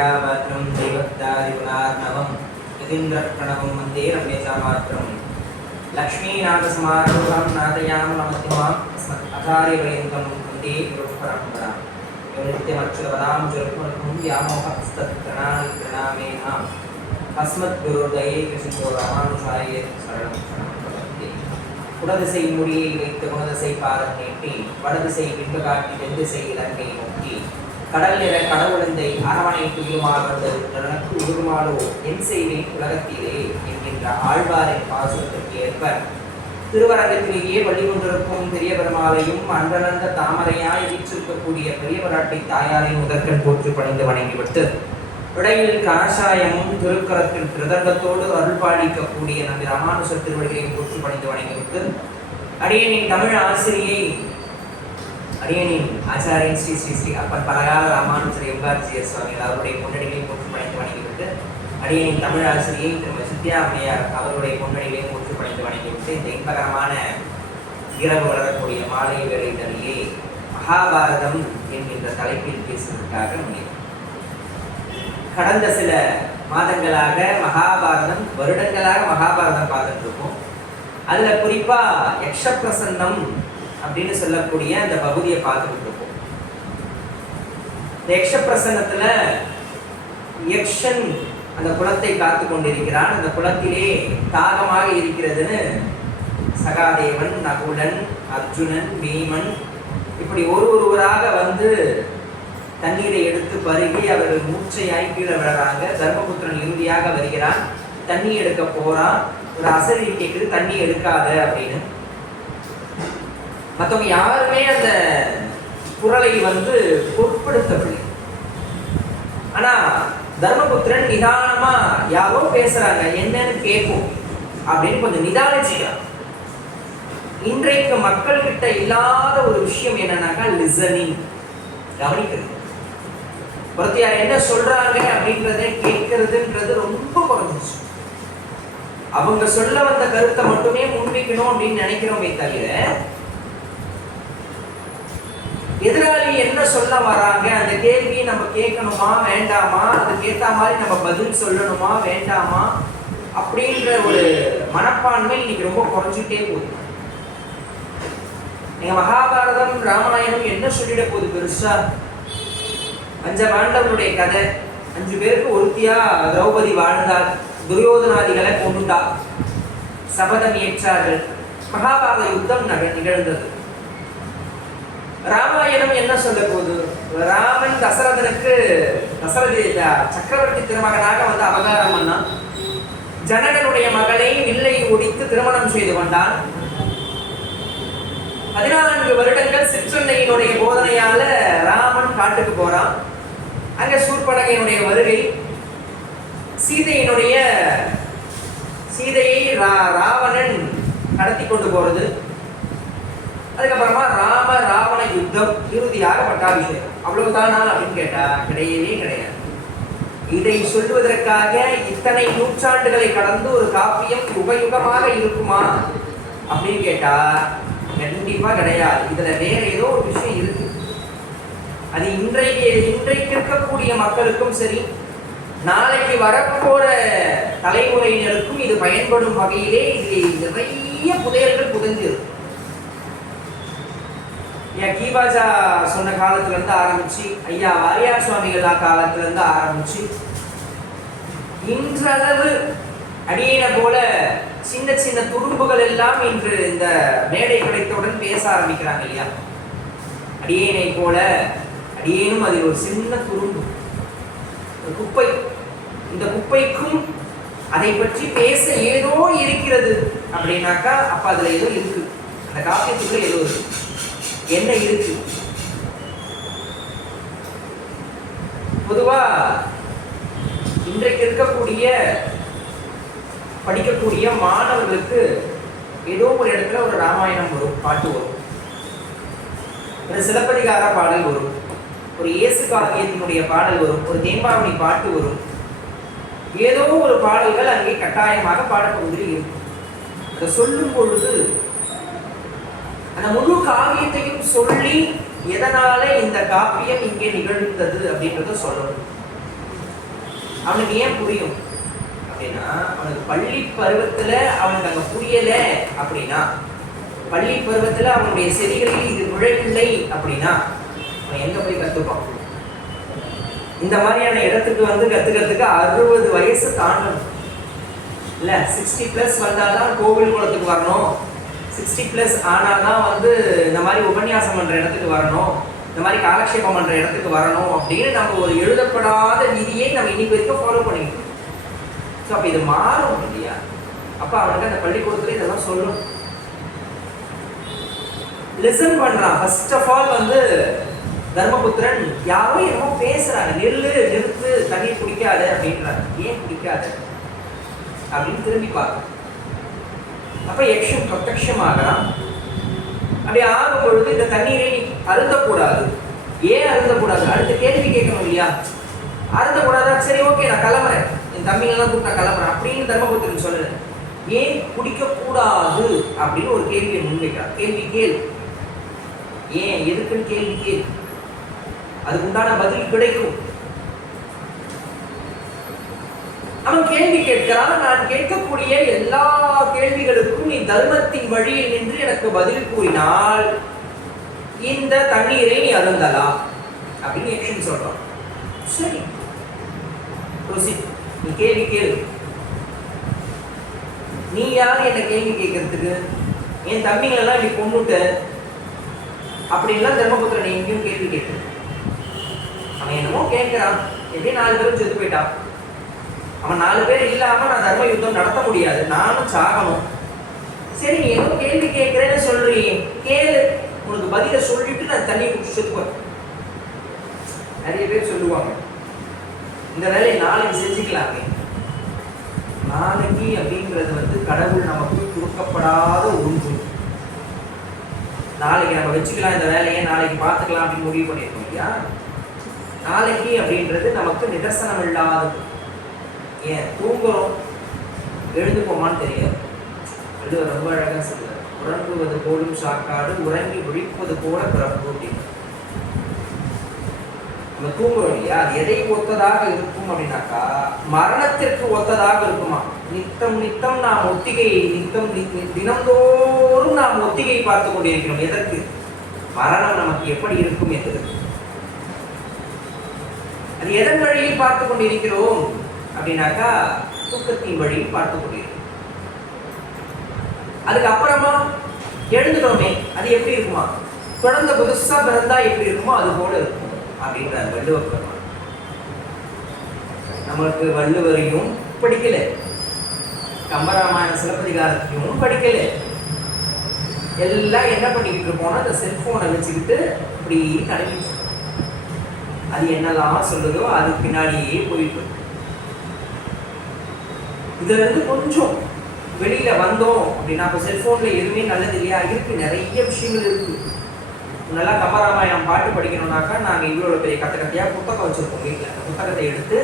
दयावत्रं देवत्तादिगुणार्णवं यतीन्द्रप्रणवं वन्दे रम्यजामात्रं लक्ष्मीनाथसमारम्भां नाथयामनमध्यमाम् अस्मदाचार्यपर्यन्तं वन्दे गुरुपरम्परां यो नित्यमच्युतपदां जलपुरं व्यामोहस्तत्तृणामेनाम् अस्मद्गुरुर्दयैकसिन्धो रामानुजाय शरणं प्रपद्ये குடதிசை முடியை வைத்து குணதிசை பாதம் நீட்டி வடதிசை பின்பு காட்டி தென்திசை இலங்கை நோக்கி கடல் நிற கடவுளந்தை அரவணைக்கு உருமாறுவதற்கு உருமாறோ என் செய்வேன் உலகத்திலே என்கின்ற ஆழ்வாரின் பாசுரத்திற்கு ஏற்ப திருவரங்கத்திலேயே வழிகொண்டிருக்கும் பெரிய பெருமாளையும் அன்றனந்த தாமரையாய் வீற்றிருக்கக்கூடிய பெரிய பராட்டை தாயாரின் முதற்கண் போற்று பணிந்து வணங்கிவிட்டு இடையில் காஷாயமும் திருக்கரத்தில் கிருதங்கத்தோடு அருள் பாலிக்கக்கூடிய நம்பி ராமானுசர் திருவடிகளையும் போற்று பணிந்து வணங்கிவிட்டு அடியனின் தமிழ் ஆசிரியை அடியனின் ஆச்சாரியன் ஸ்ரீ ஸ்ரீ ஸ்ரீ அப்பன் பலகால ராமானுஜர் எம்பார்ஜியர் சுவாமிகள் அவருடைய பொன்னடிகளையும் போற்று பணிந்து வணங்கிவிட்டு அடியனின் தமிழ் ஆசிரியை திருமதி சித்தியா அம்மையார் அவருடைய பொன்னடிகளையும் போற்று பணிந்து வணங்கிவிட்டு இந்த இன்பகரமான இரவு வளரக்கூடிய மாலை வேளையிலேயே மகாபாரதம் என்கின்ற தலைப்பில் பேசுவதற்காக முடியும். கடந்த சில மாதங்களாக மகாபாரதம், வருடங்களாக மகாபாரதம் பார்த்துட்டு இருக்கோம். அதில் குறிப்பாக யக்ஷப்பிரசன்னம் அப்படின்னு சொல்லக்கூடிய அந்த பகுதியை பார்த்துக்கிட்டு இருக்கோம். இந்த யக்ஷப்பிரசன்னத்தில் யக்ஷன் அந்த குலத்தை காத்து கொண்டிருக்கிறான். அந்த குலத்திலே தாகமாக இருக்கிறதுன்னு சகாதேவன், நகுலன், அர்ஜுனன், பீமன் இப்படி ஒருவராக வந்து தண்ணீரை எடுத்து பருகி அவர்கள் மூச்சையாய் கீழே விடுறாங்க. தர்மபுத்திரன் இறுதியாக வருகிறான், தண்ணி எடுக்க போறான். ஒரு அசரி கேட்குது, தண்ணி எடுக்காத அப்படின்னு. மற்றவங்க யாருமே அந்த குரலை வந்து பொருட்படுத்தவில்லை. ஆனா தர்மபுத்திரன் நிதானமா யாரோ பேசுறாங்க, என்னன்னு கேட்கும் அப்படின்னு கொஞ்சம் நிதானிச்சுக்கிறான். இன்றைக்கு மக்கள் கிட்ட இல்லாத ஒரு விஷயம் என்னன்னாக்கா லிசனிங், கவனிக்கிறது. ஒருத்தையார் என்ன சொல்றாங்க அப்படின்றத கேட்கறதுன்றது ரொம்ப குறைஞ்சிச்சு. அவங்க சொல்ல வந்த கருத்தை மட்டுமே முன்வைக்கணும் அப்படின்னு நினைக்கிறோமே தவிர எதிராளி என்ன சொல்ல வராங்க அந்த கேள்வியை நம்ம கேட்கணுமா வேண்டாமா, அதுக்கேற்ற மாதிரி நம்ம பதில் சொல்லணுமா வேண்டாமா அப்படின்ற ஒரு மனப்பான்மை இன்னைக்கு ரொம்ப குறைஞ்சிட்டே போகுது. எங்க மகாபாரதம் ராமாயணம் என்ன சொல்லிட போகுது பெருசா? பஞ்ச பாண்டவனுடைய கதை. 5 பேருக்கு ஒருத்தியா திரௌபதி வாழ்ந்தாள். துரியோதனாதிகளை கொண்டுட்டாள். சபதம் ஏற்றார்கள். மகாபாரத யுத்தம் நிகழ்ந்தது. ராமாயணம் என்ன சொல்ல போகுது? ராமன் தசரதனுக்கு சக்கரவர்த்தி திருமகனாக வந்து அவதாரம் பண்ணான். ஜனகனுடைய மகளை வில்லை ஒடித்து திருமணம் செய்து கொண்டான். 14 வருடங்கள் சிற்றன்னையினுடைய போதனையால ராமன் காட்டுக்கு போறான். அங்க சூர்பனகையினுடைய வருகை, சீதையை ராவணன் கடத்தி கொண்டு போறது. அதுக்கப்புறமா ராவண யுத்தம், இறுதியாக பட்டாபிஷேகம். அவ்வளவுதானா அப்படின்னு கேட்டா கிடையவே கிடையாது. இதை சொல்வதற்காக இத்தனை நூற்றாண்டுகளை கடந்து ஒரு காப்பியம் உபயுகமாக இருக்குமா அப்படின்னு கேட்டா கண்டிப்பா கிடையாது. இதுல வேற ஏதோ ஒரு விஷயம் இருக்கு. அது இன்றைக்கு இருக்கக்கூடிய மக்களுக்கும் சரி, நாளைக்கு வரப்போற தலைமுறையினருக்கும் இது பயன்படும் வகையிலே இதில் நிறைய புதையல்கள் புதைந்து இருக்கும். கீபாஜா சொன்ன காலத்துல இருந்து ஆரம்பிச்சு, ஐயா வாரியார் சுவாமிகள் காலத்துல இருந்து ஆரம்பிச்சு இன்றளவு அடியேன போல சின்ன சின்ன துரும்புகள் எல்லாம் இன்று இந்த மேடை கிடைத்தவுடன் பேச ஆரம்பிக்கிறாங்க இல்லையா? அடியேனை போல அடியேனும் அதில் ஒரு சின்ன துரும்பு, ஒரு குப்பை. இந்த குப்பைக்கும் அதை பற்றி பேச ஏதோ இருக்கிறது அப்படின்னாக்கா அப்ப அதுல ஏதோ இருக்கு. அந்த காப்பியத்துக்குள்ள ஏதோ இருக்கு. என்ன இருக்கு? பொதுவா இன்றைக்கு இருக்கக்கூடிய படிக்கக்கூடிய மாணவர்களுக்கு ஏதோ ஒரு இடத்துல ஒரு ராமாயணம் வரும், பாட்டு வரும், ஒரு சிலப்பதிகார பாடல் வரும், ஒரு இயேசு காவியத்தினுடைய பாடல் வரும், ஒரு தேம்பாவணி பாட்டு வரும். ஏதோ ஒரு பாடல்கள் அங்கே கட்டாயமாக பாடப்பகுதியில் இருக்கும். அதை சொல்லும் பொழுது அந்த முழு காவியத்தையும் சொல்லி எதனால இந்த காப்பியம் இங்கே நிகழ்ந்தது அப்படின்றத சொல்லணும். அவனுக்கு ஏன் புரியும் அப்படின்னா, அவனுக்கு பள்ளி பருவத்துல அவனுக்கு அங்க புரியல அப்படின்னா, பள்ளி பருவத்துல அவனுடைய செடிகளில் இது நுழைவில்லை அப்படின்னா அவன் எங்க போய் கத்துப்பான்? இந்த மாதிரியான இடத்துக்கு வந்து கத்துக்கிறதுக்கு 60 வயசு தாண்டணும் இல்ல. 60+ வந்தாதான் கோவில் குளத்துக்கு வரணும், 60+ ஆனாதான் வந்து இந்த மாதிரி உபன்யாசம் பண்ற இடத்துக்கு வரணும், இந்த மாதிரி காலக்ஷேபம் பண்ற இடத்துக்கு வரணும் அப்படின்னு நம்ம ஒரு எழுதப்படாத விதியை நம்ம இன்னைக்கு வரைக்கும் ஃபாலோ பண்ணிக்கணும். ஸோ அப்போ இது மாறும் இல்லையா? அப்போ அவனுக்கு அந்த பள்ளிக்கூடத்துல இதெல்லாம் சொல்லும். லிசன் பண்றான். ஃபர்ஸ்ட் ஆஃப் ஆல் வந்து தர்மபுத்திரன் யாரோ என்னமோ பேசுறாங்க, நிறுத்து, தண்ணி குடிக்காத அப்படின்றாங்க. ஏன் குடிக்காத அப்படின்னு திரும்பி பார்க்க. அப்ப யக்ஷன் பிரத்யட்சமாகறான். அப்படி ஆகும் பொழுது இந்த தண்ணீரை நீ அருந்தக்கூடாது. ஏன் அருந்தக்கூடாது? அடுத்த கேள்வி கேட்கணும் இல்லையா? அருந்தக்கூடாதா? சரி ஓகே, நான் கிளம்புறேன், என் தம்பிங்கெல்லாம் கூப்பிட்டு நான் கிளம்புறேன் அப்படின்னு தர்மபுத்திரன் சொல்லல. ஏன் குடிக்க கூடாது அப்படின்னு ஒரு கேள்வியை முன்வைக்கிறான். கேள்வி கேள், ஏன் எதுக்குன்னு கேள்வி கேள், அதுக்கு உண்டான பதில் கிடைக்கும். அவன் கேள்வி கேட்கிறான். நான் கேட்கக்கூடிய எல்லா கேள்விகளுக்கும் நீ தர்மத்தின் வழியில் நின்று எனக்கு பதில் கூறினால் இந்த தண்ணீரை நீ அருந்தலாம் அப்படின்னு யக்ஷன் சொல்றான். சரி, நீ கேள்வி கேளு. நீ யாரு என்ன கேள்வி கேட்கறதுக்கு? என் தம்பிங்களெல்லாம் இப்படி கொண்டுட்டு அப்படின்லாம் தர்மபுத்திரன் எங்கேயும் கேள்வி கேட்கணும். அவன் என்னமோ கேட்கிறான். எப்படி 4 பேரும் செத்து போயிட்டான். அவன் 4 பேர் இல்லாம நான் தர்ம யுத்தம் நடத்த முடியாது, நானும் சாகணும். சரி, நீ ஏதோ கேள்வி கேட்கிறேன்னு சொல்றீங்க, கேளு, உனக்கு பதில சொல்லிட்டு நான் தண்ணியை குடிச்சு செத்துப்பேன். நிறைய பேர் சொல்லுவாங்க இந்த வேலையை நாளைக்கு செஞ்சுக்கலாமே. நாளைக்கு அப்படின்றது வந்து கடவுள் நமக்கு கொடுக்கப்படாத ஒன்று. நாளைக்கு நம்ம வச்சுக்கலாம் இந்த வேலையை, நாளைக்கு பார்த்துக்கலாம் அப்படின்னு முடிவு பண்ணியிருக்கோம் இல்லையா? நாளைக்கு அப்படின்றது நமக்கு நிதர்சனம் இல்லாதது. ஏன் தூங்குறோம், எழுந்துப்போமான்னு தெரியும். அது ரொம்ப அழகாக சொல்லுவார். உறங்குவது போலும் சாக்காடு, உறங்கி விழிப்பது போல பிறப்பு அப்படின்னு. நம்ம தூங்குறோம் இல்லையா? அது எதை ஒத்ததாக இருக்கும் அப்படின்னாக்கா மரணத்திற்கு ஒத்ததாக இருக்குமா. நித்தம் நாம் ஒத்திகை, தினந்தோறும் நாம் ஒத்திகை பார்த்து கொண்டிருக்கிறோம். எதற்கு? மரணம் நமக்கு எப்படி இருக்கும் என்பதற்கு. அது எதன் வழியில் பார்த்து கொண்டிருக்கிறோம் அப்படின்னாக்கா தூக்கத்தின் வழியில் பார்த்து கொண்டிருக்கிறோம். அதுக்கப்புறமா எழுந்துட்டோமே, அது எப்படி இருக்குமா? குழந்தை புதுசா பிறந்தா எப்படி இருக்குமோ அது போல இருக்கும் அப்படின்றார் வள்ளுவர் பெருமான். நம்மளுக்கு வள்ளுவரையும் படிக்கல, கம்பராமாயண சிலப்பதிகாரத்தையும் படிக்கல. எல்லாம் என்ன பண்ணிக்கிட்டு இருப்போம்னா இந்த செல்போனை வச்சுக்கிட்டு இப்படி கடமைச்சு அது என்னெல்லாம் சொல்லுதோ அது பின்னாடியே போயிட்டு. இதுல இருந்து கொஞ்சம் வெளியில வந்தோம் அப்படின்னா, இப்போ செல்போன்ல எதுவுமே நல்லது இல்லையா? இருக்கு, நிறைய விஷயங்கள் இருக்கு. நல்லா கம்பராமாயணம் பாட்டு படிக்கணும்னாக்கா நாங்கள் இவ்வளோ பெரிய கத்தையாக புத்தகம் வச்சுருக்கோம் வீட்டில். அந்த புத்தகத்தை எடுத்து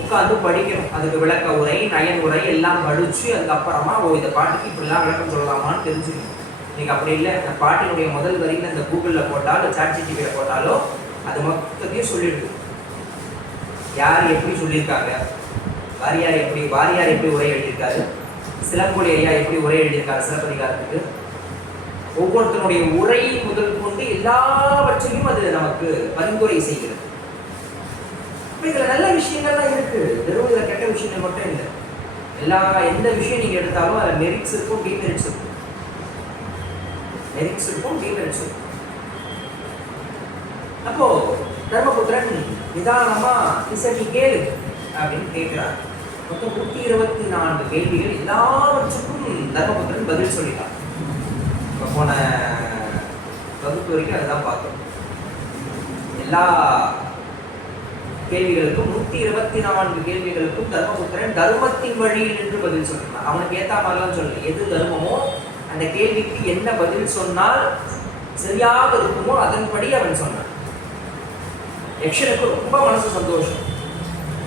உட்காந்து படிக்கணும். அதுக்கு விளக்க உரை, நயன் உரை எல்லாம் படித்து அதுக்கப்புறமா இந்த பாட்டுக்கு இப்படிலாம் விளக்கம் சொல்லலாமான்னு தெரிஞ்சுக்கணும். இன்னைக்கு அப்படி இல்லை. அந்த பாட்டினுடைய முதல் வரியில் இந்த கூகுளில் போட்டாலும் சாட்ஜிபியில் போட்டாலோ அது மொத்தத்தையும் சொல்லிடுது. யார் எப்படி சொல்லியிருக்காங்க, வாரியார் எப்படி உரை எழுதியிருக்காரு, சிலம்பொலி ஐயா எப்படி உரை எழுதியிருக்காரு சிலப்பதிகாரத்துக்கு, ஒவ்வொருத்தனுடைய உரை முதல் கொண்டு எல்லாவற்றையும் அது நமக்கு பரிந்துரை செய்கிறது. இதுல நல்ல விஷயங்கள்லாம் இருக்கு, வெறும் இதுல கெட்ட விஷயங்கள் மட்டும் இல்லை. எந்த விஷயம் நீங்க எடுத்தாலும் அதுல மெரிட்ஸ் இருக்கும், டிமெரிட்ஸ் இருக்கும். மெரிட்ஸ் இருக்கும், டிமெரிட்ஸ் இருக்கும். அப்போ தர்மபுத்திரன் நிதானமா நீ கேளு அப்படின்னு கேட்கிறார். மொத்தம் 124 கேள்விகள். எல்லாவற்றுக்கும் தர்மபுத்திரன் பதில் சொல்லிட்டான். போன வகுப்பு வரைக்கும் அதுதான் பார்த்தோம். எல்லா கேள்விகளுக்கும் 124 கேள்விகளுக்கும் தர்மபுத்திரன் தர்மத்தின் வழியில் நின்று பதில் சொல்றான். அவனுக்கு ஏற்ற மாதிரிலாம் சொல்லல. எது தர்மமோ அந்த கேள்விக்கு என்ன பதில் சொன்னால் சரியாக இருக்குமோ அதன்படி அவன் சொன்னான். யக்ஷனுக்கு ரொம்ப மனசு சந்தோஷம்.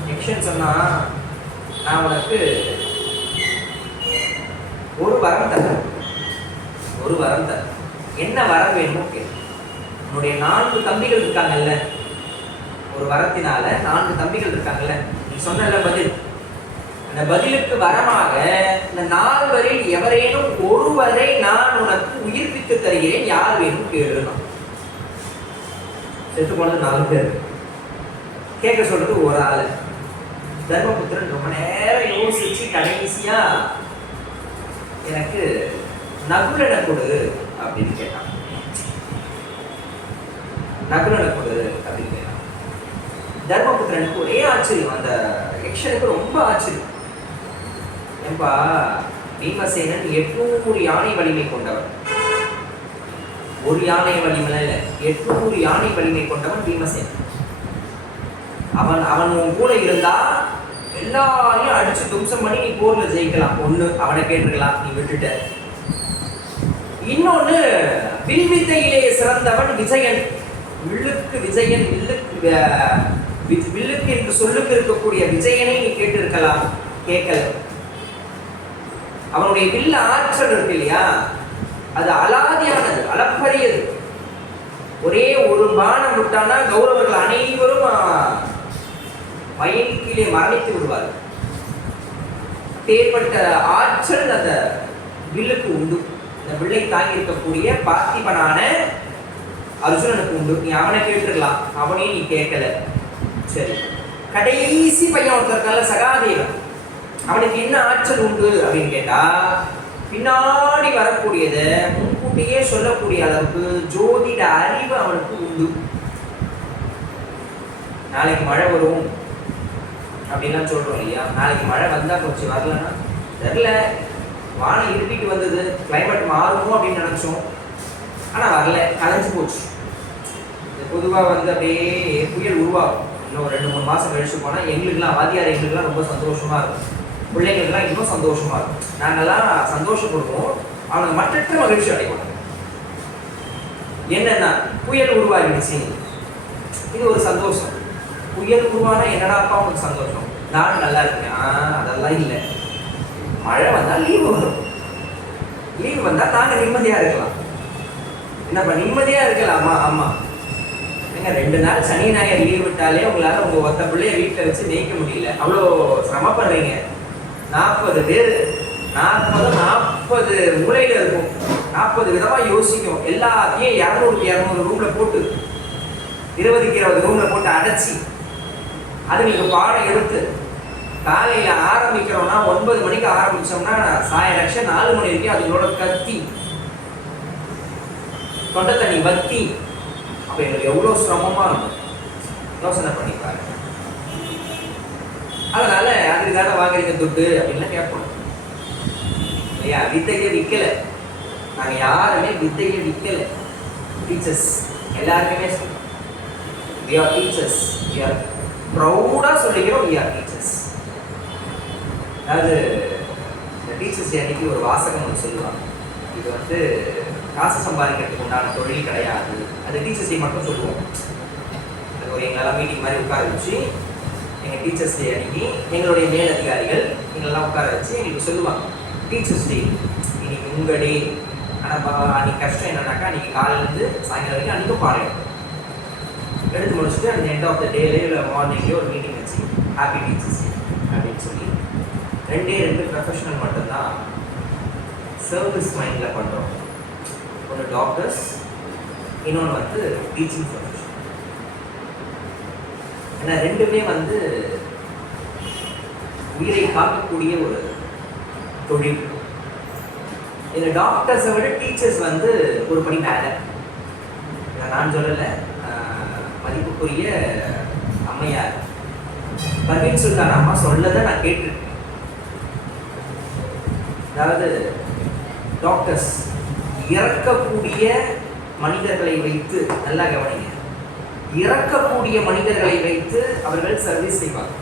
யக்ஷன் சொன்னா, நான் உனக்கு ஒரு வரம் தரேன். என்ன வரம் வேணுமோ கேளு. உன்னுடைய 4 தம்பிகள் இருக்காங்கல்ல, ஒரு வரத்தினால 4 தம்பிகள் இருக்காங்கல்ல, நீ சொன்ன பதில், அந்த பதிலுக்கு வரமாக இந்த 4வரில் எவரேனும் ஒருவரை நான் உனக்கு உயிர்ப்பித்து தருகிறேன், யார் வேணும் கேளுனா. செத்து போனது 4 பேர், கேட்க சொல்றது ஒரு ஆளு. தர்மபுத்திரன் ரொம்ப நேரம் யோசிச்சு கடைசியா எனக்கு நகுலனை கொடு அப்படின்னு கேட்டான். நகுலனை கொடு அப்படின்னு கேட்டான். தர்மபுத்திரனுக்கு ஒரே ஆச்சரியம், அந்த யக்ஷனுக்கு ரொம்ப ஆச்சரியம். ஏன்பா, பீமசேனன் 800 யானை வலிமை கொண்டவன். ஒரு யானை வலிமை இல்லை, 800 யானை வலிமை கொண்டவன் பீமசேனன். அவன் உன் கூட இருந்தா எல்லாரையும் அடிச்சு தும்சம் பண்ணி நீ போர்ல ஜெயிக்கலாம். ஒண்ணு அவனை கேட்டுக்கலாம், நீ விட்டுட்ட. இன்னொன்னு, வில்வித்தையிலே சிறந்தவன் விஜயன். வில்லுக்கு விஜயன், வில்லுக்கு என்று சொல்லுக்கு இருக்கக்கூடிய விஜயனை நீ கேட்டு இருக்கலாம், கேட்கல. அவனுடைய வில்ல ஆற்றல் இருக்கு இல்லையா, அது அலாதியானது, அளப்பரியது. ஒரே ஒரு பானம் விட்டானா கௌரவர்கள் அனைவரும் வயலின் கீழே மரணித்து விடுவார்கள். தேர்ப்பட்ட ஆற்றல் அந்த வில்லுக்கு உண்டு. இந்த வில்லை தாங்கி இருக்கக்கூடிய பார்த்திபனான அர்ஜுனனுக்கு உண்டு. நீ அவனை கேட்டுருக்கலாம், அவனையும் நீ கேட்கல. சரி, கடைசி பையன் ஒருத்தருக்கால சகாதேவன், அவனுக்கு என்ன ஆற்றல் உண்டு அப்படின்னு கேட்டா, பின்னாடி வரக்கூடியத முன்கூட்டியே சொல்லக்கூடிய அளவுக்கு ஜோதிட அறிவு அவனுக்கு உண்டு. நாளைக்கு மழை வரும் அப்படின்லாம் சொல்றோம் இல்லையா, நாளைக்கு மழை வந்தா போச்சு, வரலன்னா தெரியல, வானம் இருட்டிட்டு வந்தது, கிளைமேட் மாறுமோ அப்படின்னு நினைச்சோம், ஆனா வரல, கலைஞ்சு போச்சு. பொதுவாக அப்படியே புயல் உருவாகும். இன்னும் 2-3 மாசம் கழிச்சு போனா எங்களுக்குலாம், வாதியார் எங்களுக்குலாம் ரொம்ப சந்தோஷமா இருக்கும், பிள்ளைங்களுக்குலாம் இன்னும் சந்தோஷமா இருக்கும். நாங்கெல்லாம் சந்தோஷப்படுவோம், அவனுக்கு மற்றற்ற மகிழ்ச்சி அடைவாங்க. என்னன்னா, புயல் உருவாகிடுச்சு, இது ஒரு சந்தோஷம். புயல் உருவானா என்னடாப்பா உங்களுக்கு சந்தோஷம், நான் நல்லா இருக்கேன். அதெல்லாம் இல்லை. மழை வந்தா லீவு வரும், லீவு வந்தா நாங்க நிம்மதியா இருக்கலாம். என்னப்பா நிம்மதியா இருக்கலாமா? ஆமா. ஏங்க 2 நாள் சனி ஞாயிறு லீவ் விட்டாலே உங்களால உங்க ஒத்த பிள்ளைய வீட்டில் வச்சு மேய்க்க முடியல, அவ்வளோ சிரமப்படுறீங்க. 40 பேர், 40 மூலையில இருக்கும், 40 விதமா யோசிக்கும். எல்லாத்தையும் 200 ரூம்ல போட்டு, 20 ரூம்ல போட்டு அடைச்சி, அதுங்களுக்கு பாடம் எடுத்து, காலையில ஆரம்பிக்கிறோம்னா 9 மணிக்கு ஆரம்பிச்சோம்னா சாயலட்சம் 4 மணி வரைக்கும் அதுங்களோட கத்தி, தொண்டை தண்ணி வத்தி, அப்ப எங்களுக்கு எவ்வளவு சிரமமா இருக்கும் யோசனை பண்ணி பாருங்க. அதனால அதுக்கு தானே வாங்குறீங்க துட்டு அப்படின்லாம் கேட்போம் இல்லையா. வித்தையை விற்கல, நாங்க யாருமே வித்தையை விற்கல. டீச்சர்ஸ் எல்லாருக்குமே we are teachers, we are ப்ரௌடா சொல்லிக்கிறோம், we are teachers. அதாவது இந்த டீச்சர்ஸ் டே அன்னைக்கு ஒரு வாசகம் ஒன்று சொல்லுவாங்க, இது காசு சம்பாதிக்கிறதுக்கு உண்டான தொழில் கிடையாது, அது டீச்சர்ஸ் டே மட்டும் சொல்லுவோம். அது ஒரு எங்களெல்லாம் மீட்டிங் மாதிரி உட்கார வச்சு, எங்கள் டீச்சர்ஸ் டே அன்னைக்கு எங்களுடைய மேல் அதிகாரிகள் எங்களெல்லாம் உட்கார வச்சு எங்களுக்கு சொல்லுவாங்க, டீச்சர்ஸ் டே இன்னைக்கு உங்கள் டே. ஆனால் அன்றைக்கி கஷ்டம் என்னன்னாக்கா, அன்றைக்கி காலையிலேருந்து சாயங்காலம் வரைக்கும் அன்றைக்கும் பாடம் எடுத்து முடிச்சுட்டு அந்த எண்ட் ஆஃப் த டேலே இல்லை மார்னிங்லேயே ஒரு மீட்டிங் வச்சு ஹாப்பி டீச்சர்ஸ் டே அப்படின்னு சொல்லி 2 ப்ரொஃபஷனல் மட்டும்தான் சர்வீஸ் மைண்டில் பண்ணுறோம். ஒன்று டாக்டர்ஸ், இன்னொன்று டீச்சிங் ப்ரொஃபஷன். ஏன்னா 2மே உயிரை காக்கக்கூடிய ஒரு தொழில். இந்த டாக்டர்ஸை விட டீச்சர்ஸ் ஒரு படி மேலே. நான் சொல்லலை, மதிப்புக்குரிய அம்மையார் பர்வீன் சுல்தான் அம்மா சொல்லதை நான் கேட்டிருக்கேன். அதாவது டாக்டர்ஸ் இறக்கக்கூடிய மனிதர்களை வைத்து, நல்லா கவனிங்க, இறக்கக்கூடிய மனிதர்களை வைத்து அவர்கள் சர்வீஸ் செய்வாங்க.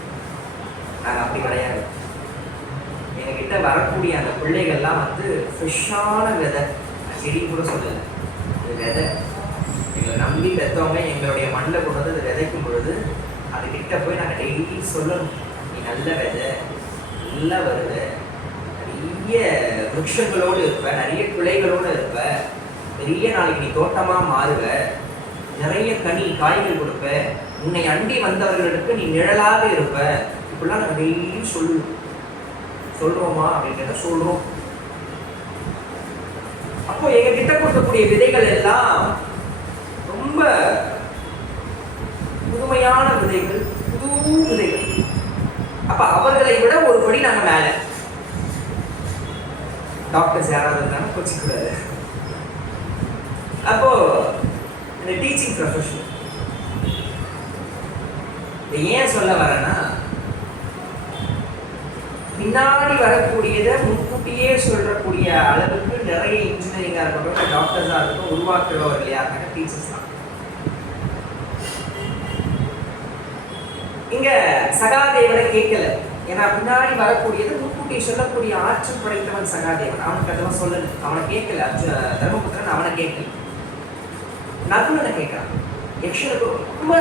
நாங்கள் அப்படி கிடையாது. எங்ககிட்ட வரக்கூடிய அந்த பிள்ளைகள்லாம் ஃப்ரெஷ்ஷான விதை, செடி கூட சொல்லலை, அது விதை. எங்களை நம்பி பெற்றவங்க எங்களுடைய மண்ணில் கொண்டு அது விதைக்கும் பொழுது அதுக்கிட்ட போய் நாங்கள் டெய்லி சொல்லணும், நீ நல்ல விதை, நல்லா வருவ, நிறைய விருட்சங்களோடு இருப்ப, நிறைய பிள்ளைகளோடு இருப்ப, பெரிய நாளைக்கு நீ தோட்டமாக மாறுவ, நிறைய கனி காய்கள் கொடுப்ப, உன்னை அண்டி வந்தவர்களுக்கு நீ நிழலாக இருப்ப. இப்படிலாம் நம்ம டெய்லி சொல்றோமா அப்படின்னு சொல்றோம். அப்போ எங்க கிட்ட கொடுக்கக்கூடிய விதைகள் எல்லாம் ரொம்ப புதுமையான விதைகள், புது விதைகள். அப்ப அவர்களை விட ஒரு படி நாங்க மேல. டாக்டர்ஸ் யாராவது இருந்தாலும் கோச்சிக்கூடாது. அப்போ இந்த டீச்சிங் ப்ரொஃபஷன் இதை ஏன் சொல்ல வரேன்னா, பின்னாடி வரக்கூடியதை முன்கூட்டியே சொல்லக்கூடிய அளவுக்கு நிறைய இன்ஜினியரிங்காக இருக்கட்டும், டாக்டர்ஸாக இருக்கட்டும், உருவாக்குறவர்கள் யாருக்காக டீச்சர்ஸ் தான். இங்க சகாதேவனை கேட்கல. ஏன்னா பின்னாடி வரக்கூடியது முன்கூட்டி சொல்லக்கூடிய ஆற்றல் படைத்தவன் சகாதேவன். அவனுக்கு அதெல்லாம் சொல்லல, அவனை கேட்கல. தர்மபுத்திரன் அவனை கேட்கல, நகுலனை கேட்கிறான். யக்ஷனுக்கு ரொம்ப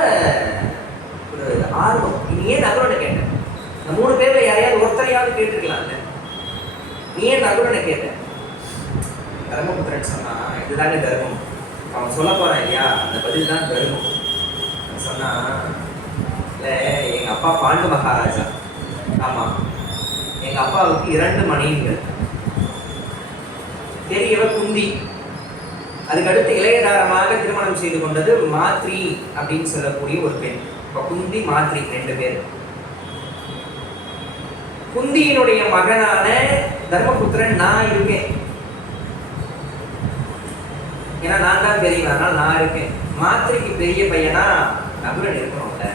ஒரு ஆர்வம். நீ ஏன் நகுலனை கேட்ட? இந்த 3 பேர்ல யாரையாவது ஒருத்தரையாவது கேட்டிருக்கலாம். நீ ஏன் நகுலனை கேட்ட? தர்மபுத்திரன் சொன்னா, இதுதானே தர்மம். அவன் சொல்ல போறான் இல்லையா, அந்த பதில் தான் தர்மம். சொன்னா, இல்லை எங்க அப்பா பாண்டு மகாராஜா. ஆமா, எங்க அப்பாவுக்கு 2 மனைவிகள். பெரியவ குந்தி, அதுக்கடுத்து இளையதாரமாக திருமணம் செய்து கொண்டது மாத்ரி அப்படின்னு சொல்லக்கூடிய ஒரு பெண். இப்போ குந்தி மாத்ரி 2 பேர். குந்தியினுடைய மகனான தர்மபுத்திரன் நான் இருக்கேன். ஏன்னா நான் தான் பெரியவன், அதனால நான் இருக்கேன். மாத்ரிக்கு பெரிய பையனா நகுலன் இருக்கணும்ல.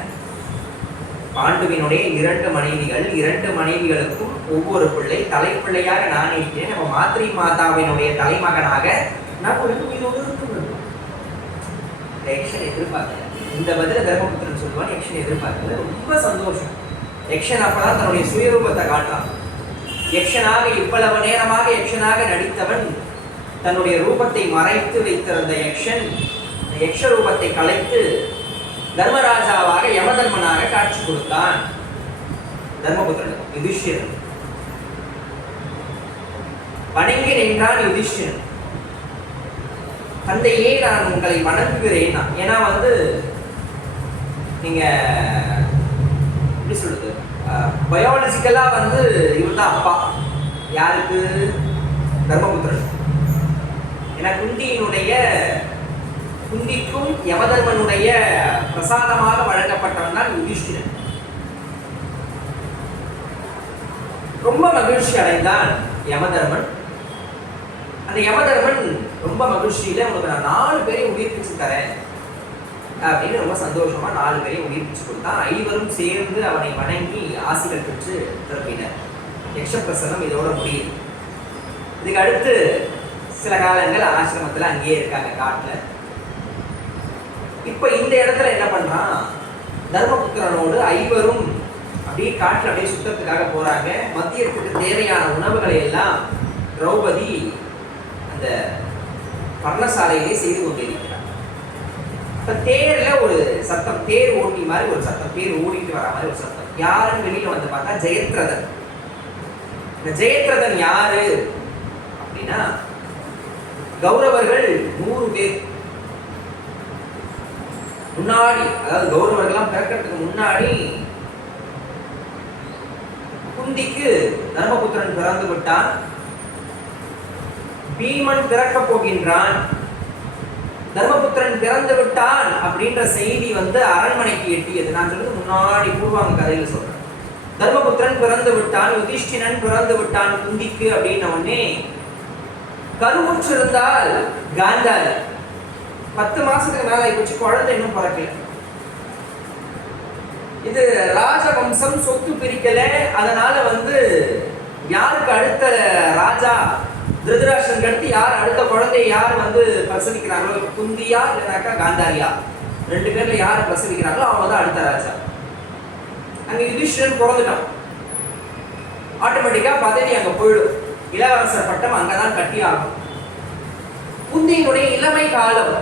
பாண்டுவினுடைய 2 மனைவிகள், 2 மனைவிகளுக்கும் ஒவ்வொரு பிள்ளை. தலைப்பிள்ளையாக நான் இருக்கிறேன். நம்ம மாத்ரி மாதாவினுடைய தலைமகனாக நகுலன் உயிரோடு இருக்கணும். யக்ஷன் எதிர்பார்க்கல. இந்த பதில தர்மபுத்திரன் சொல்லுவான், யக்ஷன் எதிர்பார்க்கல. ரொம்ப சந்தோஷம். யக்ஷன் அப்பதான் தன்னுடைய சுயரூபத்தை காட்டான். யக்ஷனாக இவ்வளவு நேரமாக யக்ஷனாக நடித்தவன் தன்னுடைய ரூபத்தை மறைத்து வைத்திருந்த யக்ஷன் யக்ஷ ரூபத்தை கலைத்து தர்மராஜாவாக யமதர்மனாக காட்சி கொடுத்தான். தர்மபுத்திரன் யுதிஷ்டிரன் வணங்கி நின்றான். யுதிஷ்டிரன், தந்தையே நான் உங்களை வணங்குகிறேன். ஏன்னா நீங்க எப்படி சொல்றது, பயாலஜிக்கலா இவர் தான் அப்பா. யாருக்கு? தர்மபுத்திரன். ஏன்னா குந்திக்கும் யமதர்மனுடைய பிரசாதமாக வழங்கப்பட்டவன் தான் யுதிஷ்டிரன். ரொம்ப மகிழ்ச்சி அடைந்தான் யமதர்மன். அந்த யமதர்மன் ரொம்ப மகிழ்ச்சியில, உனக்கு நான் 4 பேரையும் உயிர்ப்பிச்சு தரேன் அப்படின்னு ரொம்ப சந்தோஷமா 4 பேரையும் உயிர்ப்பிச்சு கொடுத்தான். 5வரும் சேர்ந்து அவனை வணங்கி ஆசிகள் பெற்று திரும்பினர். யக்ஷப்பிரசனம் இதோட முடியுது. இதுக்கு அடுத்து சில காலங்கள் ஆசிரமத்தில் அங்கேயே இருக்காங்க, காட்டுல. இப்ப இந்த இடத்துல என்ன பண்றான், தர்மபுத்திரனோடு 5வரும் அப்படியே காட்டுல அப்படியே சுத்தத்துக்காக போறாங்க. மத்தியத்துக்கு தேவையான உணவுகளை எல்லாம் திரௌபதி அந்த பர்ணசாலையிலே செய்து கொண்டிருக்கிறார். இப்ப தேர்ல ஒரு சத்தம், தேர் ஓட்டி மாதிரி ஒரு சத்தம், தேர் ஓடிட்டு வர மாதிரி ஒரு சத்தம். யாருன்னு வெளியில பார்த்தா ஜெயத்ரதன். இந்த ஜெயத்ரதன் யாரு அப்படின்னா, கௌரவர்கள் 100 பேர் முன்னாடி, அதாவது கௌரவர்கள்லாம் பிறக்கிறதுக்கு முன்னாடி குந்திக்கு தர்மபுத்திரன் பிறந்து விட்டான். பீமன் பிறக்க போகின்றான். தர்மபுத்திரன் பிறந்து விட்டான் அப்படின்ற செய்தி அரண்மனைக்கு எட்டியது. நான் சொல்றது முன்னாடி பூர்வாங்க கதையில சொல்றேன். தர்மபுத்திரன் பிறந்து விட்டான், யுதிஷ்டிரன் பிறந்து விட்டான் குந்திக்கு அப்படின்ன உடனே கருவுற்று இருந்தால் காந்தாரி 10 மாசத்துக்கு மேல ஆயிப்போச்சு, குழந்தை இன்னும் பிறக்கல. இது ராஜவம்சம், சொத்து பிரிக்கல. அதனால யாருக்கு அடுத்த ராஜா திருதராஷ்டிரனுக்கு அடுத்து யார் அடுத்த குழந்தை யார் பிரசவிக்கிறாங்களோ, குந்தியா இல்லைனாக்கா காந்தாரியா, 2 பேர்ல யார் பிரசவிக்கிறாங்களோ அவங்க தான் அடுத்த ராஜா. அங்க யுதிஷ்டிரன் பிறந்துட்டான். ஆட்டோமேட்டிக்கா பதவி அங்க போயிடும். இளவரசர் பட்டம் அங்கதான் கட்டி ஆகும். குந்தியினுடைய இளமை காலம்.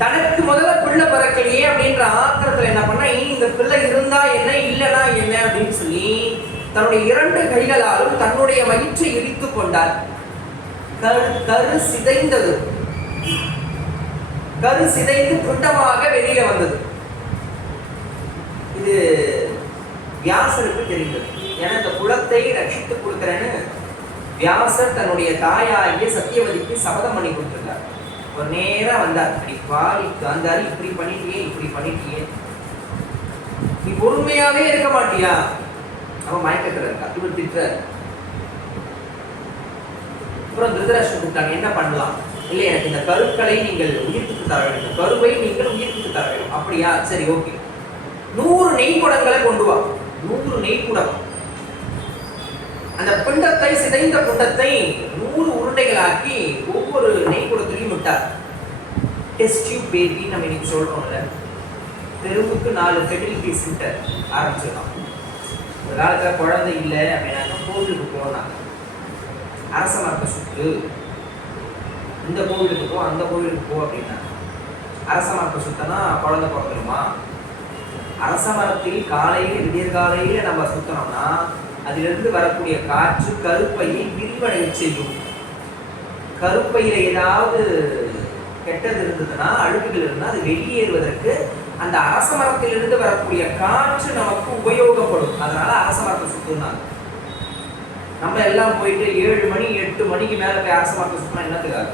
தனக்கு முதல்ல பிள்ளை பிறக்கலையே அப்படின்ற ஆத்திரத்துல என்ன பண்ணா, இனி இந்த பிள்ளை இருந்தா என்ன இல்லைன்னா என்ன அப்படின்னு சொல்லி தன்னுடைய 2 கைகளாலும் தன்னுடைய வயிற்றை இடித்துக் கொண்டார். கரு சிதைந்தது. கரு சிதைந்து துண்டமாக வெளியில வந்தது. இது வியாசருக்கு தெரிந்தது. ஏன்னா இந்த குலத்தை ரட்சித்து கொடுக்குறேன்னு வியாசர் தன்னுடைய தாயாகிய சத்தியவதிக்கு சபதம் பண்ணி கொடுத்துருக்கார். ஒரு நேரம் வந்தார், அப்படி பாடி வந்தாரு, இப்படி பண்ணிட்டியே நீ பொறுமையாவே இருக்க மாட்டியா? அவன் மயக்கத்துல இருக்கா, இவர் திட்டுறார். அப்புறம் திருதராஷ்டிரன் கூப்பிட்டாங்க, என்ன பண்ணலாம்? இல்லை, எனக்கு இந்த கருக்களை நீங்கள் உயிர்ப்புக்கு தர வேண்டும், கருவை நீங்கள் உயிர்ப்புக்கு தர வேண்டும். அப்படியா, சரி, ஓகே. 100 நெய் குடங்களை கொண்டு வா. 100 நெய் குடம். அந்த பிண்டத்தை, சிதைந்த பிண்டத்தை 100 உருண்டைகளாக்கி ஒவ்வொரு நெய் குடத்திலையும் விட்டார். டெஸ்ட் டியூப் பேபி நம்ம இன்னைக்கு சொல்றோம்ல, தெருவுக்கு 4 ஃபெர்டிலிட்டி சென்டர் ஆரம்பிச்சிடலாம். ஒரு காலத்துல குழந்தை இல்லை அப்படின்னா கோவிலுக்கு போனாங்க, அரச மரத்தை சுற்று, இந்த கோவிலுக்கு போ, அந்த கோவிலுக்கு போ அப்படின்னா. அரச மரத்தை சுத்தனா குழந்தை பிறந்துருமா? அரச மரத்தில் காலையில் விடியற்காலையில் நம்ம சுத்தனோம்னா அதிலிருந்து வரக்கூடிய காற்று கருப்பையை விரிவடைய செய்யும். கருப்பையில ஏதாவது கெட்டது இருந்ததுன்னா, அழுக்குகள் இருந்தால் அது வெளியேறுவதற்கு அந்த அரச மரத்திலிருந்து வரக்கூடிய காற்று நமக்கு உபயோகப்படும். அதனால அரச மரத்தை சுத்துனாங்க. நம்ம எல்லாம் போயிட்டு 7 மணி 8 மணிக்கு மேல போய் அரச மரத்தை சுத்தினா என்னத்துக்காக?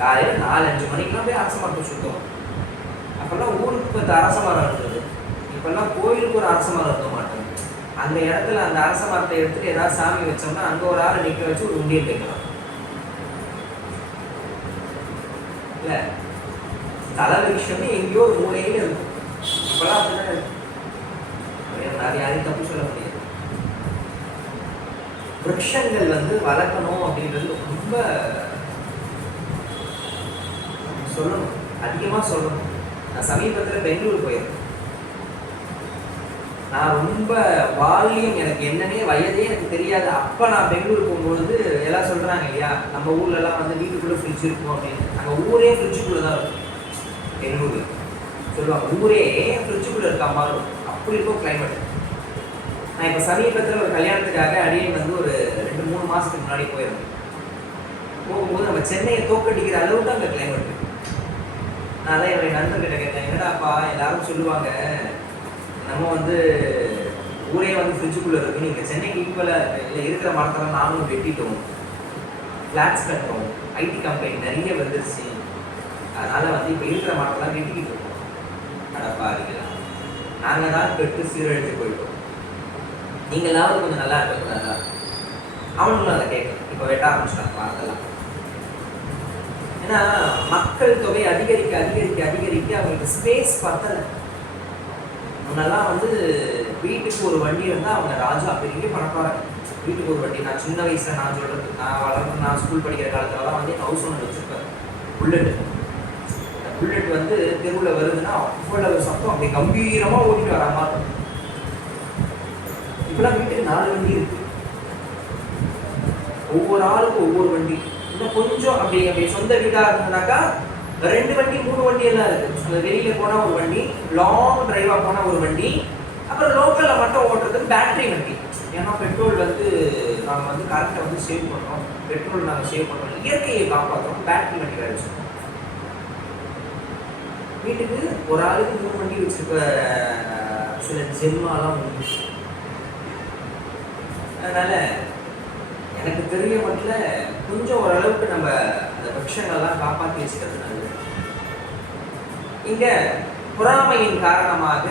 காலையில 4-5 மணிக்கெல்லாம் போய் அரச மரத்தை சுத்தணும். அப்பெல்லாம் ஊருக்கு அரச மரம் இருந்தது, இப்பெல்லாம் கோயிலுக்கு ஒரு அரச மரம் இருக்க மாட்டேங்குது. அந்த இடத்துல அந்த அரச மரத்தை எடுத்துட்டு ஏதாவது சாமி வச்சோம்னா அங்க ஒரு ஆளை நிக்க வச்சு ஒரு உண்டியல் வைக்கலாம். இல்ல, தலை விஷயமே எங்கேயோ ஒரு மூலையில இருக்கும். இப்பெல்லாம் அப்படிதான் இருக்கு. யாரையும் தப்பு சொல்ல முடியாது. விருட்சங்கள் வளர்க்கணும் அப்படின்றது ரொம்ப சொல்லணும், அதிகமா சொல்லணும். நான் சமீபத்தில் பெங்களூர் போயிருக்கேன். நான் ரொம்ப வால்யூம், எனக்கு என்னன்னே வயதே எனக்கு தெரியாது. அப்போ நான் பெங்களூர் போகும்பொழுது எல்லாம் சொல்கிறாங்க இல்லையா, நம்ம ஊர்லலாம் வீட்டுக்குள்ளே ஃப்ரிட்ஜ் இருக்கும் அப்படின்னு. அங்கே ஊரே ஃப்ரிட்ஜுக்குள்ளே தான் இருக்கும். பெங்களூரில் சொல்லுவாங்க ஊரே ஃப்ரிட்ஜுக்குள்ளே இருக்கா மாதிரி, அப்படி இருக்கும் கிளைமேட். நான் இப்போ சமீபத்தில் ஒரு கல்யாணத்துக்காக அடியன் ஒரு 2-3 மாதத்துக்கு முன்னாடி போயிருந்தேன். போகும்போது நம்ம சென்னையை தோக்கடிக்கிற அளவுக்கு அங்கே கிளைமேட். நான் தான் என்னுடைய நண்பர்கிட்ட கேட்டேன், என்னடாப்பா எல்லாரும் சொல்லுவாங்க நம்ம ஊரே ஃப்ரிட்ஜுக்குள்ளே இருக்கு, நீங்கள் சென்னைக்கு ஈக்குவலாக இல்லை, இருக்கிற மரத்தெல்லாம் நானும் வெட்டிட்டோம், ஃப்ளாட்ஸ் கட்டுறோம், ஐடி கம்பெனி நிறைய வந்துருச்சு, அதனால் இப்போ இருக்கிற மரத்தெல்லாம் வெட்டிக்கிட்டு இருக்கோம். அடப்பா இருக்கலாம், நாங்கள் தான் பெற்று சீரழித்து போயிட்டோம், நீங்களாவது கொஞ்சம் நல்லா இருக்கக்கூடாதா? அவனுங்களும் அதை கேட்கணும். இப்போ வெட்ட ஆரம்பிச்சிட்டாங்க மரத்தெல்லாம். ஏன்னா மக்கள் தொகை அதிகரிக்க அதிகரிக்க அதிகரிக்க அவங்களுக்கு ஸ்பேஸ் பத்தலை. முன்னெல்லாம் வீட்டுக்கு ஒரு வண்டி இருந்தால் அவங்க ராஜா, பெரிய பணக்காரங்க. வீட்டுக்கு ஒரு வண்டி. நான் சின்ன வயசுல நான் சொல்றது, நான் ஸ்கூல் படிக்கிற காலத்துலலாம் ஹவுஸ் ஓனர் வச்சிருப்பேன். புல்லட். அந்த புல்லட் தெருவில் வருதுன்னா அவ்வளவு சத்தம், அப்படி கம்பீரமா ஓட்டிட்டு வர மாதிரி. இப்பெல்லாம் வீட்டுக்கு 4 வண்டி இருக்கு, ஒவ்வொரு ஆளுக்கும் ஒவ்வொரு வண்டி. இன்னும் கொஞ்சம் அப்படி சொந்த வீடா இருந்ததுனாக்கா 2 வண்டி 3 வண்டி எல்லாம் இருக்கு. அந்த வெளியில போனா ஒரு வண்டி, லாங் டிரைவா போனா ஒரு வண்டி, அப்புறம் லோக்கல்ல மட்டும் ஓட்டுறதுக்கு பேட்டரி வண்டி. ஏன்னா பெட்ரோல் நாம கரண்ட்டை சேவ் பண்றோம், பெட்ரோல் நாங்கள் சேவ் பண்றோம், இயற்கையை காப்பாற்றுறோம், பேட்டரி வண்டி வச்சிருக்கோம். வீட்டுக்கு ஒரு ஆளுக்கு 3 வண்டி வச்சிருக்க சில ஜென்மாலாம் உண்டு. அதனால எனக்கு தெரிய மட்டும் கொஞ்சம் ஓரளவுக்கு நம்ம அந்த விருட்சங்கள்லாம் காப்பாற்றி வச்சுக்கிறது நல்லது. இங்க பொறாமையின் காரணமாக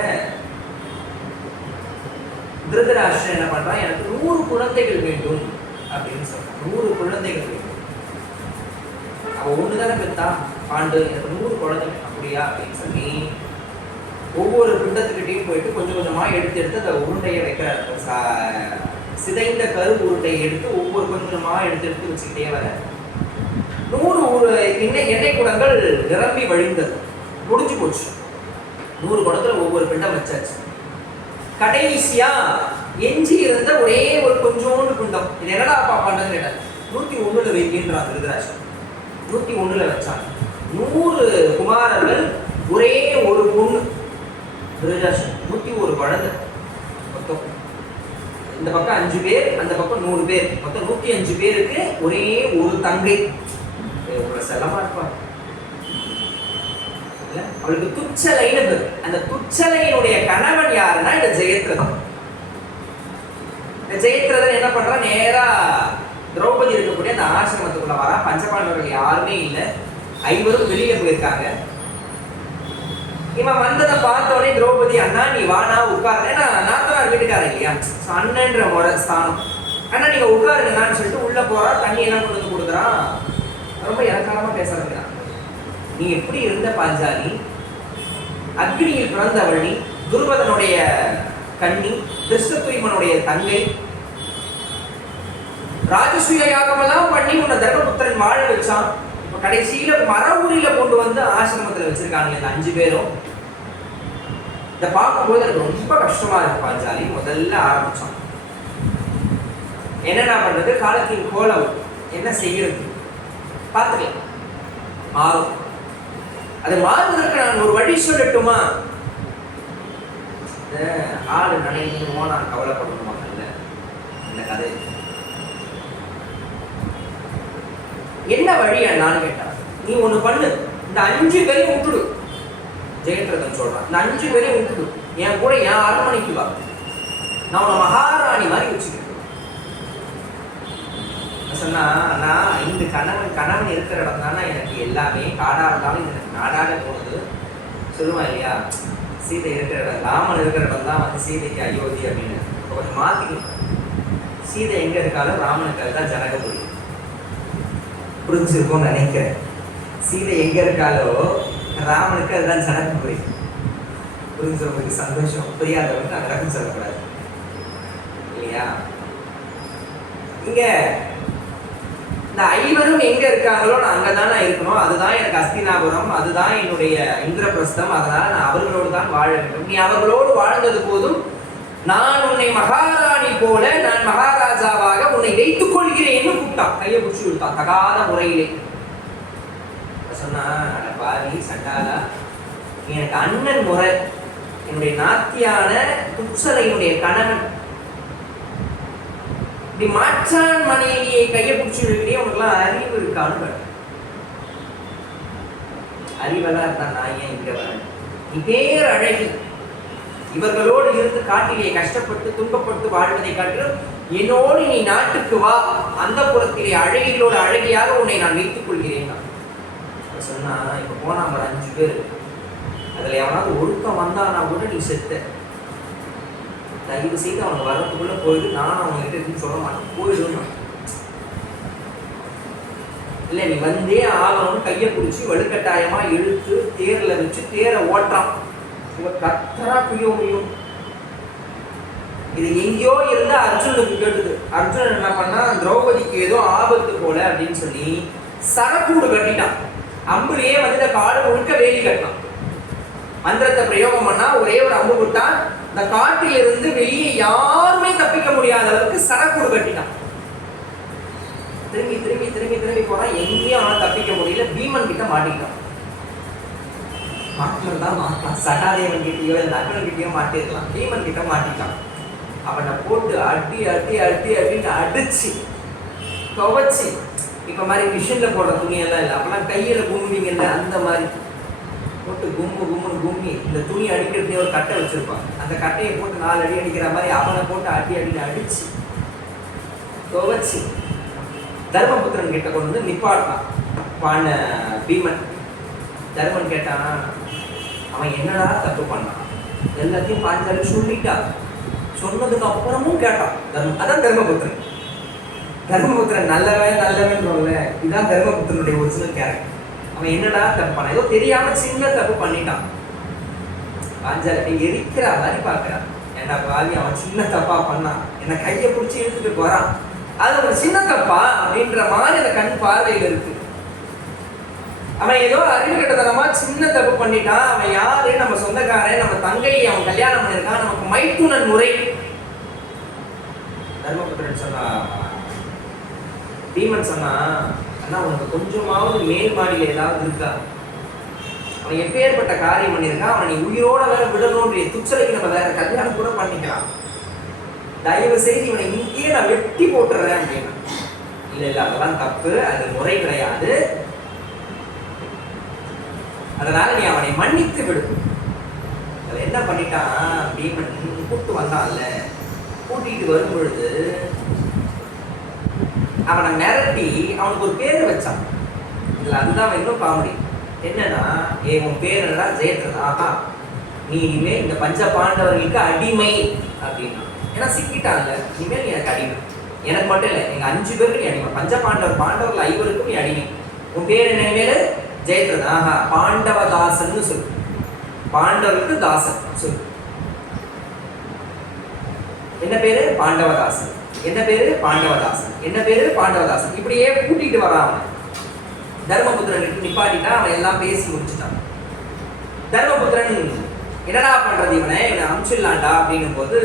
திருதராஷ்டிரன் என்ன பண்றான், எனக்கு 100 குழந்தைகள் வேண்டும் அப்படின்னு சொல்றான். 100 குழந்தைகள் வேண்டும். அவ ஒண்ணுதானே பெத்தா ஆண்டு, எனக்கு 100 குழந்தைகள். அப்படியா அப்படின்னு சொல்லி ஒவ்வொரு பிண்டத்துக்கிட்டையும் போயிட்டு கொஞ்சம் கொஞ்சமா எடுத்து அந்த உருண்டையை வைக்கிற, சிதைந்த கரு உருண்டையை எடுத்து ஒவ்வொரு கொஞ்சமா எடுத்து வச்சுக்கிட்டே வர 100 எண்ணெய் குடங்கள் நிரம்பி வழிந்தது. முடிஞ்சு போச்சு. 100 குடத்துல ஒவ்வொரு பிண்டம் வச்சாச்சு. கடைசியா எஞ்சி இருந்த ஒரே ஒரு கொஞ்சோண்டு பிண்டம், இது என்னடா பண்றது கேட்டார். 101 வைக்கின்றான் திருதராஷ்டிரன். 101 வச்சாங்க. 100 குமாரர்கள், ஒரே ஒரு பொண்ணு. திருதராஷ்டிரன் 101 குழந்தை. மொத்தம் இந்த பக்கம் 5 பேர், அந்த பக்கம் 100 பேர், மொத்தம் 105 பேருக்கு ஒரே ஒரு தங்கை. செல்லமா இருப்பாங்க அவளுக்கு துச்சலைன்னு பேரு. அந்த துச்சலையினுடைய கணவன் யாருன்னா இந்த ஜெயத்ரதன். இந்த ஜெயத்ரதன் என்ன பண்றா, நேரா திரௌபதி இருக்கக்கூடிய அந்த ஆசிரமத்துக்குள்ள வரா. பஞ்சபாண்டவர்கள் யாருமே இல்லை, ஐவரும் வெளியில போயிருக்காங்க. இவன் வந்ததை பார்த்த உடனே திரௌபதி, அண்ணா நீ வானா உட்காரு. ஏன்னா நாத்தனார் வீட்டுக்காரன் இல்லையா, அண்ணன்ற முறை ஸ்தானம். அண்ணா நீங்க உட்காருங்கன்னு சொல்லிட்டு உள்ள போறா. தண்ணி எல்லாம் கொண்டு வந்து கொடுக்குறான். ரொம்ப இலக்காரமா பேசுறாங்க. நீ எப்படி இருந்த பாஞ்சாலி, அக்னியில் பிறந்தவள் நீ, துருபதனுடைய கண்ணி, திருஷ்டத்யும்னனுடைய தங்கை, ராஜசூய யாகமெல்லாம் பண்ணி உன்னை தர்மபுத்திரன் வாழ வச்சான். இப்ப கடைசியில மரபுரியில கொண்டு வந்து ஆசிரமத்துல வச்சிருக்காங்க இந்த 5 பேரும். இதை பார்க்கும்போது எனக்கு ரொம்ப கஷ்டமா இருக்கு பாஞ்சாலி. முதல்ல ஆரம்பிச்சான், என்னென்ன பண்றது, காலத்தின் கோலம் என்ன செய்யறது பார்த்துக்கலாம், மாறும். அது மாறுவதற்கு நான் ஒரு வழி சொல்லட்டுமா? ஆளு நினைக்கணுமோ நான் கவலைப்படணுமா? இல்ல, இந்த கதை என்ன வழி அண்ணான்னு கேட்டா, நீ ஒண்ணு பண்ணு, இந்த 5 பேரையும் விட்டுடு. ஜெயத்ரதன் சொல்றான், இந்த 5 பேரையும் விட்டுடு, என் கூட என் அரண்மனைக்கு வா, நான் உன்னை மகாராணி மாதிரி வச்சுக்கிறேன். சொன்னா, நான் இந்த கணவன் இருக்கிற இடம் தானே எனக்கு எல்லாமே, காடா இருந்தாலும் எனக்கு நாடாக போனது சொல்லுவான் இல்லையா. சீதை இருக்கிற இடம், ராமன் இருக்கிற இடம் தான் வந்து சீதைக்கு அயோத்தி அப்படின்னு. கொஞ்சம் மாத்திக்கலாம், சீதை எங்க இருக்காலும் ராமனுக்கு அதுதான் ஜனகபுரி. புரிஞ்சிருக்கும்னு நினைக்கிறேன். சீதை எங்க இருக்காலோ ராமனுக்கு அதுதான் ஜனகபுரி. புரிஞ்சவங்களுக்கு சந்தோஷம், புரியாதவங்களுக்கு அங்கடக்கும் சொல்லக்கூடாது இல்லையா. இங்க இந்த 5 எங்க இருக்காங்களோ நான் அங்கதான் நான் இருக்கணும். அதுதான் எனக்கு அஸ்தினாபுரம், அதுதான் என்னுடைய இந்திரபிரஸ்தம். அதனால நான் அவர்களோடு தான் வாழ வேண்டும். நீ அவர்களோடு வாழ்ந்தது போதும். நான் உன்னை மகாராணி போல, நான் மகாராஜாவாக உன்னை வைத்துக் கொள்கிறேன்னு கூப்பிட்டான். கையை பிடிச்சி விட்டான் தகாத முறையிலே. சொன்னா, பாவி சண்டாலா, எனக்கு அண்ணன் முறை, என்னுடைய நாத்தியான துச்சலையினுடைய கணவன், இப்படி மாற்றான் மனைவியை கையை பிடிச்சி விடுக்கிறே, உனக்குலாம் அறிவு இருக்கான்னு. அறிவெல்லாம் இருந்தா நான் ஏன் இங்க வரேன்? நீ பேர் அழகி, இவர்களோடு இருந்து காட்டிலே கஷ்டப்பட்டு துன்பப்பட்டு வாழ்வதை காட்டிலும் என்னோடு நீ நாட்டுக்கு வா, அந்த புறத்திலே அழகிகளோடு அழகியாக உன்னை நான் வைத்துக் கொள்கிறேன். சொன்னா, இப்ப போனா ஒரு 5 பேர், அதுல எவனாவது ஒழுக்கம் வந்தானா கூட நீ செத்த. தயவு செய்து அவனுக்கு வர்றதுக்குள்ள போயிடு, நானும் அவங்ககிட்ட இருக்குன்னு சொல்ல மாட்டேன், போயிடும். இல்ல நீ வந்தே ஆகணும்னு கையை பிடிச்சி வலுக்கட்டாயமா இழுத்து தேர்ல வச்சு தேரை ஓட்டுறான். கத்தரா குய்யோ முடியும். இது எங்கேயோ இருந்து அர்ஜுனுக்கு கேட்டுது. அர்ஜுனன் என்ன பண்ணா, திரௌபதிக்கு ஏதோ ஆபத்து போல அப்படின்னு சொல்லி சரக்கூடு கட்டிட்டான். அம்புலேயே வந்து இந்த காடு முழுக்க வேலி கட்டினான். மந்திரத்தை பிரயோகம் பண்ணா ஒரே ஒரு அம்பு விட்டா இந்த காட்டிலிருந்து வெளியே யாருமே தப்பிக்க முடியாத அளவுக்கு சரக்கூடு கட்டினான். திரும்பி திரும்பி திரும்பி திரும்பி போனா எங்கேயும் அவனை தப்பிக்க முடியல. பீமன் கிட்ட மாட்டிக்கிட்டான். மாட்டினு தான் மாட்டான். சகாதேவன் கிட்டயோ இல்லை அண்ணன் கிட்டயோ மாட்டிருக்கலாம். பீமன் கிட்ட மாட்டிட்டான். அவனை போட்டு அடி அடி அடி அப்படின்னு அடிச்சு துவச்சி, இப்ப மாதிரி மிஷின்ல போடுற துணியெல்லாம் இல்லை, அப்பெல்லாம் கையில கும்பிங்கல்ல, அந்த மாதிரி போட்டு கும்மு கும்முன்னு கும்மி இந்த துணி அடிக்கிறதே ஒரு கட்டை வச்சிருப்பான். அந்த கட்டையை போட்டு 4 அடி அடிக்கிற மாதிரி அவனை போட்டு அடி அடின்னு அடிச்சு துவச்சி தர்மபுத்திரன் கிட்ட கொண்டு வந்து நிப்பாட்டான். பான பீமன். தர்மன் கேட்டானா, அவன் என்னடா தப்பு பண்ணான்? எல்லாத்தையும் பாஞ்சாலி சொல்லிட்டான். சொன்னதுக்கு அப்புறமும் கேட்டான். அதான் தர்மபுத்திரன். தர்மபுத்திரன் நல்லவன் நல்லவன். இதுதான் தர்மபுத்திரனுடைய ஒரிஜினல் கேரக்டர். அவன் என்னடா தப்பு பண்ணான்? ஏதோ தெரியாம சின்ன தப்பு பண்ணிட்டான். பாஞ்சாலி எரிக்கிற மாதிரி பாக்குறான். ஏன்னா பாவி, அவன் சின்ன தப்பா பண்ணான், என்ன கையை பிடிச்சி இழுத்துட்டு போறான், அது ஒரு சின்ன தப்பா அப்படின்ற மாதிரி அந்த கண் பார்வையில் இருக்கு. அவன் ஏதோ அறிவு கட்டத்தனமா சின்ன தப்பு பண்ணிட்டான். அவன் யாரு? நம்ம சொந்தக்காரன், நம்ம தங்கையை அவன் கல்யாணம் பண்ணிருக்கான், நமக்கு மைத்துனன் முறை. தர்மபுத்திரன் சொன்னா, பீமன் சொன்னா, அண்ணா உனக்கு கொஞ்சமாவது மேல் மாடியில ஏதாவது இருக்கா? அவன் எப்பேற்பட்ட காரியம் பண்ணியிருக்கான், அவன் நீ உயிரோட வேற விடணும்ன்ற துச்சலைக்கு நம்ம வேற கல்யாணம் கூட பண்ணிக்கலாம். தயவு செய்து இவனை இங்கேயே நான் வெட்டி போட்டுறேன் அப்படின்னா. இல்ல இல்ல, அதெல்லாம் தப்பு, அது முறை கிடையாது. அதனால நீ அவனை மன்னித்து விடு. அது என்ன பண்ணிட்டான், பீமன் கூட்டு வந்தான்ல, கூட்டிட்டு வரும் பொழுது அவனை மிரட்டி அவனுக்கு ஒரு பேர் வச்சான். இதுல அதுதான் இன்னும் காமெடி. என்னன்னா, உன் பேர் என்னடா, ஜெயத்ரதா. ஆஹா, நீ இனிமே இந்த பஞ்ச பாண்டவர்களுக்கு அடிமை அப்படின்னா. ஏன்னா சிக்கிட்டான்ல, இனிமேல் நீ எனக்கு அடிமை. எனக்கு மட்டும் இல்லை, எங்க 5 பேருக்கு நீ அடிமை. பஞ்ச பாண்டவர்கள் 5 நீ அடிமை. உன் பேர் என்ன மேல? ஜெயத்ரதா. ஆஹா, பாண்டவதாசன் சொல்லு. பாண்டவர்களுக்கு தாசன் சொல்லு. என்ன பேரு? பாண்டவதாசன். என்ன பேரு? பாண்டவதாசன். என்ன பேரு? பாண்டவதாசன். இப்படியே கூட்டிட்டு வரான். தர்மபுத்திரனுக்கு நிப்பாட்டிட்டா, அவன் எல்லாம் பேசி முடிச்சுட்டான். தர்மபுத்திரன் என்னடா பண்றது, இவனை அனுப்பிச்சிடலாண்டா அப்படின்னும் போது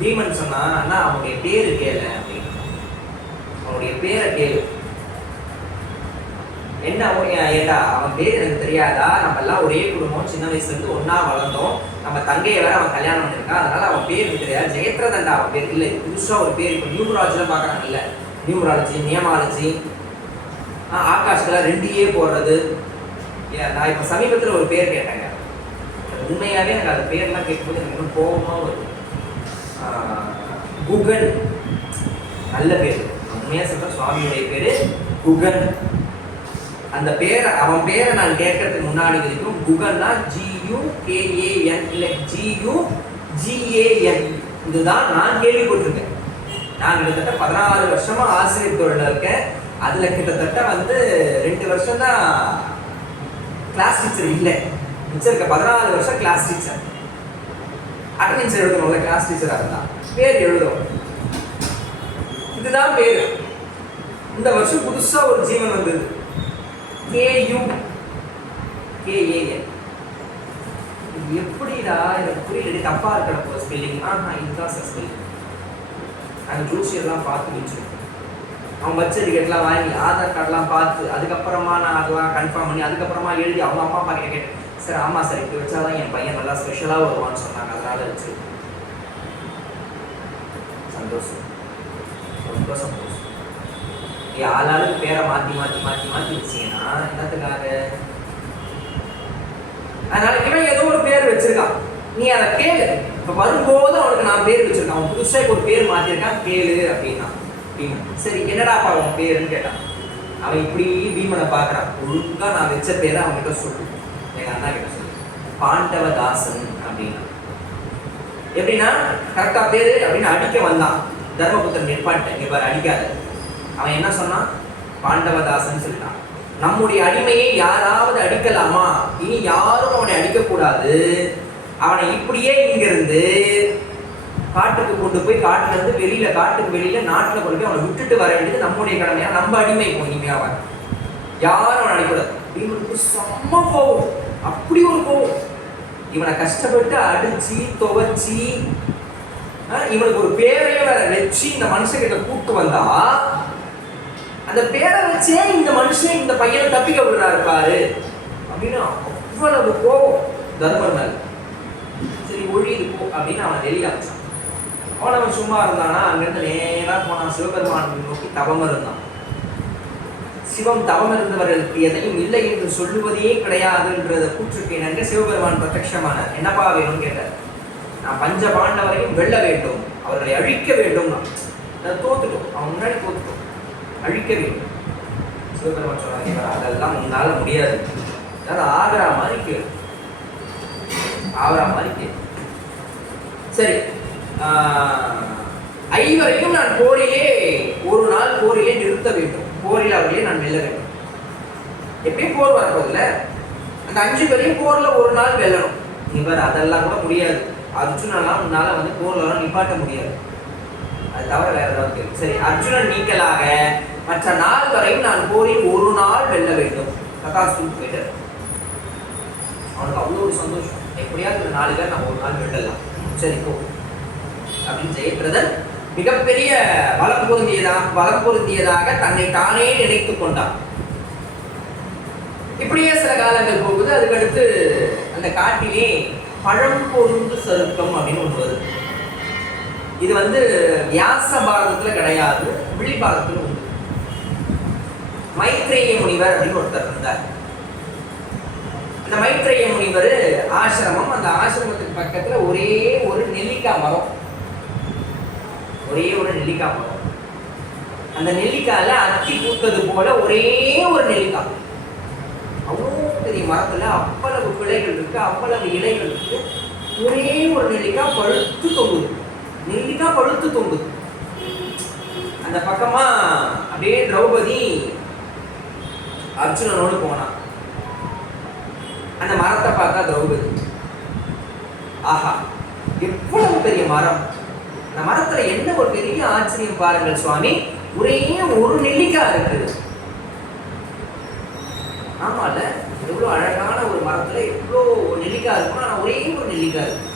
பீமன் சொன்னா, அண்ணா அவனுடைய பேரு கேளு அப்படின்னு. அவனுடைய பேரை கேளு. என்ன ஏண்டா, அவன் பேர் எனக்கு தெரியாதா? நம்ம எல்லாம் ஒரே குடும்பம், சின்ன வயசுல இருந்து ஒன்னா வளர்ந்தோம். நம்ம தங்கையை வேற அவன் கல்யாணம் பண்ணிருக்கான், அதனால அவன் பேர் தெரியாது. ஜெயத்ரதண்டா அவன் பேர். இல்லை, புதுசா ஒரு பேர் இப்போ நியூமராலஜில பாக்குறாங்கல்ல, நியூமராலஜி, நியமாலஜி, ஆகாஷ்ல 2 போடுறது. நான் இப்ப சமீபத்துல ஒரு பேர் கேட்டாங்க, உண்மையாவே எனக்கு அந்த பேர்லாம் கேட்கும்போது எனக்கு இன்னும் கோபமா வரும். குகன், நல்ல பேர். உண்மையா சொல்ற, சுவாமியுடைய பேரு குகன். அந்த பேரை, அவன் பேரை நான் கேட்கறதுக்கு முன்னாடி வரைக்கும் குகன்னா GUKAN இல்லை GUGAN இதுதான் நான் கேள்விப்பட்டிருக்கேன். நான் கிட்டத்தட்ட 16 வருஷமா ஆசிரியர் தொழில இருக்கேன். அதுல கிட்டத்தட்ட 2 வருஷம் தான் கிளாஸ் டீச்சர் இல்லை. மிச்சம் இருக்க 14 வருஷம் கிளாஸ் டீச்சர். அட்டெண்டன்ஸ் எழுதணும்ல, கிளாஸ் டீச்சரா இருந்தா பேர் எழுதும். இதுதான் பேரு. இந்த வருஷம் புதுசா ஒரு ஜீவன் வந்தது, KUKAN. எப்படிடா, எனக்கு புரியல, தப்பா இருக்கிற ஸ்பெல்லிங். இதுதான் சார் ஸ்பெல்லிங். நாங்கள் ஜோசியர்லாம் பார்த்து வச்சிருக்கோம். அவன் பர்த் சர்டிஃபிகேட்லாம் வாங்கி, ஆதார் கார்டெலாம் பார்த்து, அதுக்கப்புறமா நான் அதெல்லாம் கன்ஃபார்ம் பண்ணி, அதுக்கப்புறமா எழுதி அவங்க அம்மா அப்பா கிட்ட கேட்டேன். சார் ஆமாம் சார், இப்படி வச்சாதான் என் பையன் நல்லா ஸ்பெஷலாக வருவான்னு சொன்னாங்க, அதனால வச்சு. சந்தோஷம், ரொம்ப சந்தோஷம். ஆளாளுக்கு பேரை மாற்றி மாற்றி மாற்றி மாற்றி வச்சிங்கன்னா என்னத்துக்காக? அதனால இவன் ஏதோ ஒரு பேர் வச்சிருக்கான், நீ அதை கேளு. இப்போ வரும்போது அவனுக்கு நான் பேர் வச்சிருக்கான், அவன் புதுசாக ஒரு பேர் மாற்றிருக்கான், கேளு அப்படின்னா. பீமன், சரி என்னடாப்பா அவன் பேருன்னு கேட்டான். அவன் இப்படி பீமனை பார்க்குறான். ஒழுங்காக நான் வச்ச பேரை அவன்கிட்ட சொல்லு, எங்கள் அண்ணா கிட்ட சொல்லு, பாண்டவதாசன் அப்படின்னா. எப்படின்னா கரெக்டா பேரு அப்படின்னு அடிக்க வந்தான். தர்மபுத்திரன் நிற்பான்ட்டேன், இவர் அடிக்காத. அவன் என்ன சொன்னான்? பாண்டவதாசன் சொல்லிட்டான். நம்முடைய அடிமையை யாராவது அடிக்கலாமா? இனி யாரும் அவனை அடிக்கக்கூடாது. அவனை இப்படியே இங்கிருந்து காட்டுக்கு கொண்டு போய், காட்டுல இருந்து வெளியில, காட்டுக்கு வெளியில நாட்டுல கொண்டு போய் அவனை விட்டுட்டு வர வேண்டியது நம்முடைய கடமையா. நம்ம அடிமை இனிமே அவன் யாரும் அவன் அடிக்கூடாது. இவனுக்கு செம்ம கோவம், அப்படி ஒரு கோவம். இவனை கஷ்டப்பட்டு அடிச்சு துவச்சி இவனுக்கு ஒரு பேரையே வேற வச்சு இந்த மனுஷங்கிட்ட கூப்பிட்டு வந்தா, அந்த பேரை வச்சே இந்த மனுஷன் இந்த பையனை தப்பிக்க விடுறாரு பாரு அப்படின்னு அவ்வளவு கோவம் தர்மர் மேல. சரி ஒழியுது போ அப்படின்னு அவனை வெளியில அமைச்சான். அவன் சும்மா இருந்தானா, அங்கிருந்து நேரா போனான், சிவபெருமான் நோக்கி தவம் இருந்தான். சிவம் தவம் இருந்தவர்களுக்கு எதையும் இல்லை என்று சொல்லுவதே கிடையாதுன்றத கூற்றுக்கு நன்கு சிவபெருமான் பிரத்யட்சமான. என்னப்பா வேணும்னு கேட்டார். நான் பஞ்ச பாண்டவரையும் வெல்ல வேண்டும், அவர்களை அழிக்க வேண்டும். நான் தோத்துட்டோம், அவன் முன்னாடி தோத்துட்டோம், அழிக்க வேண்டும். சிவபெருமான் சொன்னாங்க, அதெல்லாம் உன்னால முடியாது, அதாவது ஆகிற மாதிரி கேளு, ஆகிற மாதிரி கேளு. சரி, 5 நான் போரிலே, ஒரு நாள் போரிலே நிறுத்த வேண்டும், போரில் அவர்களே நான் வெல்ல வேண்டும். எப்படியும் போர் வரப்போதில்ல, அந்த 5 பேரையும் போர்ல ஒரு நாள் வெல்லணும். இவர் அதெல்லாம் கூட முடியாது, அர்ஜுனெல்லாம் உன்னால போர்லாம் நிப்பாட்ட முடியாது, அது தவிர வேற ஏதாவது கேள்வி. சரி, அர்ஜுனன் நீக்கலாக மற்ற 4 வரையும் நான் போரில் ஒரு நாள் வெல்ல வேண்டும். கதாஸ்து போயிட்டு அவனுக்கு அவ்வளோ ஒரு சந்தோஷம், எப்படியாவது 4 பேர் நான் ஒரு நாள் வெல்லலாம். சரி போ அப்படின்னு ஜெயத்ரதன் மிகப்பெரிய வளம் பொருந்தியதாக தன்னை தானே நினைத்துக் கொண்டான். இப்படியே சில காலங்கள் போகுது. அதுக்கடுத்து அந்த காட்டிலே பழம் பொருந்து சருக்கம் அப்படின்னு ஒன்று வருது. இது வியாச பாரதத்துல கிடையாது, விழி பாரதத்துல உண்டு. மைத்ரேய முனிவர் அப்படின்னு ஒருத்தர் இருந்தார். அந்த மைத்ரேய முனிவர் ஆசிரமம், அந்த ஆசிரமத்துக்கு பக்கத்துல ஒரே ஒரு நெல்லிக்காய் மரம், ஒரே ஒரு நெல்லிக்காய் மரம். அந்த நெல்லிக்காயில அத்தி பூத்தது போல ஒரே ஒரு நெல்லிக்காய். அவ்வளோ பெரிய மரத்துல அவ்வளவு பிள்ளைகள் இருக்கு, அவ்வளவு இலைகள் இருக்கு. ஒரே ஒரு நெல்லிக்காய் பழுத்து தொங்குது, நெல்லிக்காய் பழுத்து தொங்குது. அந்த பக்கமா அப்படியே திரௌபதி அர்ஜுனனோடு போனான். அந்த மரத்தை பார்த்தா திரௌபதி, ஆஹா எவ்வளவு பெரிய மரம், அந்த மரத்துல என்ன ஒரு பெரிய ஆச்சரியம் பாருங்கள் சுவாமி, ஒரே ஒரு நெல்லிக்காய் இருக்குது. ஆமால, எவ்வளவு அழகான ஒரு மரத்துல எவ்வளோ நெல்லிக்காய் இருக்கும், ஆனா ஒரே ஒரு நெல்லிக்காய் இருக்கு.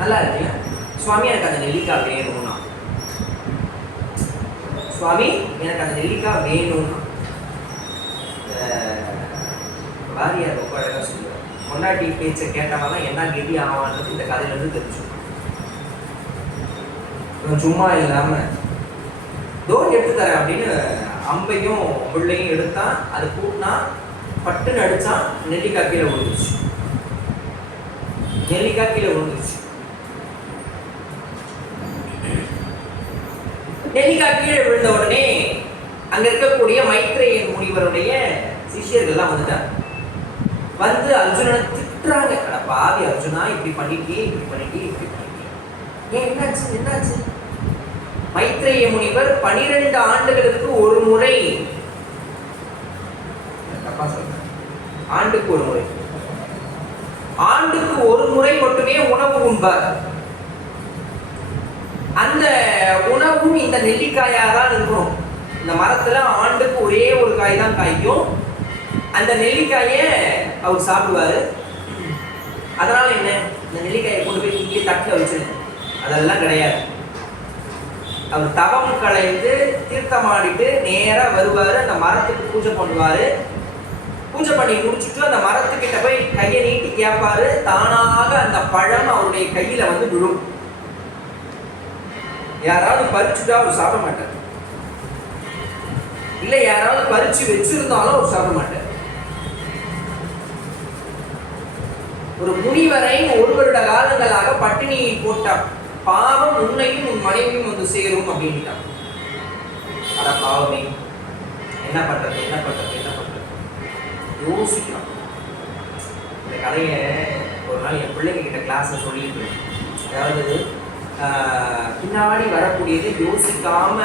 நல்லா இருக்கு சுவாமி, எனக்கு அந்த நெல்லிக்காய் வேணும்னா, சுவாமி எனக்கு அந்த நெல்லிக்காய் வேணும்னா. வாரியார் ரொம்ப அழகா சொல்லுவார், பொண்டாட்டி பேச்சை கேட்டவன் என்ன கெதி ஆவான்றது இந்த கதையில இருந்து தெரிஞ்சு. சும்மா இல்லாம தோல் எடுத்து தரேன் அப்படின்னு அம்பையும் முள்ளையும் எடுத்தான், அது கூட்டினா பட்டுன்னு அடிச்சான், நெல்லிக்காய் கீழே விழுந்துருச்சு. நெல்லிக்காய் கீழே விழுந்துருச்சு. நெல்லிக்காய் கீழே விழுந்த உடனே அங்க இருக்கக்கூடிய மைத்ரேயன் முனிவருடைய சிஷியர்கள்லாம் வந்துட்டாங்க. வந்து அர்ஜுனனை திட்டுறாங்க, அட பாவி அர்ஜுனா, இப்படி பண்ணிட்டே இப்படி பண்ணிட்டே இப்படி பண்ணிட்டே, ஏன் என்னாச்சு என்னாச்சு? மைத்ரேய முனிவர் 12 ஆண்டுகளுக்கு ஒரு முறை, தப்பா சொல்றேன், ஆண்டுக்கு ஒரு முறை, ஆண்டுக்கு ஒரு முறை மட்டுமே உணவு உண்பார். அந்த உணவும் இந்த நெல்லிக்காயா தான் இருக்கும். இந்த மரத்துல ஆண்டுக்கு ஒரே ஒரு காய் தான் காய்க்கும். அந்த நெல்லிக்காயை அவர் சாப்பிடுவாரு. அதனால என்ன, இந்த நெல்லிக்காயை கொண்டு போய் இங்கே தட்டில் வச்சிருக்கோம், அதெல்லாம் கிடையாது. அவர் தவம் களைந்து தீர்த்தமாடிட்டு நேரா வருவாரு, அந்த மரத்துக்கு பூஜை பண்ணுவாரு. பூஜை பண்ணி முடிச்சுட்டு அந்த மரத்துக்கிட்ட போய் கையை நீட்டி கேட்பாரு. தானாக அந்த பழம் அவருடைய கையில வந்து விழும். யாராவது பறிச்சுட்டா அவர் சாப்பிட மாட்டார், இல்ல யாராவது பறிச்சு வச்சிருந்தாலும் அவர் சாப்பிட மாட்டார். ஒரு முனிவரை 1 வருட காலங்களாக பட்டினியை போட்டார். பாவம் உன்னையும் உன் மனைவியும் வந்து சேரும் அப்படின்ட்டான். அட பாவமே, என்ன பண்றது என்ன பண்றது என்ன பண்றது யோசிக்கலாம். இந்த கதையை ஒரு நாள் என் பிள்ளைங்க கிட்ட கிளாஸ்ல சொல்லிட்டு, அதாவது பின்னாடி வரக்கூடியதை யோசிக்காம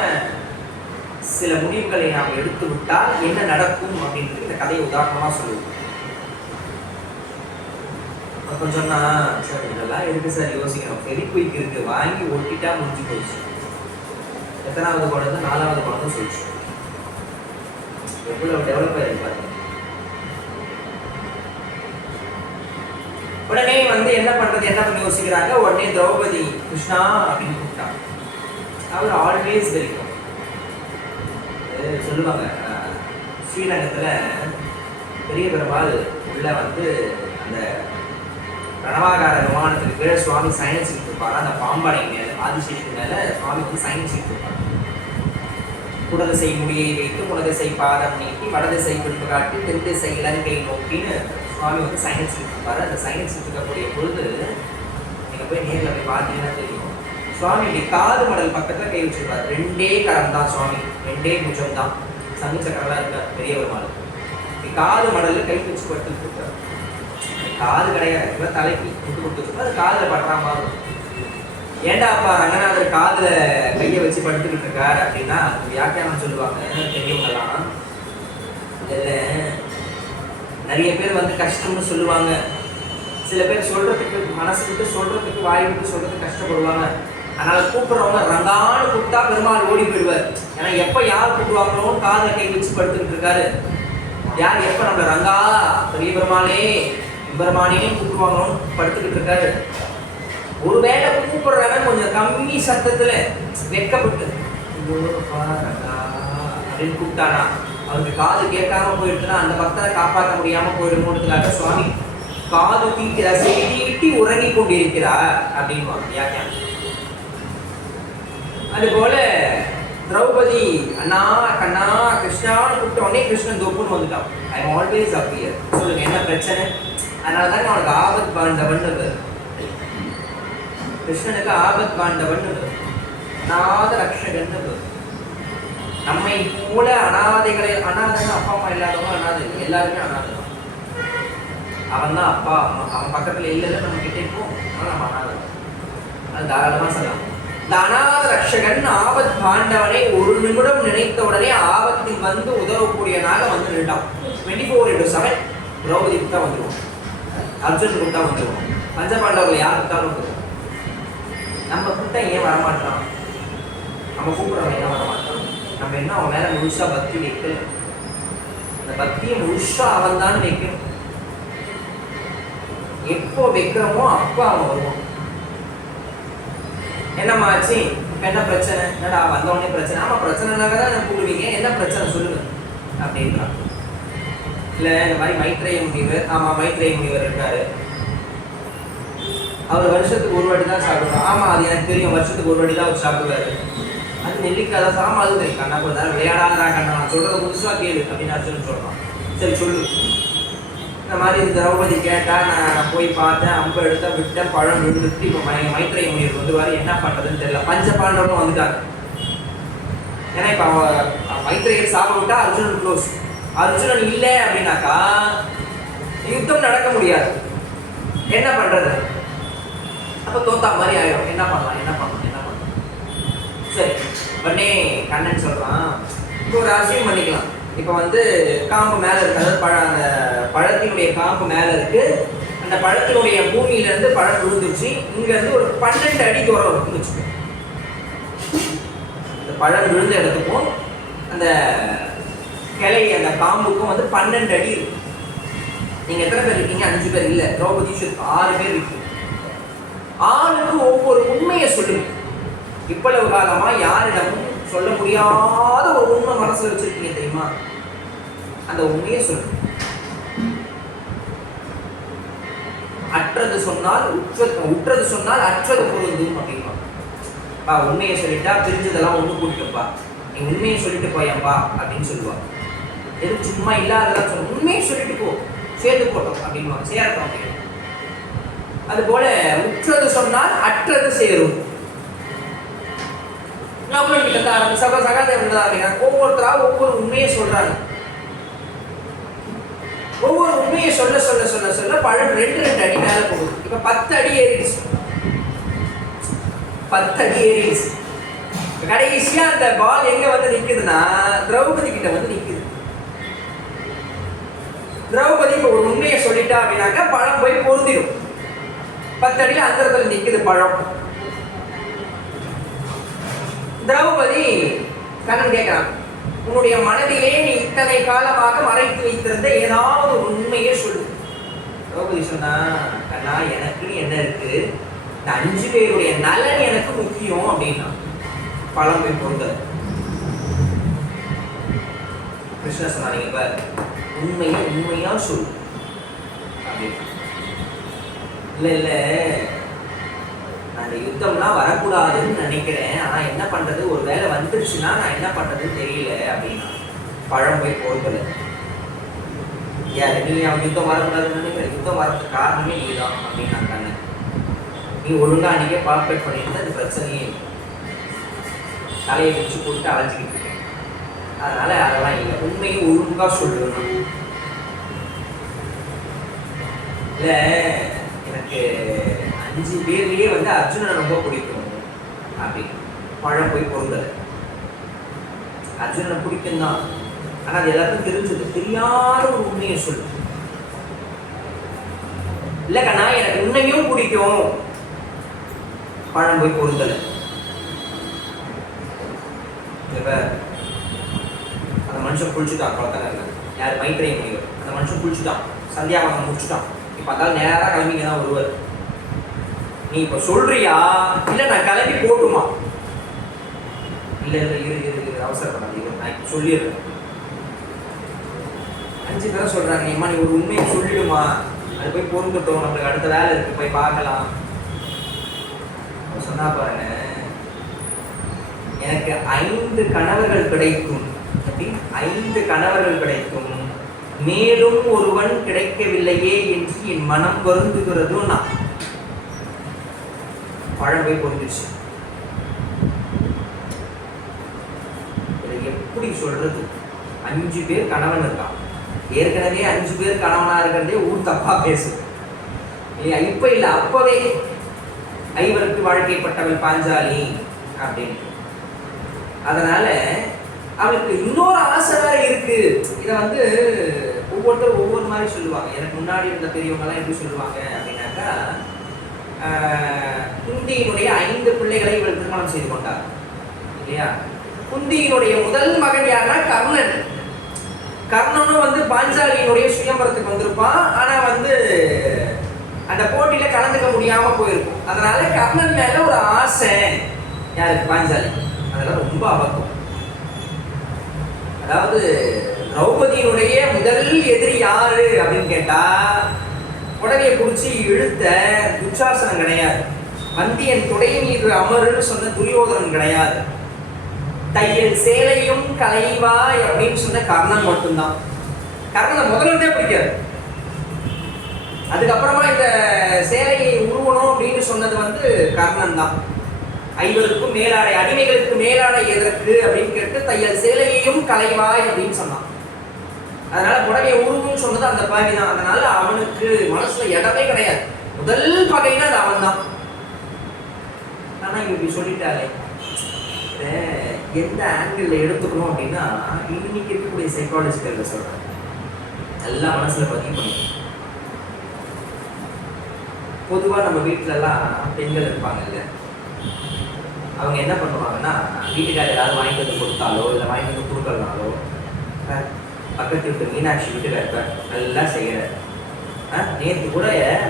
சில முடிவுகளை நாம் எடுத்து விட்டால் என்ன நடக்கும் அப்படின்றது இந்த கதையை உதாரணமா சொல்லுவோம். அப்போ சொன்னா, சார் இதெல்லாம் இருக்கு சார், யோசிக்கணும், ஃபெவிக்விக் இருக்கு, வாங்கி ஒட்டிட்டா முடிஞ்சு போச்சு. எத்தனாவது குழந்தை? 4வது குழந்தை சொல்லிச்சு. எவ்வளவு டெவலப் ஆயிருக்கு பாருங்க. உடனே வந்து என்ன பண்றது என்ன பண்ணி யோசிக்கிறாங்க. உடனே திரௌபதி கிருஷ்ணா அப்படின்னு கூப்பிட்டாங்க. அவர் ஆல்வேஸ் வெல்கம். சொல்லுவாங்க, ஸ்ரீரங்கத்துல பெரிய பெருமாள் உள்ள வந்து அந்த ரணவாகார விமானத்துக்கு கீழே சுவாமி சயின்ஸ் இருப்பாரு. அந்த பாம்பாடை மேல ஆதிசேஷன் மேல சுவாமி வந்து சயின்ஸ் இருப்பாரு. குடதிசை முடியை வைத்து குடதிசை பாதம் நீக்கி வடதிசை பின்பு காட்டி தென்திசை இலங்கை நோக்கின்னு சுவாமி வந்து சயின்ஸ் இருப்பாரு. அந்த சயின்ஸ் இருக்கக்கூடிய பொழுது நீங்க போய் நேரில் போய் பார்த்தீங்கன்னா தெரியும், சுவாமி இப்படி காது மடல் பக்கத்துல கை வச்சிருப்பாரு. 2 கரம் தான் சுவாமி, 2 புஜம் தான், சங்கு சக்கரெல்லாம் இருக்காரு பெரிய பெருமாள். இப்படி காது மடல்ல கை வச்சு படுத்துட்டு இருப்பாரு. காது கிடையாது, தலைக்கு முட்டு கொடுத்து அது காதுல படுற மாதிரி. ஏண்டா அப்பா ரங்கநாதர் காதுல கையை வச்சு படுத்துக்கிட்டு இருக்காரு அப்படின்னா வியாக்கியானம் சொல்லுவாங்க பெரியவங்கலாம். இதுல நிறைய பேர் வந்து கஷ்டம்னு சொல்லுவாங்க, சில பேர் சொல்றதுக்கு மனசு விட்டு சொல்றதுக்கு வாய் விட்டு சொல்றதுக்கு கஷ்டப்படுவாங்க. அதனால கூப்பிடுறவங்க ரங்கான்னு கூப்பிட்டா பெருமாள் ஓடி போயிடுவார். ஏன்னா எப்ப யார் கூப்பிடுவாங்களோன்னு காதுல கை வச்சு படுத்துக்கிட்டு இருக்காரு. யார் எப்ப நம்மள ரங்கா பெரிய பெருமாளே பெருமானே கூப்பிடுவாங்களோன்னு படுத்துக்கிட்டு இருக்காரு. ஒருவேளை கூப்பிடுறவன் கொஞ்சம் கம்மி சத்தத்துல வெட்கப்பட்டு அப்படின்னு கூப்பிட்டானா அவருக்கு காது கேட்காம போயிடுச்சுன்னா அந்த பக்தரை காப்பாற்ற முடியாம போயிடுமோன்றதுக்காக சுவாமி காது தீக்கிறார், செய்தி உறங்கி கொண்டிருக்கிறார் அப்படின்னு வியாக்கியானம். அதுபோல திரௌபதி அண்ணா கண்ணா கிருஷ்ணான்னு கூப்பிட்ட உடனே கிருஷ்ணன் தொப்புன்னு வந்துட்டான். I am always appear. சொல்லுங்க என்ன பிரச்சனை? அதனால தானே அவனுக்கு ஆபத் பாண்டவன். கிருஷ்ணனுக்கு ஆபத் பாண்டவன், அநாத ரக்ஷகன். நம்மை போல அனாதைகளை, அனாதைன்னு அப்பா அம்மா இல்லாதவங்க அனாதை, எல்லாருமே அனாதை தான். அவன் தான் அப்பா அம்மா, அவன் பக்கத்துல இல்லைல்ல நம்ம கிட்டே இருக்கும், நம்ம அனாதை. அது தாராளமா சொல்லலாம். இந்த அநாத ரக்ஷகன் ஆபத் பாண்டவனை ஒரு நிமிடம் நினைத்த உடனே ஆபத்தில் வந்து உதவக்கூடியனாக வந்து நின்றான். 24/7 திரௌபதி கூட்டா வந்துருவோம், அர்ஜுன் கூட்டா வந்துருவோம், பஞ்சபாண்டவர்கள் யார் கூட்டாலும் வந்துருவோம். நம்ம கூட்டம் ஏன் வரமாட்டான்? நம்ம கூப்பிடுறவன் ஏன் வரமாட்டான்? நம்ம என்ன அவன் மேல முழுசா பக்தி வைக்கல. அந்த பக்தியை முழுசா அவன் தான் வைக்கணும். எப்போ வைக்கிறோமோ அப்போ அவன் வருவான். என்னம்மா ஆச்சு, என்ன பிரச்சனை? என்னடா வந்தவொடனே பிரச்சனை? ஆமா பிரச்சனைனாக தான் கூப்பிடுவீங்க, என்ன பிரச்சனை சொல்லுங்க அப்படின்றான். இல்ல இந்த மாதிரி மைத்ரேய முனிவர், ஆமா மைத்ரேய முனிவர் இருக்காரு, அவர் வருஷத்துக்கு ஒரு வாட்டி தான் சாப்பிடுவார். ஆமா அது எனக்கு தெரியும், வருஷத்துக்கு ஒரு வாட்டி தான் அவர் சாப்பிடுவாரு. அது நெல்லிக்காய் தான் சாமா, அது தெரியும். கண்ணா கொஞ்ச நேரம் விளையாடாதா கண்ணா, நான் சொல்றது புதுசா கேளு அப்படின்னு அர்ஜுனன் சொல்றான். சரி சொல்லு. இந்த மாதிரி திரௌபதி கேட்டா, நான் போய் பார்த்தேன், அம்பு எடுத்தா விட்டேன், பழம் விழுந்துட்டு இப்போ மைத்ரேய முனிவர் வந்துருவாரு, என்ன பண்றதுன்னு தெரியல. பஞ்ச பாண்டவரும் வந்துட்டாங்க. ஏன்னா இப்போ மைத்ரேயர் சாப்பிட விட்டா அர்ஜுனன் க்ளோஸ். அர்ஜுனன் இல்லை அப்படின்னாக்கா யுத்தம் நடக்க முடியாது. என்ன பண்றது? அப்போ தோத்தா மாதிரி ஆயிடும். என்ன பண்ணலாம் என்ன பண்ணலாம் என்ன பண்ணலாம்? சரி உடனே கண்ணன் சொல்றான், இப்போ ஒரு அசியம் பண்ணிக்கலாம். இப்போ வந்து காம்பு மேலே இருக்கு, அதாவது அந்த பழத்தினுடைய காம்பு மேலே இருக்கு, அந்த பழத்தினுடைய பூமியிலேருந்து பழம் விழுந்துச்சு. இங்கேருந்து ஒரு 12 அடி தூரம் இருக்குன்னு வச்சுக்கோங்க. இந்த பழம் விழுந்த இடத்துக்கும் அந்த கிளை அந்த காம்புக்கும் வந்து 12 அடி இருக்கு. நீங்கள் எத்தனை பேர் இருக்கீங்க? 5 பேர் இல்லை, திரௌபதி 6 பேர் இருக்கு. ஆளுக்கு ஒவ்வொரு உண்மையை சொல்லுங்க. இவ்வளவு காலமா யாரிடமும் சொல்ல முடியாத ஒரு உண்மை மனசுல வச்சிருக்கீங்க தெரியுமா? அந்த உண்மையை சொல்லுங்க. அற்றது சொன்னால் உற்றது சொன்னால் அற்றது பொருந்தும் அப்படின்பா. உண்மையை சொல்லிட்டா பிரிஞ்சதெல்லாம் ஒண்ணு கூட்டிட்டுப்பா, நீ உண்மையை சொல்லிட்டு போயப்பா அப்படின்னு சொல்லுவா. எதுவும் சும்மா இல்லாததான் சொல்ல, உண்மையை சொல்லிட்டு போ, சேர்த்து போட்டோம் அப்படின்வா, சேரட்டும் அப்படின்னு. அது போல உற்றது சொன்னால் அற்றது சேரும். நம்மளும் கிட்ட ஆரம்பி சகாதேவன் ஆரம்பிக்கிறாங்க. ஒவ்வொருத்தரா ஒவ்வொரு உண்மையை சொல்றாங்க. ஒவ்வொரு உண்மையை சொல்ல சொல்ல சொல்ல சொல்ல பழம் 2 அடி மேல போகுது. இப்ப 10 அடி ஏறிடுச்சு. 10 அடி ஏறிடுச்சு. கடைசியா அந்த பால் எங்க வந்து நிக்குதுன்னா திரௌபதி கிட்ட வந்து நிக்குது. திரௌபதி இப்ப ஒரு உண்மையை சொல்லிட்டா அப்படின்னாக்கா பழம் போய் பொருந்திடும். 10 அடியில் அந்த இடத்துல நிக்குது பழம். திரௌபதி கண்ணன் கேட்கிறான், உன்னுடைய மனதிலே நீ இத்தனை காலமாக மறைத்து வைத்திருந்த ஏதாவது உண்மையே சொல்லு. திரௌபதி சொன்னா, கண்ணா எனக்குன்னு என்ன இருக்கு, இந்த 5 பேருடைய நலன் எனக்கு முக்கியம் அப்படின்னா பழம் போய் பொருந்தது. கிருஷ்ண சொன்னாங்க, இப்ப உண்மையை உண்மையா சொல்லு அப்படின்னு. இல்லை இல்லை அந்த யுத்தம்லாம் வரக்கூடாதுன்னு நினைக்கிறேன், ஆனால் என்ன பண்ணுறது, ஒரு வேலை வந்துடுச்சுன்னா நான் என்ன பண்ணுறதுன்னு தெரியல அப்படின்னா பழம் போய் பொறுக்கலை. யார் நீ அவன் யுத்தம் வரக்கூடாதுன்னு நினைக்கிற, யுத்தம் வரதுக்கு காரணமே நீ தான் அப்படின்னு நான் கண்ணேன். நீ ஒழுங்காக அன்றைக்கே பார்ப்பேட் பண்ணிட்டு அந்த பிரச்சனையே தலையை வச்சு போட்டு அழைச்சிக்கிட்டு இருக்கேன். அதனால அதெல்லாம் இல்லை, உண்மையை ஒழுங்காக சொல்லுவேன். இல்லை எனக்கு 5 பேர்லயே வந்து அர்ஜுனனை ரொம்ப பிடிக்கும் அப்படின்னு பழம் போய் பொருந்தலை. அர்ஜுனனை பிடிக்கும் தான், ஆனால் அது எல்லாருக்கும் தெரிஞ்சது. தெரியாத ஒரு உண்மையை சொல்லு. இல்லை கண்ணா எனக்கு உண்மையும் பிடிக்கும், பழம் போய் பொருந்தலை. இப்ப அந்த மனுஷன் குளிச்சுட்டான் குளத்தங்கல்ல. யார்? மைத்ரேய முனிவர். அந்த மனுஷன் குளிச்சுட்டான், சந்தியாவனம் முடிச்சுட்டான். இப்போ அதால் நேராக கிளம்பிங்க தான் வருவார். நீ இப்போ சொல்றியா இல்லை நான் கிளம்பி போட்டுமா? இல்லை இல்லை இரு அவசரப்படாது, நான் இப்போ சொல்லிடுறேன். 5 பேரை சொல்றாங்க, நீம்மா நீ ஒரு உண்மையை சொல்லிடுமா, அது போய் பொருந்துட்டோம், நம்மளுக்கு அடுத்த வேலை இருக்கு, போய் பார்க்கலாம். சொன்னா பாருங்க, எனக்கு 5 கணவர்கள் கிடைக்கும், 5 கணவர்கள் கிடைக்கும், மேலும் ஒருவன் கிடைக்கவில்லையே என்று என் மனம் வருந்துகிறதும் நான் பழமை பொருந்துச்சு. எப்படி சொல்றது? 5 பேர் கணவன் இருக்கான், ஏற்கனவே 5 பேர் கணவனா இருக்கிறதே ஊர் தப்பா பேசும் இல்லையா? இப்ப இல்ல, அப்பவே ஐவருக்கு வாழ்க்கைப்பட்டவள் பாஞ்சாலி அப்படின்னு. அதனால அவளுக்கு இன்னொரு ஆசை வேற இருக்கு. இதை வந்து ஒவ்வொருத்தரும் ஒவ்வொரு மாதிரி சொல்லுவாங்க. எனக்கு முன்னாடி இருந்த பெரியவங்க எல்லாம் எப்படி சொல்லுவாங்க அப்படின்னாக்கா, குந்தியினுடைய 5 பிள்ளைகளை இவள் திருமணம் செய்து கொண்டார் இல்லையா? குந்தியினுடைய முதல் மகன் யாருன்னா கர்ணன். கர்ணனும் வந்து பாஞ்சாலியினுடைய சுயம்பரத்துக்கு வந்திருப்பான். ஆனா வந்து அந்த போட்டியில கலந்துக்க முடியாம போயிருக்கும். அதனால கர்ணன் மேல ஒரு ஆசை யாருக்கு? பாஞ்சாலி. அதெல்லாம் ரொம்ப அபத்தம். அதாவது திரௌபதியினுடைய முதல் எதிரி யாரு அப்படின்னு கேட்டா, புடவையை பிடிச்சி இழுத்த துச்சாசனம் கிடையாது, வந்தியன் துடை மீது அமருன்னு சொன்ன துரியோதனன் கிடையாது, தையல் சேலையும் கலைவாய் அப்படின்னு சொன்ன கர்ணன் மட்டும்தான். கர்ணனை முதல்ல பிடிக்காது. அதுக்கப்புறமா இந்த சேலையை உருவணும் அப்படின்னு சொன்னது வந்து கர்ணன் தான். 5 மேலாடை, அடிமைகளுக்கு மேலாடை எதற்கு அப்படின்னு கேட்டு தையல் சேலையையும் கலைவாய் அப்படின்னு சொன்னான். அதனால புடவையை உருவுன்னு சொன்னது அந்த பாவி தான். அதனால அவனுக்கு மனசுல இடமே கிடையாது. முதல் பகைனா அது அவன் தான். ஆனா இப்படி சொல்லிட்டாலே, எந்த ஆங்கிள் எடுத்துக்கணும் அப்படின்னா, இன்னைக்கு இருக்கக்கூடிய சைக்காலஜிக்கல் சொல்றேன், எல்லாம் மனசுல பதிவு பண்ணணும். பொதுவாக நம்ம வீட்டிலலாம் பெண்கள் இருப்பாங்கல்ல, அவங்க என்ன பண்ணுவாங்கன்னா, வீட்டுக்காரர் ஏதாவது வாங்கிட்டு வந்து கொடுத்தாலோ இல்லை வாங்கிட்டு வந்து கொடுக்கலனாலோ, பக்கத்து வீட்டு மீனாட்சி வீட்டுக்காரர் நல்லா செய்கிறார், நேற்று கூட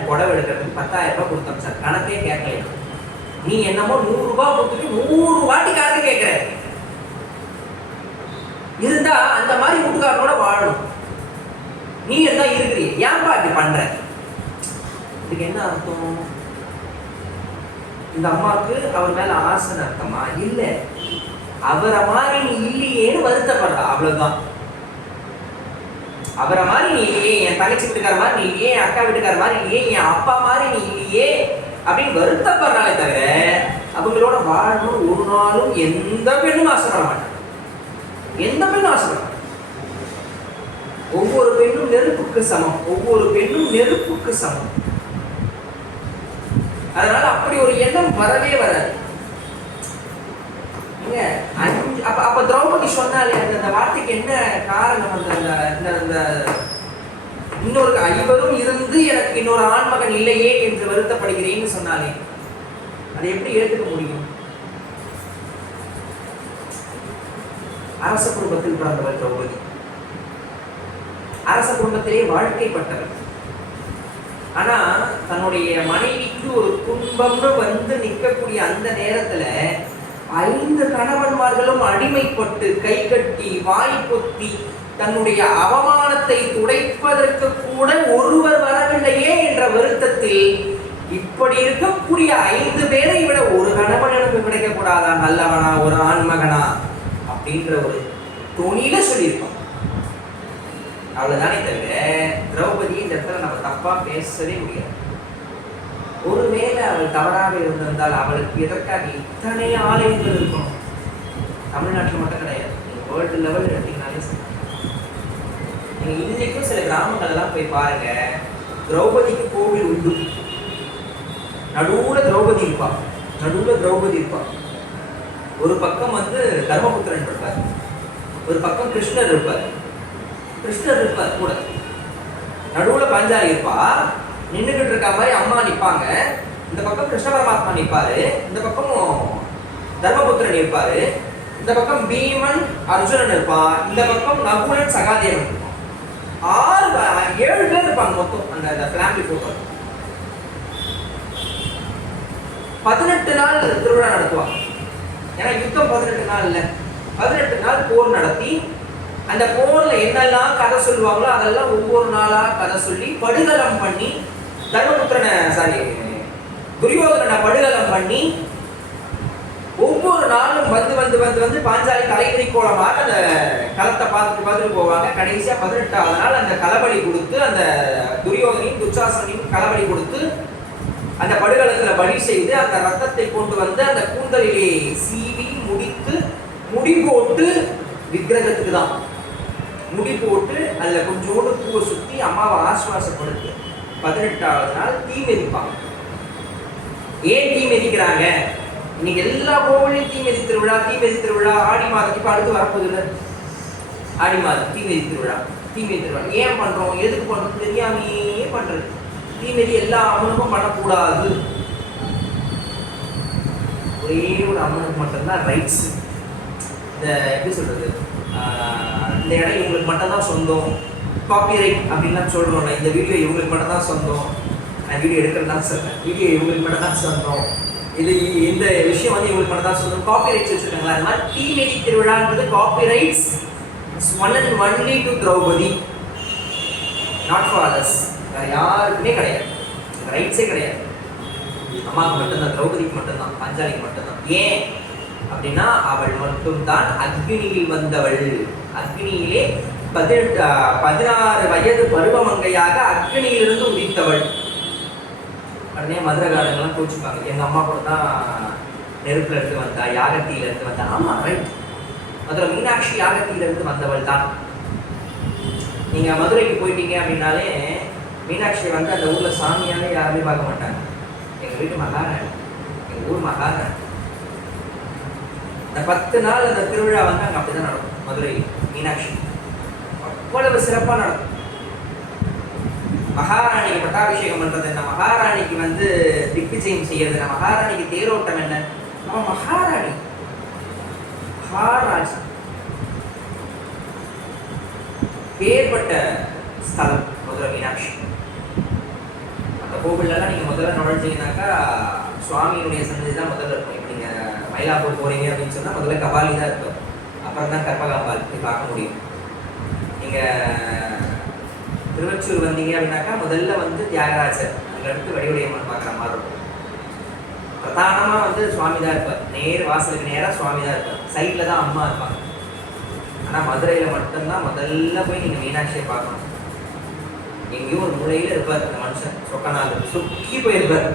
புடவை எடுக்கிறதுக்கு 10,000 ரூபாய் கொடுத்தோம் சார், கணக்கே கேட்கல, நீ என்னமோ 100 ரூபாய் கொடுத்துட்டு 100 வாட்டி கணக்கு கேட்குற. இருந்தா அந்த மாதிரி வீட்டுக்காரனோட வாழணும். நீ என்ன இருக்கிறீ, ஏன்பா இப்படி பண்ற? இதுக்கு என்ன அர்த்தம்? இந்த அம்மாவுக்கு அவர் மேல ஆசைன்னு அர்த்தமா? இல்ல, அவரை மாதிரி நீ இல்லையேன்னு வருத்தப்படுறா, அவ்வளவுதான். அவரை மாதிரி நீ இல்லையே, என் தங்கச்சி வீட்டுக்கார மாதிரி நீ இல்லையே, என் அக்கா வீட்டுக்கார மாதிரி இல்லையே, என் அப்பா மாதிரி நீ இல்லையே அப்படின்னு வருத்தப்படுறாலே தவிர, அவங்களோட வாழணும் ஒரு நாளும் எந்த பெண்ணும் ஆசைப்பட மாட்டாங்க. எந்த பெண்ணும் ஆசைப்பட மாட்டாங்க. ஒவ்வொரு பெண்ணும் நெருப்புக்கு சமம், ஒவ்வொரு பெண்ணும் நெருப்புக்கு சமம். அதனால அப்படி ஒரு எண்ணம் வரவே வராது. அப்ப திரௌபதி சொன்னாலே அந்த வார்த்தைக்கு என்ன காரணம்? அந்த இன்னொரு 5 இருந்து எனக்கு இன்னொரு ஆண்மகன் இல்லையே என்று வருத்தப்படுகிறேன்னு சொன்னாலே, அதை எப்படி ஏற்றுக்க முடியும்? அரச குடும்பத்தில் பிறந்தவர் திரௌபதி, அரச குடும்பத்திலே வாழ்க்கைப்பட்டவர். ஆனா தன்னுடைய மனைவிக்கு ஒரு துன்பம்னு வந்து நிற்கக்கூடிய அந்த நேரத்துல 5 கணவன்மார்களும் அடிமைப்பட்டு கை கட்டி வாய் பொத்தி தன்னுடைய அவமானத்தை துடைப்பதற்கு கூட ஒருவர் வரவில்லையே என்ற வருத்தத்தில், இப்படி இருக்கக்கூடிய 5 பேரை விட ஒரு கணவன் எனக்கு கிடைக்க கூடாதா, நல்லவனா, ஒரு ஆண்மகனா அப்படின்ற ஒரு துணியில சொல்லியிருக்கோம். அவ்வளவுதானே தவிர திரௌபதி இந்த இடத்துல நம்ம தப்பா பேசவே முடியாது. ஒருவேளை அவள் தவறாக இருந்திருந்தால் அவளுக்கு எதற்காக இத்தனை ஆலயங்கள் இருக்கணும்? தமிழ்நாட்டில் மட்டும் கிடையாது, வேர்ல்டு லெவல் எடுத்தீங்கன்னாலே நீங்க இன்னைக்கும் சில கிராமங்கள் எல்லாம் போய் பாருங்க, திரௌபதிக்கு கோவில் உண்டு, நடுவுல திரௌபதி இருப்பா, நடுவுல திரௌபதி இருப்பா. ஒரு பக்கம் வந்து தர்மபுத்திரன் இருப்பார், ஒரு பக்கம் கிருஷ்ணர் இருப்பார், கிருஷ்ணர் இருப்பார் கூட, நடுவுல பாஞ்சாலி இருப்பா, நின்றுகிட்டு இருக்க மாதிரி அம்மா நிற்பாங்க, இந்த பக்கம் கிருஷ்ண பரமாத்மா நிற்பாரு, இந்த பக்கம் தர்மபுத்திரன் இருப்பாரு, இந்த பக்கம் பீமன் அர்ஜுனன் இருப்பான், இந்த பக்கம் நகுலன் சகாதேவன் இருப்பான். 7 பேர் இருப்பாங்க மொத்தம் அந்த ஃபேமிலி போட்டோ. 18 நாள் திருவிழா நடத்துவாங்க. ஏன்னா யுத்தம் 18 நாள் இல்ல, 18 நாள் போர் நடத்தி அந்த போர்ல என்னெல்லாம் கதை சொல்லுவாங்களோ அதெல்லாம் ஒவ்வொரு நாளா கதை சொல்லி படுகலம் பண்ணி துரியோதனனை படுகலம் பண்ணி ஒவ்வொரு நாளும் வந்து வந்து வந்து வந்து பாஞ்சாலி தலைவிரி கோலமாக அந்த களத்தை பார்த்துட்டு போவாங்க. கடைசியா 18வது நாள் அந்த களபலி கொடுத்து, அந்த துரியோதனையும் துச்சாசனையும் களபலி கொடுத்து அந்த படுகளத்துல பலி செய்து அந்த ரத்தத்தை கொண்டு வந்து அந்த கூந்தலிலே சீவி முடித்து முடி போட்டு விக்கிரகத்துக்கு தான் முடி போட்டு அதுல கொஞ்சோடு பூவை சுத்தி அம்மாவை ஆசுவாசப்படுத்தி 18வது நாள் தீ மிதிப்பாங்க. ஏன் தீ மிதிக்கிறாங்க? இன்னைக்கு எல்லா கோவிலையும் தீமிதி திருவிழா ஆடி மாதம் இப்ப அடுத்து வரப்போகுது ஆடி மாதம் தீமிதி திருவிழா ஏன் பண்றோம், எதுக்கு பண்றோம் தெரியாமையே பண்றது. தீமிதி எல்லா அம்மனுக்கும் பண்ணக்கூடாது. ஒரே ஒரு அம்மனுக்கு மட்டும்தான் ரைட்ஸ். இந்த எப்படி சொல்றது, இந்த இடம் இவங்களுக்கு மட்டும்தான் சொந்தம், காப்பிரைட் அப்படின்லாம் சொல்றோம்ல. இந்த வீடியோ இவங்களுக்கு மட்டும்தான் சொந்தம், நான் வீடியோ எடுக்கிறதுதான் சொல்றேன், வீடியோ இவங்களுக்கு மட்டும்தான் சொந்தம், இது இந்த விஷயம் வந்து இவங்களுக்கு மட்டும் தான் சொல்லுங்க. காப்பிரைட்ஸ் வச்சிருக்காங்களா? அந்த மாதிரி தீமிதி திருவிழான்றது copyrights one and only to Draupadi, not for others. வேற யாருக்குமே கிடையாது, ரைட்ஸே கிடையாது. அம்மாவுக்கு மட்டும்தான், திரௌபதிக்கு மட்டும்தான், பாஞ்சாலிக்கு மட்டும்தான். ஏன் அப்படின்னா அவள் மட்டும்தான் அக்னியில் வந்தவள். அக்னியிலே 16 வயது பருவமங்கையாக அக்னியிலிருந்து உதித்தவள். உடனே மதுரகாரங்கெல்லாம் கோச்சுப்பாங்க, எங்க அம்மா கூட தான் நெருப்புல இருந்து வந்தா, யாகத்தியில இருந்து வந்தா. ஆமா ரைட், மதுரை மீனாட்சி யாகத்தியில இருந்து வந்தவள் தான். நீங்க மதுரைக்கு போயிட்டீங்க அப்படின்னாலே மீனாட்சியை வந்து அந்த ஊர்ல சாமியாலே யாருமே பார்க்க மாட்டாங்க. எங்க வீட்டு மகாராணி, எங்க ஊர் மகாராணி. அந்த 10 நாள் அந்த திருவிழா வந்து அங்க அப்படிதான் நடக்கும். மதுரை மீனாட்சி அவ்வளவு சிறப்பா நடக்கும். மகாராணிக்கு பட்டாபிஷேகம் பண்றது என்ன, மகாராணிக்கு வந்து திக்விஜயம் செய்யறது என்ன, மகாராணிக்கு தேரோட்டம் என்ன. நம்ம மகாராணி மகாராஜா பேர்பட்ட ஸ்தலம் மதுரை மீனாட்சி. அந்த கோவில்லாம் நீங்க முதல்ல நுழைஞ்சீங்கன்னாக்கா சுவாமியினுடைய சன்னதி தான் முதல்ல இருக்கும். இப்போ நீங்க மயிலாப்பூர் போறீங்க அப்படின்னு சொன்னா முதல்ல கபாலி தான் இருக்கும், அப்புறம் தான் கற்பகாம்பாள் போய் பார்க்க முடியும். நீங்க திருவச்சூர் வந்தீங்க அப்படின்னாக்கா முதல்ல வந்து தியாகராஜர், அதுக்கடுத்து வடிவுடையம்மன் பார்க்குற மாதிரி இருக்கும். பிரதானமாக வந்து சுவாமி தான் இருப்பார், நேர் வாசலுக்கு நேராக சுவாமி தான் இருப்பார், சைடில் தான் அம்மா இருப்பாங்க. ஆனால் மதுரையில் மட்டும்தான் முதல்ல போய் நீங்கள் மீனாட்சியை பார்க்கணும். எங்கேயும் ஒரு மூலையில் இருப்பார் அந்த மனுஷன், சொக்கநாதர் சுக்கி போயிருப்பார்.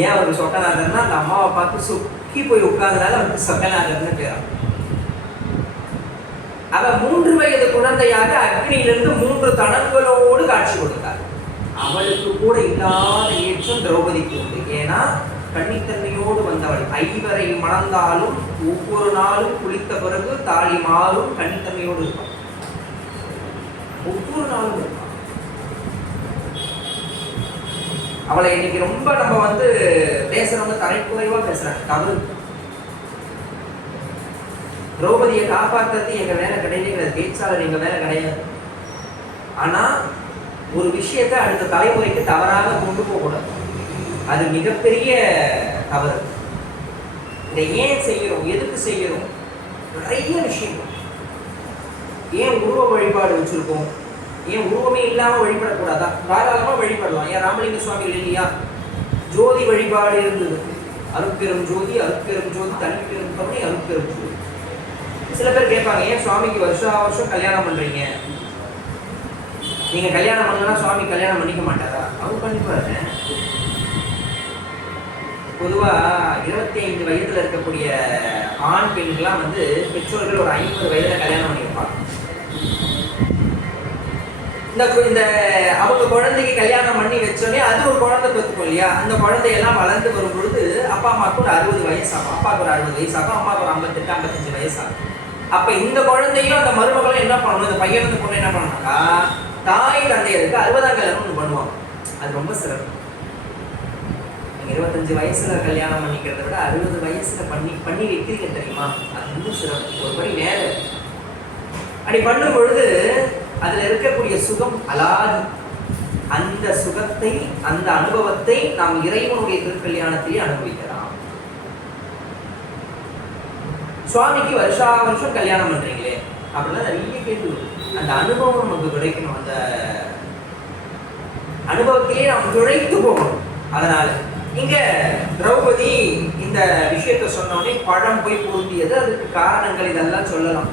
ஏன் அவருக்கு சொக்கநாதர்னா அந்த அம்மாவை பார்த்து சுக்கி போய் உட்கார்ந்தனால அவருக்கு சொக்கநாதர்னு பேரும். அவர் 3 வயது குழந்தையாக அக்னியிலிருந்து 3 தனங்களோடு காட்சி கொடுத்தார். அவளுக்கு கூட இல்லாத ஏற்றம் திரௌபதிக்கு உண்டு. ஏன்னா கன்னித்தன்மையோடு வந்தவள். 5 மணந்தாலும் ஒவ்வொரு நாளும் குளித்த பிறகு தாலி மாறும், கன்னித்தன்மையோடு இருப்பாள். ஒவ்வொரு நாளும் இருப்பாள். அவளை இன்னைக்கு ரொம்ப நம்ம வந்து பேசுறவங்க தரைக்குறைவா பேசுறாங்க, தவறு. திரௌபதியை காப்பாற்றுறது எங்க வேலை கிடையாது, பேச்சாளர் எங்க வேலை கிடையாது. ஆனா ஒரு விஷயத்தை அடுத்த தலைமுறைக்கு தவறாக கொண்டு போகக்கூடாது, அது மிகப்பெரிய தவறு. இதை ஏன் செய்கிறோம், எதுக்கு செய்கிறோம்? நிறைய விஷயங்கள். ஏன் உருவ வழிபாடு வச்சிருக்கோம்? ஏன் உருவமே இல்லாம வழிபடக்கூடாதா? தாராளமா வழிபடலாம். ஏன் ராமலிங்க சுவாமிகள் இல்லையா? ஜோதி வழிபாடு இருந்தது. அருட்பெரும் ஜோதி, அருட்பெரும் ஜோதி, தனிப்பெரும் கருணை, அருட்பெரும் ஜோதி. சில பேர் கேட்பாங்க, ஏன் சுவாமிக்கு வருஷம் கல்யாணம் பண்றீங்க? நீங்க கல்யாணம் பண்ணலன்னா சுவாமி கல்யாணம் பண்ணிக்க மாட்டாரா? அவர் பண்ணிப்பாரு. பொதுவா 25 வயதுல இருக்கக்கூடிய ஆண் பெண்கள்லாம் வந்து பெற்றோர்கள் ஒரு 50 வயதுல கல்யாணம் பண்ணி வைப்பாங்க. இந்த அவங்க குழந்தைக்கு கல்யாணம் பண்ணி வச்சோடனே அது ஒரு குழந்தை பெற்றுக்கும் இல்லையா? அந்த குழந்தையெல்லாம் வளர்ந்து வரும் பொழுது அப்பா அம்மாவுக்கு ஒரு 60 வயசாகும், அப்பாவுக்கு ஒரு 60 வயசாகும், அம்மாவுக்கு ஒரு 58 55 வயசாகும். அப்ப இந்த குழந்தையும் அந்த மருமகளும் என்ன பண்ணணும், இந்த பையன் அந்த பொண்ணு என்ன பண்ணாக்கா தாய் தந்தையருக்கு 60ஆம் கல்யாணம் ஒன்று பண்ணுவாங்க. அது ரொம்ப சிறப்பு. 25 வயசுல கல்யாணம் பண்ணிக்கிறத விட 60 வயசுல பண்ணி வைக்கிறீங்க தெரியுமா? அது ரொம்ப சிறப்பு, ஒரு படி மேல. அப்படி பண்ணும் பொழுது அதுல இருக்கக்கூடிய சுகம் அலாதி. அந்த சுகத்தை, அந்த அனுபவத்தை நாம் இறைவனுடைய திருக்கல்யாணத்திலே அனுபவிக்கலாம். சுவாமிக்கு வருஷம் கல்யாணம் பண்றீங்களே அப்படின்னா நிறைய கேள்வி. அந்த அனுபவம் நமக்கு கிடைக்கணும், அந்த அனுபவத்திலே நாம் துழைத்து போகணும். அதனால இங்க திரௌபதி இந்த விஷயத்தை சொன்ன சொன்னோடனே பழம் போய் பொருந்தியது. அதுக்கு காரணங்கள் இதெல்லாம் சொல்லலாம்.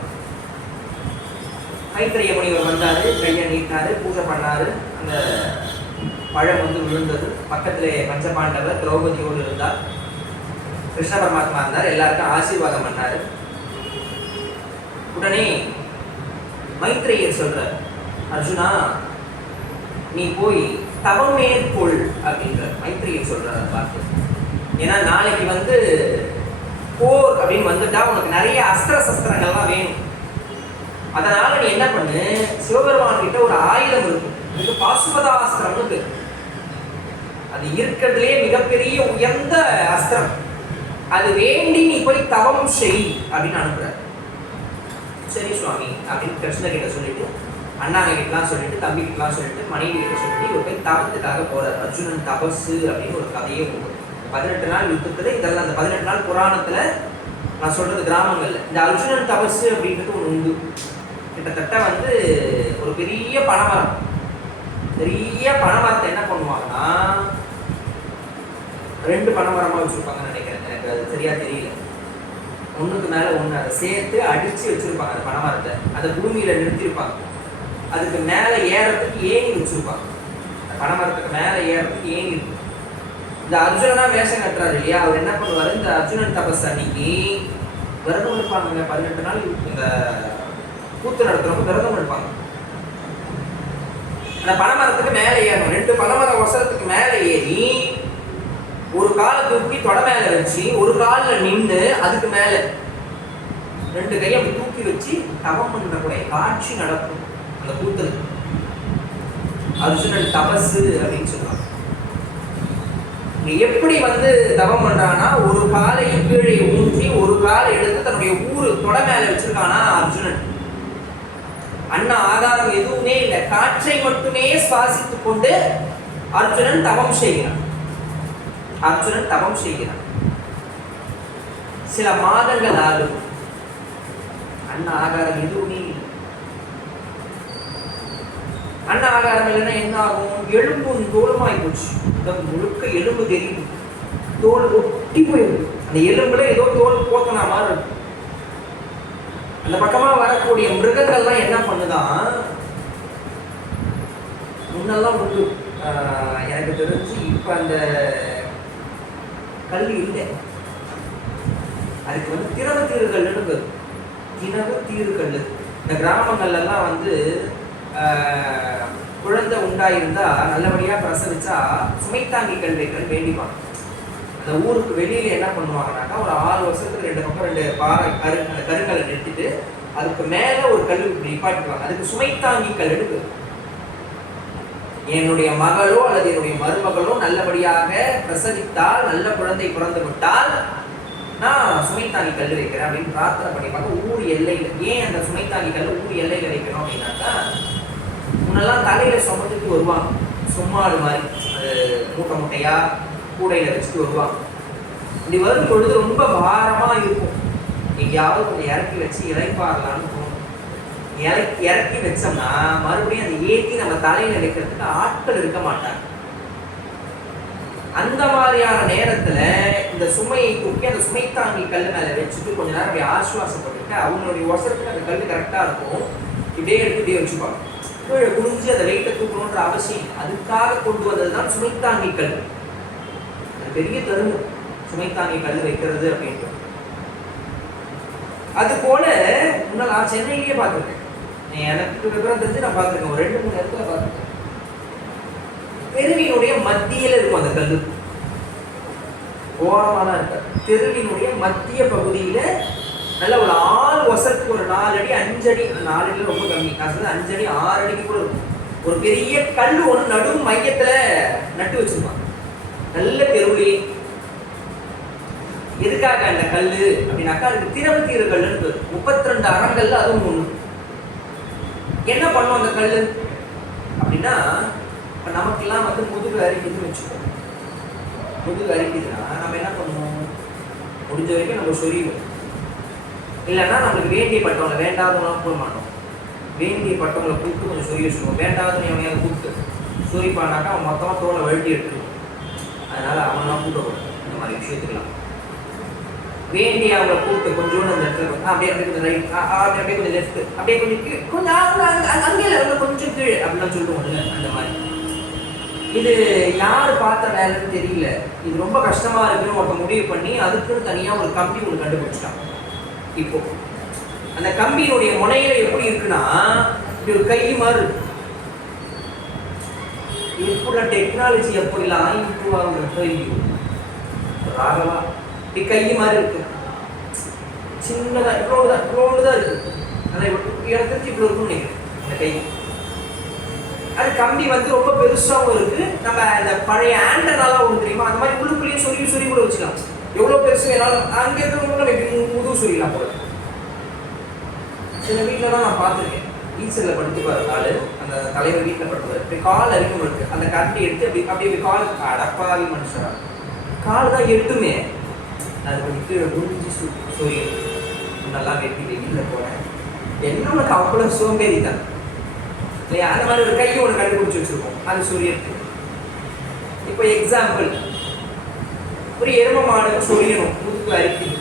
மைத்ரேய முனிவர் வந்தாரு, கையை நீட்டினாரு, பூஜை பண்ணாரு, அந்த பழம் வந்து விழுந்தது. பக்கத்திலே பஞ்சபாண்டவர் திரௌபதியோடு இருந்தார், கிருஷ்ண பரமாத்மா இருந்தார், எல்லாருக்கும் ஆசீர்வாதம் பண்ணாரு. உடனே மைத்ரேயர் சொல்றார், அர்ஜுனா நீ போய் தவம் மேற்கொள் அப்படின்ற மைத்ரேயர் சொல்றாரு பார்த்து. ஏன்னா நாளைக்கு வந்து போர் அப்படின்னு வந்துட்டா உனக்கு நிறைய அஸ்திர சஸ்திரங்கள்லாம் வேணும். அதனால நீ என்ன பண்ணு, சிவபெருமான் கிட்ட ஒரு ஆயுதம் இருக்கும், அதுக்கு பாசுபதாஸ்திரம்னு பேரு. அது இருக்கிறதுலே மிகப்பெரிய உயர்ந்த அஸ்திரம். அது வேண்டி நீ போய் தவம் செய் அப்படின்னு அனுப்புற. சரி சுவாமி அப்படின்னு கிருஷ்ணர் கிட்ட சொல்லிட்டு, அண்ணாங்க கிட்டலாம் சொல்லிட்டு, தம்பி கிட்டலாம் சொல்லிட்டு, மனைவி கிட்ட சொல்லிட்டு இவர் போய் தவத்துக்காக போறார். அர்ஜுனன் தபசு அப்படின்னு ஒரு கதையே உண்டு. 18 நாள் யுத்தத்துல இதெல்லாம் அந்த 18 நாள் புராணத்துல நான் சொல்றது கிராமங்கள்ல இந்த அர்ஜுனன் தபசு அப்படின்றது ஒன்று உண்டு. கிட்டத்தட்ட வந்து ஒரு பெரிய பனைமரம், பெரிய பனைமரத்தை என்ன பண்ணுவாங்கன்னா 2 பனைமரமா வச்சிருப்பாங்கன்னு நினைக்கிறேன், எனக்கு அது சரியா தெரியல. ஒண்ணுக்கு மேல ஒண்ணு அதை சேர்த்து அடிச்சு வச்சிருப்பாங்க. அந்த பனைமரத்தை அந்த பூமியில நிறுத்திருப்பாங்க. அதுக்கு மேல ஏறதுக்கு ஏணி வச்சிருப்பாங்க. அந்த பனைமரத்துக்கு மேல ஏறதுக்கு ஏணி இருக்கும். இந்த அர்ஜுனனா வேஷம் கட்டுறாரு இல்லையா, அவர் என்ன பண்ணுவாரு, இந்த அர்ஜுனன் தபஸ் அன்னைக்கு விரதம் இருப்பாங்க. 18 நாள் இந்த கூத்து நடத்துறவங்க விரதம் இருப்பாங்க. அந்த பனைமரத்துக்கு மேல ஏறணும். 2 பனைமர வசரத்துக்கு மேல ஏறி ஒரு காலை தூக்கி தொட மேல வச்சு ஒரு காலில் நின்று அதுக்கு மேல 2 கையை அப்படி தூக்கி வச்சு தவம் பண்ணக்கூடிய காட்சி நடக்கும் அந்த கூத்துல. அர்ஜுனன் தபசு அப்படின்னு சொல்லுவாங்க. எப்படி வந்து தவம் பண்றான்னா, ஒரு காலை கீழே ஊன்றி ஒரு காலை எடுத்து தன்னுடைய தொட மேல வச்சிருக்கானா அர்ஜுனன். அண்ணா ஆதாரம் எதுவுமே இல்லை, காற்றை மட்டுமே சுவாசித்துக் கொண்டு அர்ஜுனன் தவம் செய்கிறான். அர்ஜுனன் தவம் செய்கிறான். சில மாதங்கள் ஆகும். அண்ணா ஆகாரம் எதுவுமே இல்லை. அண்ணா ஆகாரம் இல்லைன்னா என்ன ஆகும், எலும்பும் தோலுமாய் போச்சு. முழுக்க எலும்பு தெரியுது, தோல் ஒட்டி போயிருக்கு. அந்த எலும்புல ஏதோ தோல் போத்தனா மாதிரி இருக்கு. அந்த பக்கமா வரக்கூடிய மிருகங்கள்லாம் என்ன பண்ணுதான், முன்னெல்லாம் உண்டு எனக்கு தெரிஞ்சு, இப்ப அந்த கல் இல்லை, அதுக்கு வந்து திரவ தீர்கல்னு பேர். திரவ தீர்கல். இந்த கிராமங்கள்ல எல்லாம் வந்து குழந்தை உண்டாயிருந்தா நல்லபடியா பிரசவிச்சா சுமைத்தாங்கி கல் வைக்கிறன்னு வேண்டிப்பாங்க. அந்த ஊருக்கு வெளியில என்ன பண்ணுவாங்கன்னாக்கா, ஒரு 6 வருஷத்துக்கு 2 பக்கம் 2 பாறை அந்த கருங்கலை நிறுத்திட்டு அதுக்கு மேல ஒரு கல் நிப்பாட்டிக்குவாங்க. அதுக்கு சுமைத்தாங்கி கல் எடுக்கு. என்னுடைய மகளோ அல்லது என்னுடைய மருமகளோ நல்லபடியாக பிரசவித்தால், நல்ல குழந்தை பிறந்து விட்டால் நான் சுமைத்தாங்கி கல் வைக்கிறேன் அப்படின்னு பிரார்த்தனை பண்ணிப்பாங்க ஊர் எல்லையில. ஏன் அந்த சுமைத்தாங்கி கல் ஊர் எல்லையில வைக்கணும் அப்படின்னாக்கா, முன்னெல்லாம் தலையில சுமந்துட்டு வருவாங்க, சும்மாடு மாதிரி அது மூட்டை மூட்டையா கூடையில வச்சுட்டு வருவாங்க. இப்படி வரும் பொழுது ரொம்ப பாரமா இருக்கும். எங்கேயாவது கொஞ்சம் இறக்கி வச்சு இறைப்பாரலான்னு தோணும். இறக்கி வச்சோம்னா மறுபடியும் அதை ஏற்றி நம்ம தலையில வைக்கிறதுக்கு ஆட்கள் இருக்க மாட்டாங்க. அந்த மாதிரியான நேரத்துல இந்த சுமையை தூக்கி அந்த சுமை தாங்கி கல் மேல வச்சுட்டு கொஞ்ச நேரம் அப்படி ஆசுவாசப்பட்டுட்டு அவங்களுடைய ஒசரத்துக்கு அந்த கல் கரெக்டா இருக்கும். இப்படியே எடுத்து இப்படியே வச்சுப்பாங்க. குனிஞ்சு அதை வெயிட்ட தூக்கணுன்ற அவசியம். அதுக்காக கொண்டு வந்ததுதான் சுமைத்தாங்கி கல். அது பெரிய தருணம் சுமைத்தாங்கி கல் வைக்கிறது அப்படின்ட்டு. அது போல முன்னால் சென்னையிலேயே பார்த்துருக்கேன். எனக்கு விவரம் தெரிஞ்சு நான் பார்த்துருக்கேன். ஒரு 2-3 இடத்துல பார்த்துருக்கேன். தெருவினுடைய மத்தியில இருக்கும் அந்த கல், ஓரமான இருக்க தெருவினுடைய மத்திய பகுதியில நல்ல ஒரு 6 வருஷத்துக்கு ஒரு 4 அடி 5 அடி, 4 அடி ரொம்ப கம்மி, காசு 5 அடி 6 அடிக்கு கூட இருக்கும். ஒரு பெரிய கல் ஒன்று நடு மையத்துல நட்டு வச்சிருப்பாங்க நல்ல தெருவிலேயே. எதுக்காக அந்த கல்லு அப்படின்னாக்கா, அதுக்கு திரவ தீர்கல்னு 32 அறங்கள்ல அதுவும் ஒண்ணு. என்ன பண்ணும் அந்த கல்லு அப்படின்னா, இப்போ நமக்கெல்லாம் வந்து முதுகு அரிக்குதுன்னு வச்சுக்கோம். முதுகு அரிக்குதுன்னா நம்ம என்ன பண்ணுவோம், முடிஞ்ச வரைக்கும் நம்ம சொரிவோம். இல்லைன்னா நம்மளுக்கு வேண்டிய பட்டவங்களை, வேண்டாதவங்களாம் போட மாட்டோம். வேண்டிய பட்டவங்களை கூப்பிட்டு கொஞ்சம் சொறி வச்சுருவோம். வேண்டாதவங்க எவனையாவது கூப்பிட்டு சொரிப்பானாக்கா அவன் மொத்தமாக தோலை வழட்டி எடுத்துருவோம். அதனால அவனெல்லாம் கூட்டக்கூடாது இந்த மாதிரி விஷயத்துக்கெல்லாம். வேண்டிய அவங்களை கூப்பிட்டு கொஞ்சோண்டு அந்த இடத்துல அப்படியே அப்படியே ரைட் அப்படியே கொஞ்சம் லெஃப்ட் அப்படியே கொஞ்சம் கொஞ்சம் அங்கே இல்லை கொஞ்சம் கீழே அப்படிலாம் சொல்லுவோம்ல அந்த மாதிரி. இது யார் பார்த்த வேலைன்னு தெரியல. இது ரொம்ப கஷ்டமா இருக்குன்னு ஒருத்த முடிவு பண்ணி அதுக்குன்னு தனியாக ஒரு கம்பி ஒன்று கண்டுபிடிச்சிட்டான். இப்போ அந்த கம்பியினுடைய முனையில எப்படி இருக்குன்னா இப்படி ஒரு கை மாதிரி இருக்கு. இப்படி டெக்னாலஜி எப்படிலாம் இம்ப்ரூவ் ஆகுது ராகவா. இப்படி கை மாதிரி இருக்கு, சின்னதா இவ்வளோதான் இருக்கு. ஆனால் எனக்கு தெரிஞ்சு இப்படி இருக்கும்னு நினைக்கிறேன் அந்த கை. அது கம்பி வந்து ரொம்ப பெருசாகவும் இருக்கு. நம்ம அந்த பழைய ஆண்டனாலாம் ஒன்று தெரியுமா, அந்த மாதிரி உள்ளுக்குள்ளேயும் சொல்லி கூட வச்சுக்கலாம். எவ்வளோ பெருசு வேணாலும் அங்கே இருக்கிறவங்களும் முதுகு சொல்லிடலாம் போல. சில வீட்டில் தான் நான் பார்த்துருக்கேன், ஈச்சரில் படுத்துப்பார் ஆள், அந்த தலைவர் வீட்டில் படுத்துவார். இப்படி கால் அறிமுகம் இருக்கு, அந்த கரண்டி எடுத்து அப்படியே கால் அடப்பாவி மனுஷரா கால் தான் எட்டுமே. அது கொஞ்சம் கீழே குடிஞ்சு சூரியன் நல்லா வெட்டி வெயிலில் போனேன். என்ன உனக்கு அவ்வளோ சோம்பேறி தான் இல்லையா? அந்த மாதிரி ஒரு கையை ஒன்று கண்டுபிடிச்சி வச்சுருக்கோம், அது சூரியனுக்கு. இப்போ எக்ஸாம்பிள், ஒரு எரும மாடுக்கு சொரியணும், முதுகு அரிக்குது.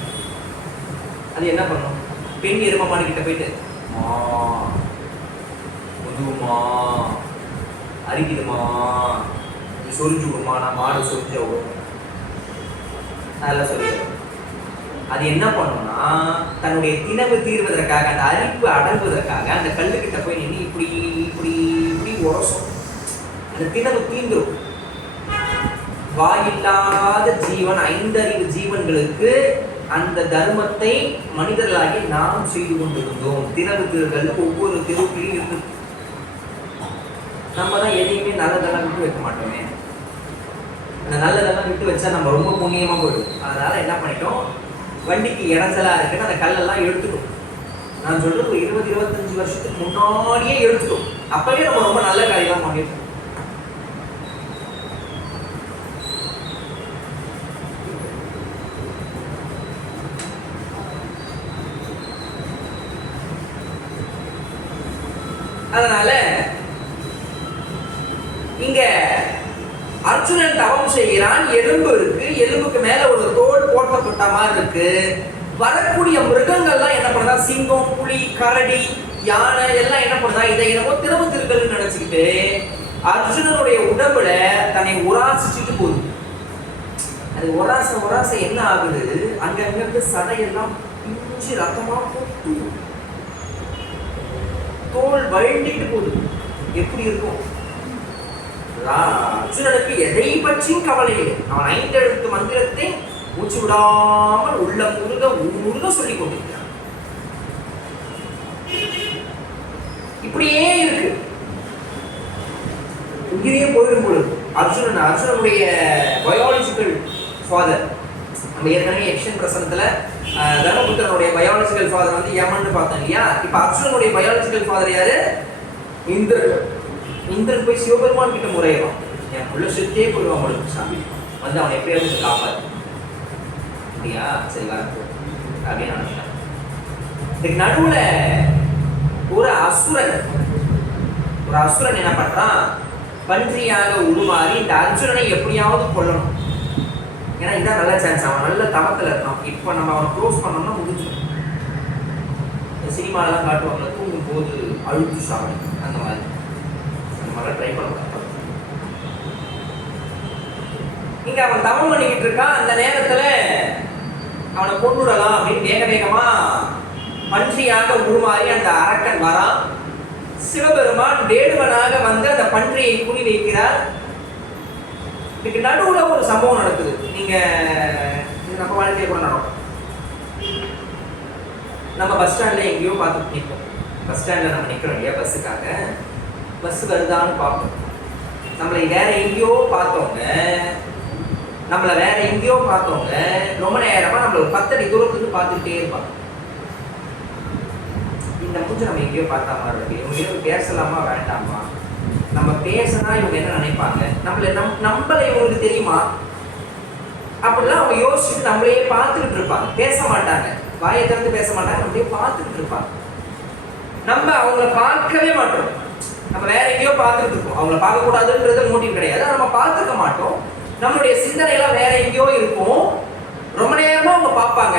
அது என்ன பண்ணும்? பெண் எரும மாடு கிட்ட போயிட்டு முதுகுமா அரிக்குதுமா சொரிஞ்சு விடுமா, நான் மாடு சொரிஞ்ச விடும், அதெல்லாம் சொல்லிடுறோம். அது என்ன பண்ணும்னா தன்னுடைய திணவு தீர்வதற்காக, அந்த அரிப்பு அடங்குவதற்காக அந்த கல்லுக்கிட்ட போய் நின்று இப்படி இப்படி இப்படி உரசும். அந்த திணவு தீந்துரும். வாயில்லாத ஜீவன், 5 அறிவு ஜீவன்களுக்கு அந்த தர்மத்தை மனிதர்களாகி நாம் செய்து கொண்டிருந்தோம். திணவு தீர்வுகள் ஒவ்வொரு தெருவுலையும் இருக்கு. நம்ம தான் எதையுமே நல்லதெல்லாம் விட்டு வைக்க மாட்டோமே. அந்த நல்லதெல்லாம் விட்டு வச்சா நம்ம ரொம்ப புண்ணியமா போயிடும். அதனால என்ன பண்ணிட்டோம், வண்டிக்கு இடைஞ்சலா இருக்குன்னு அந்த கல்லெல்லாம் எடுத்துட்டோம். நான் சொல்றது ஒரு 20-25 வருஷத்துக்கு முன்னாடியே எடுத்துட்டோம். அப்பவே நம்ம ரொம்ப நல்ல காரியெல்லாம் பண்ணிட்டோம். அதனால இங்க அர்ஜுனன் தவம் செய்கிறான். எலும்பு இருக்கு, எலும்புக்கு மேல ஒரு தோல் போட்டப்பட்ட மாதிரி இருக்கு. வரக்கூடிய மிருகங்கள்லாம் என்ன பண்ணுதா, சிங்கம், புலி, கரடி, யானை எல்லாம் என்ன பண்ணுதா, இதை என்னமோ திறவு திருக்கல்னு நினைச்சுக்கிட்டு அர்ஜுனனுடைய உடம்புல தன்னை உராசிச்சுட்டு போகுது. அது உராச என்ன ஆகுது, அங்கிருந்து சதையெல்லாம் பிஞ்சு ரத்தமா போட்டு தோல் வழிண்டிட்டு போகுது. எப்படி இருக்கும்? அர்ஜுனனுக்கு எதை பற்றியும் கவலை இல்லை. அவன் 5 எழுத்து மந்திரத்தை மூச்சு விடாமல் உள்ள முருக சொல்லிக் கொண்டிருக்கிறான். இப்படியே இருக்கு. உயிரே போயிடும் பொழுது அர்ஜுனனுடைய பயாலஜிக்கல் ஃபாதர், நம்ம ஏற்கனவே எக்ஷன் பிரசனத்துல தர்மபுத்திரனுடைய பயாலஜிக்கல் ஃபாதர் வந்து யமன்னு பார்த்தோம் இல்லையா? இப்ப அர்ஜுனனுடைய பயாலஜிக்கல் ஃபாதர் யாரு? இந்திரன். இந்திரன் போய் சிவபெருமான் கிட்ட முறையிடும், என் புள்ள சுத்தே போயிடுவான் உங்களுக்கு சாமி, வந்து அவனை எப்படியாவது காப்பாது அப்படியா? சரிவா அப்படின்னு நினைக்கிறான். இதுக்கு நடுவுல ஒரு அசுரன் என்ன பண்றான், பன்றியாக உருமாறி இந்த அர்ஜுனனை எப்படியாவது கொல்லணும். ஏன்னா இதான் நல்ல சான்ஸ், அவன் நல்ல தவத்துல இருக்கான். இப்போ நம்ம அவனை க்ளோஸ் பண்ணோம்னா முடிஞ்சிடும். சினிமாலாம் காட்டுவாங்க, தூங்கும் போது அழுத்து சாமி, அந்த மாதிரி ட்ரை பண்ண. இங்க அவன் தவம் பண்ணிக்கிட்டு இருக்கான். அந்த நேரத்துல அவனை கொண்டுடலாம் அப்படின்னு வேகமா பன்றியாக உருமாறி அந்த அரக்கன் வரான். சிவபெருமான் வேடுவனாக வந்து அந்த பன்றியை குறி வைக்கிறார். இதுக்கு நடுவுல ஒரு சம்பவம் நடக்குது. நீங்க நம்ம வாழ்க்கையை கூட நடக்கும். நம்ம பஸ் ஸ்டாண்ட்ல எங்கேயோ பார்த்துட்டு நிற்போம். பஸ் ஸ்டாண்ட்ல நம்ம நிற்கிறோம் இல்லையா, பஸ்ஸுக்காக. பஸ் வருதான்னு பார்ப்போம். நம்மளை வேற எங்கேயோ பார்த்தவங்க ரொம்ப நேரமா நம்மள ஒரு 10 அடி தூரத்துக்கு பார்த்துக்கிட்டே இருப்பாங்க. இந்த மூச்சு நம்ம எங்கேயோ பார்த்தா மாதிரி இருக்கு, இவங்க பேசலாமா வேண்டாமா, நம்ம பேசினா இவங்க என்ன நினைப்பாங்க, நம்மள இவங்களுக்கு தெரியுமா, அப்படிலாம் அவங்க யோசிச்சுட்டு நம்மளையே பார்த்துக்கிட்டு இருப்பாங்க. பேச மாட்டாங்க, வாயை திறந்து பேச மாட்டாங்க, நம்மளையே பார்த்துக்கிட்டு இருப்பாங்க. நம்ம அவங்கள பார்க்கவே மாட்டோம். நம்ம வேற எங்கேயோ பார்த்துட்டு இருக்கோம். அவங்கள பார்க்கக்கூடாதுன்றது மோட்டிவ் கிடையாது, நம்ம பார்த்துக்க மாட்டோம். நம்மளுடைய சிந்தனையெல்லாம் வேற எங்கேயோ இருக்கும். ரொம்ப நேரமா அவங்க பார்ப்பாங்க.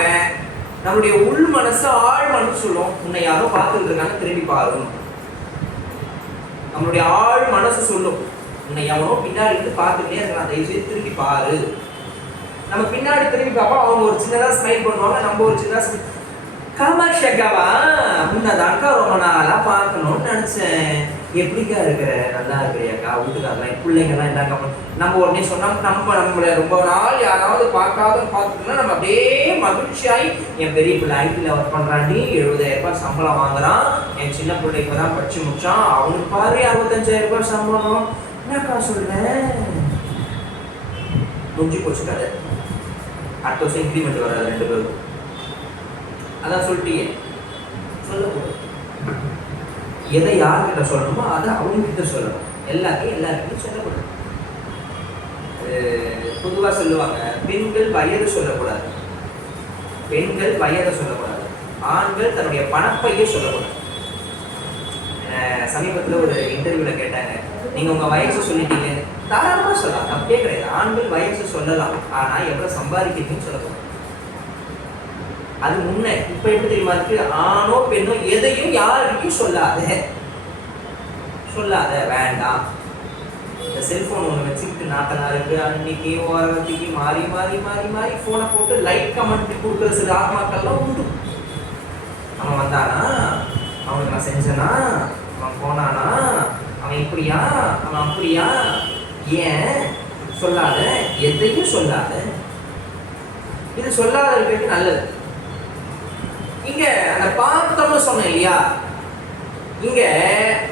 நம்மளுடைய உள் மனசு ஆழ் மனசு சொல்லும், உன்னை யாரோ பார்த்துட்டு இருக்காங்க, திரும்பி பாரு. நம்மளுடைய ஆழ் மனசு சொல்லும், உன்னை எவனோ பின்னாடி இருந்து பார்த்துக்கிட்டே இருக்கலாம், தயவு செய்து திரும்பி பாரு. நம்ம பின்னாடி திரும்பி பார்ப்போம், அவங்க ஒரு சின்னதா ஸ்மைல் பண்ணுவாங்க, நம்ம ஒரு சின்னதா காமாட்சி அக்காவா முன்னதாக்கா ரொம்ப நாளா பார்க்கணும்னு நினைச்சேன், எப்படிக்கா இருக்கிற, நல்லா இருக்கிறியாக்கா, வீட்டுக்காரலாம் பிள்ளைங்கெல்லாம் என்னக்கா. நம்ம உடனே சொன்னா நம்மளை ரொம்ப நாள் யாராவது பார்த்துட்டோம்னா நம்ம அப்படியே மகிழ்ச்சியாகி, என் பெரிய பிள்ளை ஐடியில் ஒர்க் பண்ணுறாண்டி, 70,000 ரூபாய் சம்பளம் வாங்குறான், என் சின்ன பிள்ளை இப்போ தான் படிச்சு முடிச்சான், அவனுக்கு பாரு 65,000 ரூபாய் சம்பளம், என்னக்கா சொல்றேன். முடிஞ்சு போச்சு கதை. அடுத்த வருஷம் இன்க்ரிமெண்ட் வராது 2 பேரும். அதான் சொல்லிட்டீங்க, சொல்லக்கூடாது. எதை யார்கிட்ட சொல்லணுமோ அதை அவங்க கிட்ட சொல்லணும், எல்லாருக்கிட்டையும் சொல்லக்கூடாது. பொதுவாக சொல்லுவாங்க, பெண்கள் வயது சொல்லக்கூடாது, பெண்கள் வயதை சொல்லக்கூடாது, ஆண்கள் தன்னுடைய பணப்பையே சொல்லக்கூடாது. சமீபத்தில் ஒரு இன்டர்வியூல கேட்டாங்க, நீங்க உங்க வயசு சொல்லிட்டீங்க, தாராளமா சொல்லலாம், தப்பே கிடையாது. ஆண்கள் வயசு சொல்லலாம், ஆனா எவ்வளவு சம்பாதிக்கிறீங்கன்னு சொல்லக்கூடாது. அது முன்ன. இப்ப எப்படி தெரியுமா இருக்கு, ஆணோ பெண்ணோ எதையும் யாருக்கும் சொல்லாத வேண்டாம். இந்த செல்போன் ஒன்று வச்சுக்கிட்டு நாத்தனாருக்கு அன்னைக்கு ஓரவத்திக்கு மாறி மாறி மாறி மாறி போனை போட்டு லைக் கமெண்ட் கொடுக்குற சில ஆத்மாக்கள்லாம் உண்டு. அவன் வந்தானா, அவனுக்கு நான் செஞ்சனா, அவன் போனானா, அவன் இப்படியா, அவன் அப்படியா, ஏன் சொல்லாத, எதையும் சொல்லாத. இது சொல்லாத இருக்கிறது நல்லது. இங்க அந்த பார்த்தோம்னு சொன்னேன் இல்லையா, இங்க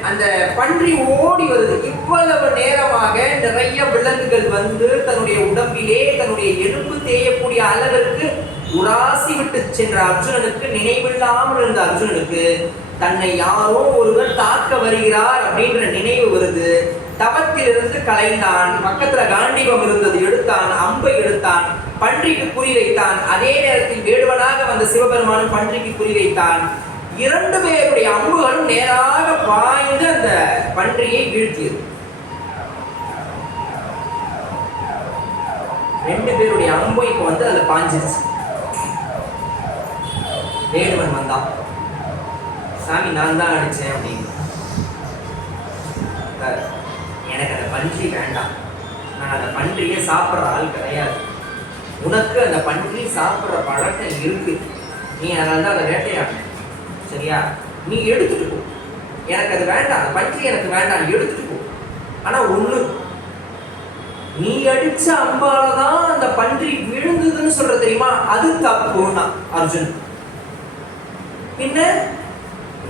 அந்த பன்றி ஓடி வருது. இவ்வளவு நேரமாக நிறைய விலங்குகள் வந்து தன்னுடைய உடம்பிலே தன்னுடைய எலும்பு தேயக்கூடிய அளவிற்கு உராசி விட்டு சென்ற அர்ஜுனனுக்கு, நினைவில்லாமல் இருந்த அர்ஜுனனுக்கு தன்னை யாரோ ஒருவர் தாக்க வருகிறார் அப்படின்ற நினைவு வருது. தவத்திலிருந்து கலைந்தான், பக்கத்துல காண்டீபம் இருந்தது, எடுத்தான், அம்பை எடுத்தான், பன்றிக்கு குறி வைத்தான். அதே நேரத்தில் வேடுவனாக வந்த சிவபெருமானும் பன்றிக்கு குறி வைத்தான். 2 பேருடைய அம்புகளும் நேராக பாய்ந்து அந்த பன்றியை வீழ்த்தியது. 2 பேருடைய அம்பு இப்ப வந்து அதுல பாஞ்சிருச்சு. வேடுவன் வந்தான், சாமி நான் தான் அடிச்சேன் அப்படின்னு. எனக்கு அந்த பன்றி வேண்டாம், நான் அந்த பன்றியை சாப்பிட்ற ஆள் கிடையாது, உனக்கு அந்த பன்றி சாப்பிட்ற பழக்கம் இருக்கு, நீ அதனால தான் அதை வேட்டையாடின, சரியா, நீ எடுத்துட்டு போ, எனக்கு அது வேண்டாம், அந்த பன்றி எனக்கு வேண்டாம், நீ எடுத்துட்டு போ. ஆனா ஒண்ணு, நீ அடிச்ச அம்பாலதான் அந்த பன்றி விழுந்ததுன்னு சொல்ற தெரியுமா, அது தப்புன்னா அர்ஜுன். பின்ன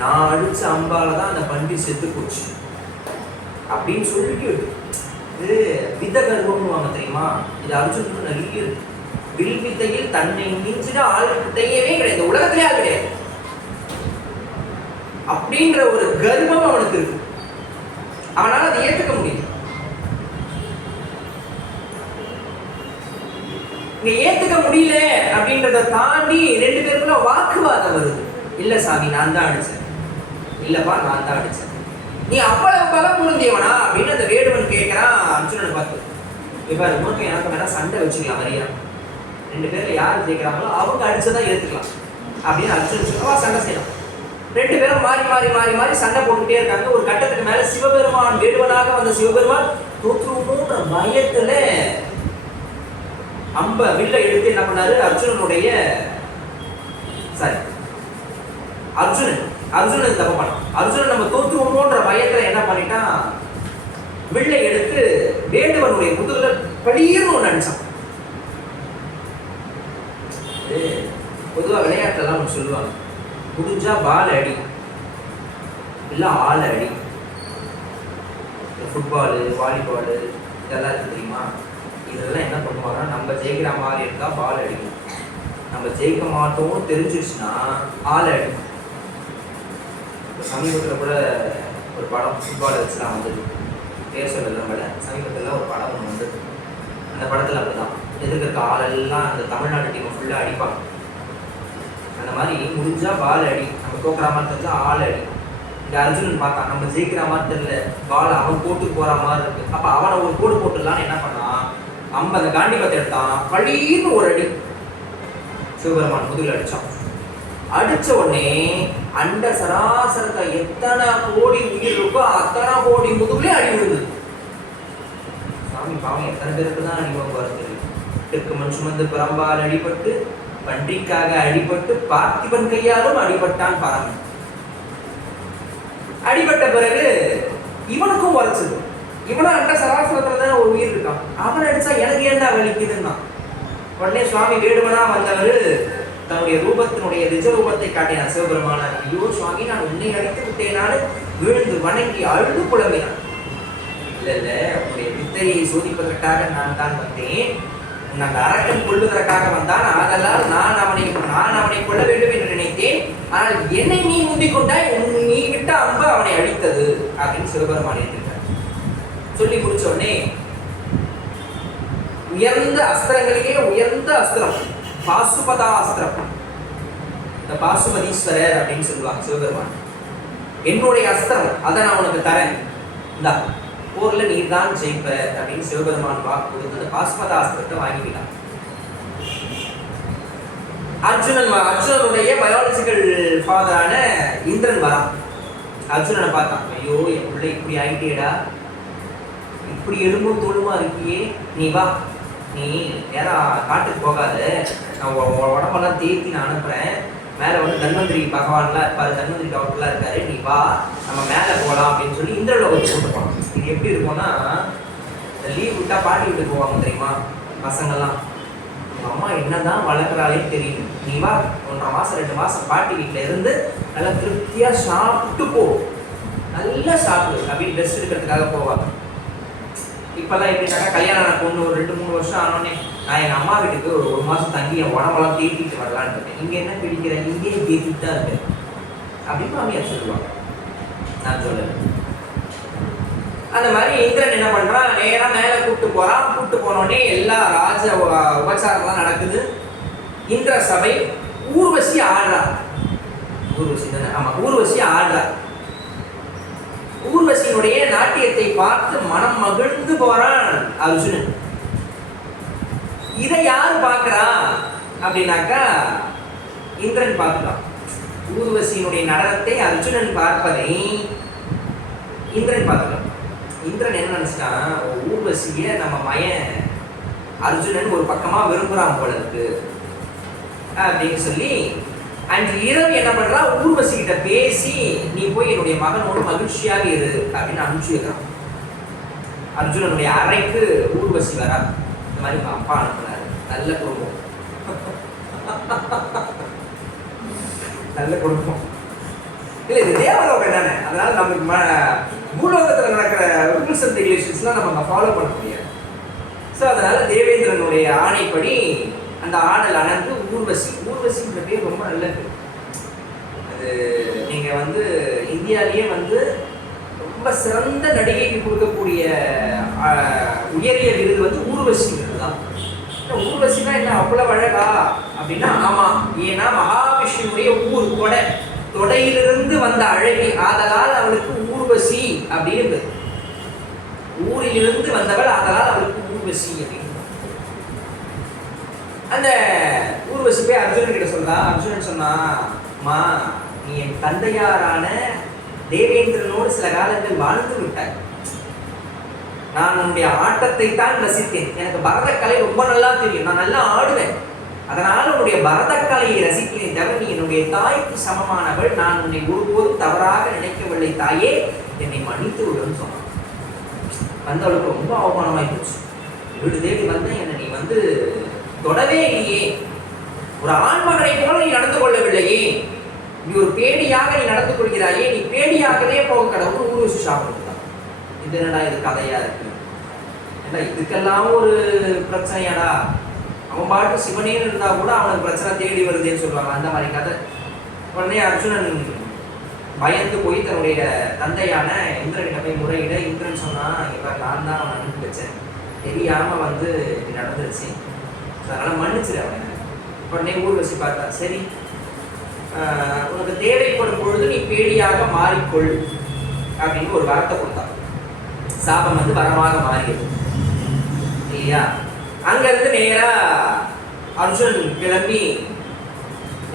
நான் அடிச்ச அம்பாலதான் அந்த பன்றி செத்து போச்சு அப்படின்னு சொல்லிட்டு, இது வித கர்வம்னுவாங்க தெரியுமா, இது அர்ஜுனுக்கு நிறைய இருக்கு. வில் வித்தையில் தன்னை மிஞ்சின ஆள் வித்தையவே கிடையாது, உலகத்திலே ஆள் கிடையாது அப்படின்ற ஒரு கர்வம் அவனுக்கு இருக்கு. அவனால அதை ஏற்றுக்க முடியும். இங்க ஏத்துக்க முடியல அப்படின்றத தாண்டி 2 பேருக்குள்ள வாக்குவாதம் வருது. இல்ல சாமி நான் தான் அடிச்சேன், இல்லப்பா நான் தான் அடிச்சேன், நீ அவ்வளவு பலம் பொருந்தியவனா அப்படின்னு அந்த வேடுவன் கேட்கிறான் அர்ஜுனனை பார்த்து. இப்ப உனக்கு எனக்கு வேணா சண்டை வச்சுக்கலாம் வரியா, 2 பேர்ல யார் ஜெயிக்கிறாங்களோ அவங்க அடிச்சதான் ஏத்துக்கலாம் அப்படின்னு அர்ஜுனன் சொல்லவா சண்டை செய்யலாம். 2 பேரும் மாறி மாறி மாறி மாறி சண்டை போட்டுக்கிட்டே இருக்காங்க. ஒரு கட்டத்துக்கு மேல சிவபெருமான், வேடுவனாக வந்த சிவபெருமான் தோற்றுவோன்ற பயத்துல அம்ப வில்ல எடுத்து என்ன பண்ணாரு, அர்ஜுனன் தப்பு பண்ணான். அர்ஜுனன் நம்ம தோற்றுவோமோன்ற பயத்துல என்ன பண்ணிட்டான், வில்லை எடுத்து வேடுவனுடைய முதுகுல படீர்னு ஒன்று அடிச்சான். பொதுவாக விளையாட்டுலாம் ஒன்று சொல்லுவாங்க, முடிஞ்சா பால் அடி இல்லை ஆள் அடி. ஃபுட்பாலு, வாலிபாலு இதெல்லாம் இருக்கு தெரியுமா, இதெல்லாம் என்ன பண்ணுவாங்கன்னா, நம்ம ஜெயிக்கிற மாதிரி இருக்கா பால் அடிக்கும், நம்ம ஜெயிக்க மாட்டோம்னு தெரிஞ்சிருச்சுன்னா ஆள் அடிக்கும். சமீபத்தில் கூட ஒரு படம் ஃபுட்பால் வச்சுலாம் வந்தது, பேர் சொல்றது நம்மள. சமீபத்தில் ஒரு படம் ஒன்று வந்தது, அந்த படத்தில் அப்படிதான் எதிர்க்க ஆளெல்லாம் அந்த தமிழ்நாடு டீமை ஃபுல்லாக அடிப்பாங்க. அந்த மாதிரி முடிஞ்சா பால் அடி, நம்ம தோக்குற மாதிரி தெரிஞ்சா ஆள் அடி. இந்த அர்ஜுனன் பார்த்தான், நம்ம ஜெயிக்கிற மாதிரி தெரியல, பால் அவன் போட்டு போற மாதிரி இருக்கு, அப்ப அவனை ஒரு கோடு போட்டுடலான்னு என்ன பண்ணான், அந்த காண்டிபத்தை எடுத்தான், பழீர்னு ஒரு அடி, சிவபெருமான் முதுகில் அடிச்சான். அடிச்ச உடனே அண்ட சராசரத்தை எத்தனை கோடி உயிர் இருக்கோ அத்தனை கோடி முதுகுலே அடி விழுந்தது. சாமி பாவம் எத்தனை பேருக்கு தான் அடிவாங்க வருது. தெற்கு மண் சுமந்து பிரம்பால் அடிபட்டு, பன்றிக்காக அடிபட்டு, பார்த்திபன் கையாலும் அடிபட்டான் பரமன். அடிபட்ட பிறகு இவனுக்கும் வளைச்சது. இவனும் அண்ட சராசரத்துல தான் ஒரு உயிர் இருக்கான். அவன் அடிச்சா எனக்கு ஏன்டா வலிக்குதுன்னா உடனே சுவாமி வேடுவனா வந்தவர் தன்னுடைய ரூபத்தினுடைய நிஜ ரூபத்தை காட்டினார் சிவபெருமான. ஐயோ சுவாமி, நான் உன்னை அடித்து விட்டேனால விழுந்து வணங்கி அழுது புலம்பினான். இல்ல உன்னுடைய வித்தையை சோதிப்பதற்காக நான் தான் வந்தேன். உன் அந்த அரக்கன் கொள்வதற்காக வந்தான். அதெல்லாம் நான் அவனை கொள்ள வேண்டும் என்று நினைத்தேன். ஆனால் என்னை நீ முந்திக் கொண்டாய். நீ விட்ட அம்பு அவனை அழித்தது அப்படின்னு சிவபெருமான் இருக்கார். சொல்லி முடிச்ச உடனே உயர்ந்த அஸ்திரங்களிலே உயர்ந்த அஸ்திரம் பாசுபதா அஸ்திரம். இந்த பாசுபதீஸ்வரர் அப்படின்னு சொல்லுவாங்க சிவபெருமான். என்னுடைய அஸ்திரம் அதை நான் உனக்கு தரேன், இந்தா போர்ல நீர் தான் ஜெயிப்ப அப்படின்னு சிவபெருமான் வாக்கு கொடுத்து அந்த பாசுபதா அஸ்திரத்தை வாங்கிவிட்டான். அர்ஜுனனுடைய பயாலஜிக்கல் ஃபாதரான இந்திரன் வரான். அர்ஜுனனை பார்த்தான். ஐயோ என் பிள்ளை இப்படி ஆகிட்டேடா, இப்படி எலும்பும் தோளுமா இருக்கியே, நீ வா, நீ யாரா காட்டுக்கு போகாத, நான் உடம்பெல்லாம் தேத்தி நான் அனுப்புறேன். மேலே வந்து தன்வந்திரி பகவான்லாம் இருப்பாரு, தன்வந்திரி டாக்டர்லாம் இருக்காரு, நீ வா நம்ம மேலே போகலாம் அப்படின்னு சொல்லி இந்திரலோகத்துக்கு கொண்டு போகலாம். இது எப்படி இருக்கும்னா, இந்த லீவ் விட்டா பாட்டி வீட்டுக்கு போவாங்க தெரியுமா பசங்கள்லாம். உங்கள் அம்மா என்னதான் வளர்க்குறாலே தெரியும், நீ வா 1.5 மாதம் 2 மாதம் பாட்டி வீட்டில் இருந்து நல்லா திருப்தியாக சாப்பிட்டு போ, நல்லா சாப்பிடு அப்படின்னு ட்ரெஸ் எடுக்கிறதுக்காக போவாங்க. இப்போல்லாம் எப்படின்னாக்கா கல்யாணம் ஆன பொண்ணு ஒரு 2-3 வருஷம் ஆனோடனே நான் எங்கள் அம்மா வீட்டுக்கு ஒரு 1 மாதம் தங்கி என் உடம்பெல்லாம் தேத்திட்டு வரலான்னு இருக்கேன். இங்கே என்ன பிடிக்கிறேன், இங்கேயே தேத்திட்டு தான் இருக்கேன் அப்படின்னு மாமியார் சொல்லுவாங்க. நான் சொல்லுவேன். அந்த மாதிரி இந்திரன் என்ன பண்ணுறான், நேராக மேலே கூப்பிட்டு போகிறான். கூப்பிட்டு போனோடனே எல்லா ராஜ உபச்சாரம்லாம் நடக்குது. இந்திர சபை ஊர்வசி ஆடுறா. ஊர்வசி தானே, ஆமாம், ஊர்வசி ஆடுறா. ஊர்வசியினுடைய நாட்டியத்தை பார்த்து மனம் மகிழ்ந்து போறான் அர்ஜுனன். இதை யாரு பார்க்கிறா அப்படின்னாக்கா இந்திரன் பார்த்துட்டான். ஊர்வசியினுடைய நடனத்தை அர்ஜுனன் பார்ப்பதை இந்திரன் பார்த்துட்டான். இந்திரன் என்ன நினைச்சிட்டான், ஊர்வசிய நம்ம மயன் அர்ஜுனன் ஒரு பக்கமா விரும்புறான் போல இருக்கு அப்படின்னு சொல்லி அன்று இரவு என்ன பண்றா, ஊர்வசி கிட்ட பேசி நீ போய் என்னுடைய மகனோடு மகிழ்ச்சியாக இரு அப்படின்னு அனுப்பிச்சு வைக்கிறான். அர்ஜுனனுடைய அறைக்கு ஊர்வசி வரா. இந்த மாதிரி உங்க அப்பா அனுப்புனாரு, நல்ல குடும்பம் நல்ல குடும்பம் இல்லை, இது தேவலோகம் தானே, அதனால நமக்கு பூலோகத்தில் நடக்கிற ரூல்ஸ் அண்ட் ரெகுலேஷன்ஸ்லாம் நம்ம அங்கே ஃபாலோ பண்ண முடியாது. ஸோ அதனால தேவேந்திரனுடைய ஆணைப்படி அந்த ஆடல் அணர்ந்து ஊர்வசின்ற பேர் ரொம்ப நல்லது. அது நீங்கள் வந்து இந்தியாவிலேயே வந்து ரொம்ப சிறந்த நடிகைக்கு கொடுக்கக்கூடிய உயரிய விருது வந்து ஊர்வசிங்கிறது தான். ஊர்வசினா என்ன அவ்வளோ அழகா அப்படின்னா, ஆமாம், ஏன்னா மகாவிஷ்ணுடைய ஊர் தொடையிலிருந்து வந்த அழகி, ஆதலால் அவளுக்கு ஊர்வசி அப்படின்னு. ஊரிலிருந்து வந்தவள், ஆதலால் அவளுக்கு ஊர்வசி அப்படின்னு. அந்த ஊர்வசி போய் அர்ஜுனன் கிட்ட சொல்றா. அர்ஜுனன் சொன்னா, அம்மா நீ என் தந்தையாரான தேவேந்திரனோடு சில காலங்கள் வாழ்ந்து விட்டாய். நான் உன்னுடைய ஆட்டத்தை தான் ரசித்தேன். எனக்கு பரதக்கலை ரொம்ப நல்லா தெரியும், நான் நல்லா ஆடுவேன். அதனால உன்னுடைய பரதக்கலையை ரசிக்கிறேன் தவிர நீ என்னுடைய தாய்க்கு சமமானவள். நான் உன்னை ஒருபோதும் தவறாக நினைக்கவில்லை தாயே, என்னை மன்னித்து விடுன்னு சொன்னான். வந்தவளுக்கு ரொம்ப அவமானமாய் போச்சு. வீடு தேடி வந்த என்னை நீ வந்து தொடவே இல்லையே, ஒரு ஆண்மகனை போல நீ நடந்து கொள்ளவில்லையே, நீ ஒரு பேடியாக நீ நடந்து கொள்கிறாயே, நீ பேடியாகவே போக கடவுள் ஊர்வசி சாப்பிட்டுதான். இது என்னடா இது கதையா இருக்கு, ஏன்னா இதுக்கெல்லாம் ஒரு பிரச்சனையாடா, அவன் பாட்டு சிவனேன்னு இருந்தா கூட அவனுக்கு பிரச்சனை தேடி வருதுன்னு சொல்லுவாங்க, அந்த மாதிரி கதை. உடனே அர்ஜுனன் பயந்து போய் தன்னுடைய தந்தையான இந்திரனிடம் போய் முறையிட. இந்திரன் சொன்னா, இப்போ நான் தான் அவனை அனுப்பி வச்சேன், தெரியாம வந்து இது நடந்துருச்சு, அதனால மன்னிச்சிரு அவனை. உடனே ஊர்வசி பார்த்தா, சரி உனக்கு தேவைப்படும் பொழுது நீ பேடியாக மாறிக்கொள் அப்படின்னு ஒரு வார்த்தை கொடுத்தான். சாபம் வந்து வரமாக மாறியது இல்லையா. அங்கிருந்து நேரா அர்ஜுன் கிளம்பி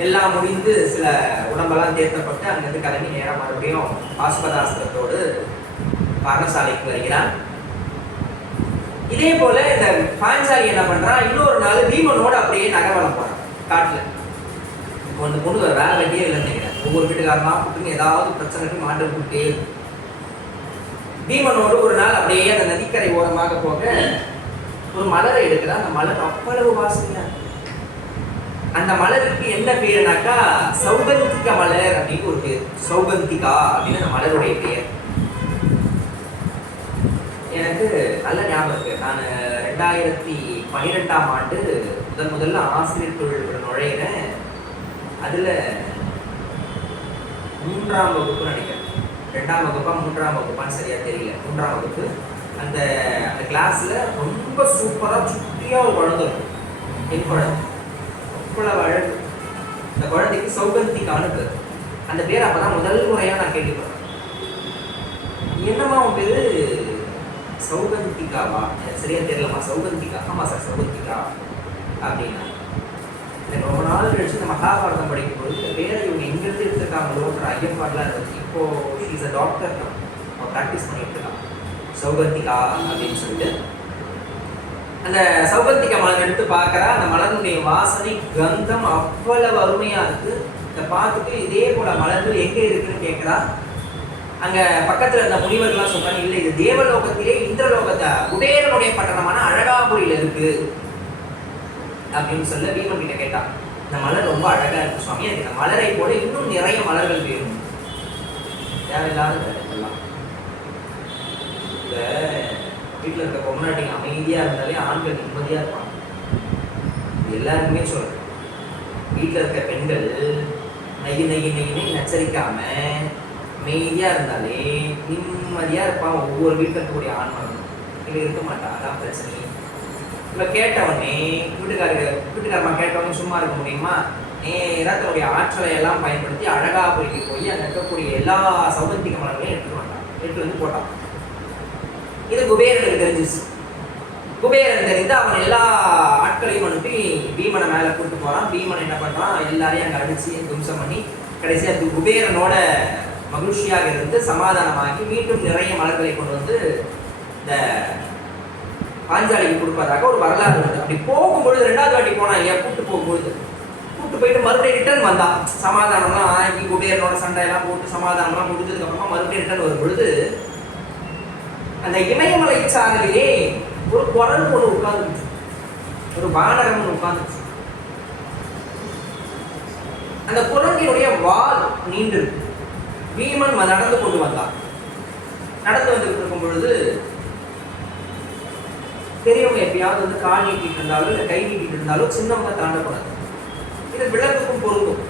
எல்லாம் முடிந்து சில உடம்பெல்லாம் தேர்த்தப்பட்டு அங்கிருந்து கிளம்பி நேரம் மறுபடியும் பாசுபதாஸ்திரத்தோடு பர்ணசாலைக்கு வருகிறான். இதே போல இந்த பாஞ்சாலி என்ன பண்றான், இன்னொரு நாள் பீமனோடு அப்படியே நகர்வலம் போறான் காட்டுல. இப்போ அந்த பொண்ணு வேற வேலை வெட்டியே இல்லைன்னு நினைக்கிறேன். ஒவ்வொரு வீட்டுக்காரனா கூப்பிட்டு ஏதாவது பிரச்சனைக்கு மாட்டு கூப்பிட்டு பீமனோடு ஒரு நாள் அப்படியே அந்த நதிக்கரை ஓரமாக போக ஒரு மலரை எடுக்கிறான். அந்த மலர் அவ்வளவு வாசனையா. அந்த மலருக்கு என்ன பேருனாக்கா சௌகந்திகா மலர் அப்படின்னு ஒரு பேர். சௌகந்திகா அப்படின்னு அந்த மலருடைய பெயர். எனக்கு நல்ல ஞாபகம் இருக்கு. நான் 2012ஆம் ஆண்டு முதல்ல ஆசிரியர் தொழில் நுழையிறேன். அதுல 3ஆம் வகுப்பு நினைக்கிறேன். 2ஆம் வகுப்பா 3ஆம் வகுப்பான்னு சரியா தெரியல. 3ஆம் வகுப்பு. அந்த கிளாஸ்ல ரொம்ப சூப்பரா சுட்டியா ஒரு குழந்தை இருக்கும். என் குழந்தை அவ்வளவு அழகு. அந்த குழந்தைக்கு சௌகந்திகான்னு பேர். அந்த பேர் அப்பதான் முதல் முறையா நான் கேள்விப்படுறேன். என்னம்மா உன் பேரு சௌகந்திகாவா? சரியா தெரியலமா. சௌகந்திகா. ஆமா சார் சௌகந்திகா அப்படின்னா எனக்கு ரொம்ப நாள் கழிச்சு இந்த மகாபாரதம் படிக்கும்போது இந்த பேரை இவங்க எங்கிருந்து எடுத்துருக்காங்களோன்ற ஐயப்பாடெலாம் இருந்துச்சு. இப்போ ஷீஸ் அ டாக்டர் தான், அவன் ப்ராக்டிஸ் பண்ணிட்டு இருக்கான் சௌகந்திகா அப்படின்னு சொல்லிட்டு. அந்த சௌகந்திகா மலர் எடுத்து பார்க்குறா. அந்த மலருடைய வாசனை கந்தம் அவ்வளவு அருமையாக இருக்கு. இதை பார்த்துட்டு இதே போல மலர்கள் எங்கே இருக்குன்னு கேட்குறா. அங்கே பக்கத்தில் இருந்த முனிவர்கள்லாம் சொல்கிறாங்க, இல்லை இது தேவலோகத்திலே இந்திரலோகத்தை குபேரனுடைய பட்டணமான அழகாபுரியில் இருக்கு அப்படின்னு சொல்ல பீமன் கிட்ட கேட்டான். இந்த மலர் ரொம்ப அழகா இருக்கு சுவாமி, எனக்கு இந்த மலரை போல இன்னும் நிறைய மலர்கள் வேணும். தேவையில்லாத இதெல்லாம் இந்த வீட்டில் இருக்க பொம்னாட்டிங்க அமைதியா இருந்தாலே ஆண்கள் நிம்மதியா இருப்பாங்க. எல்லாருக்குமே சொல்றேன். வீட்டில் இருக்க பெண்கள் நெய் நெய் நெய்னு நச்சரிக்காம அமைதியா இருந்தாலே நிம்மதியா இருப்பாங்க. ஒவ்வொரு வீட்டில் இருக்கக்கூடிய ஆண்மகன் இங்க இருக்க மாட்டான். அதான் பிரச்சனை. இப்போ கேட்டவொடனே வீட்டுக்காரமா கேட்டவொடனே சும்மா இருக்க முடியுமா? நேராக தன்னுடைய ஆற்றலை எல்லாம் பயன்படுத்தி அழகாபுரிக்கு போய் அங்கே இருக்கக்கூடிய எல்லா சௌகந்திக மலர்களையும் எடுத்து வந்து போட்டான். இது குபேரனுக்கு தெரிஞ்சிச்சு. குபேரன் தெரிந்து அவன் எல்லா ஆட்களையும் அனுப்பி பீமனை மேலே கூப்பிட்டு போகிறான். பீமன் என்ன பண்ணுறான், எல்லாரையும் அங்கே அடித்து தும்சம் பண்ணி கடைசியாக குபேரனோட மகிழ்ச்சியாக இருந்து சமாதானமாகி மீண்டும் நிறைய மலர்களை கொண்டு வந்து இந்த பாஞ்சாலிக்கு கொடுப்பதாக ஒரு வரலாறு வருது. அப்படி போகும்பொழுது 2வது வாட்டி போனான் இல்லையா, கூப்பிட்டு போயிட்டு மறுபடியும் ரிட்டர்ன் வந்தான். சமாதானம்லாம் ஆகி குபேரனோட சண்டையெல்லாம் போட்டு சமாதானம்லாம் முடிஞ்சதுக்கு அப்புறமா மறுபடியும் ரிட்டர்ன் வரும் பொழுது அந்த இமயமலை சாரலிலே ஒரு குரல் ஒன்று உட்கார்ந்துச்சு. ஒரு வானரம் ஒன்று உட்கார்ந்துச்சு. அந்த குரங்கினுடைய வால் நீண்டு இருக்கு. பீமன் நடந்து கொண்டு வந்தான். நடந்து வந்துட்டு இருக்கும் பொழுது பெரியவங்க எப்பயாவது வந்து கால் நீட்டிட்டு இருந்தாலும் இல்லை கை நீட்டிட்டு இருந்தாலும் சின்னவங்க தாண்டக்கூடாது. இது விலங்குக்கும் பொருந்தும்.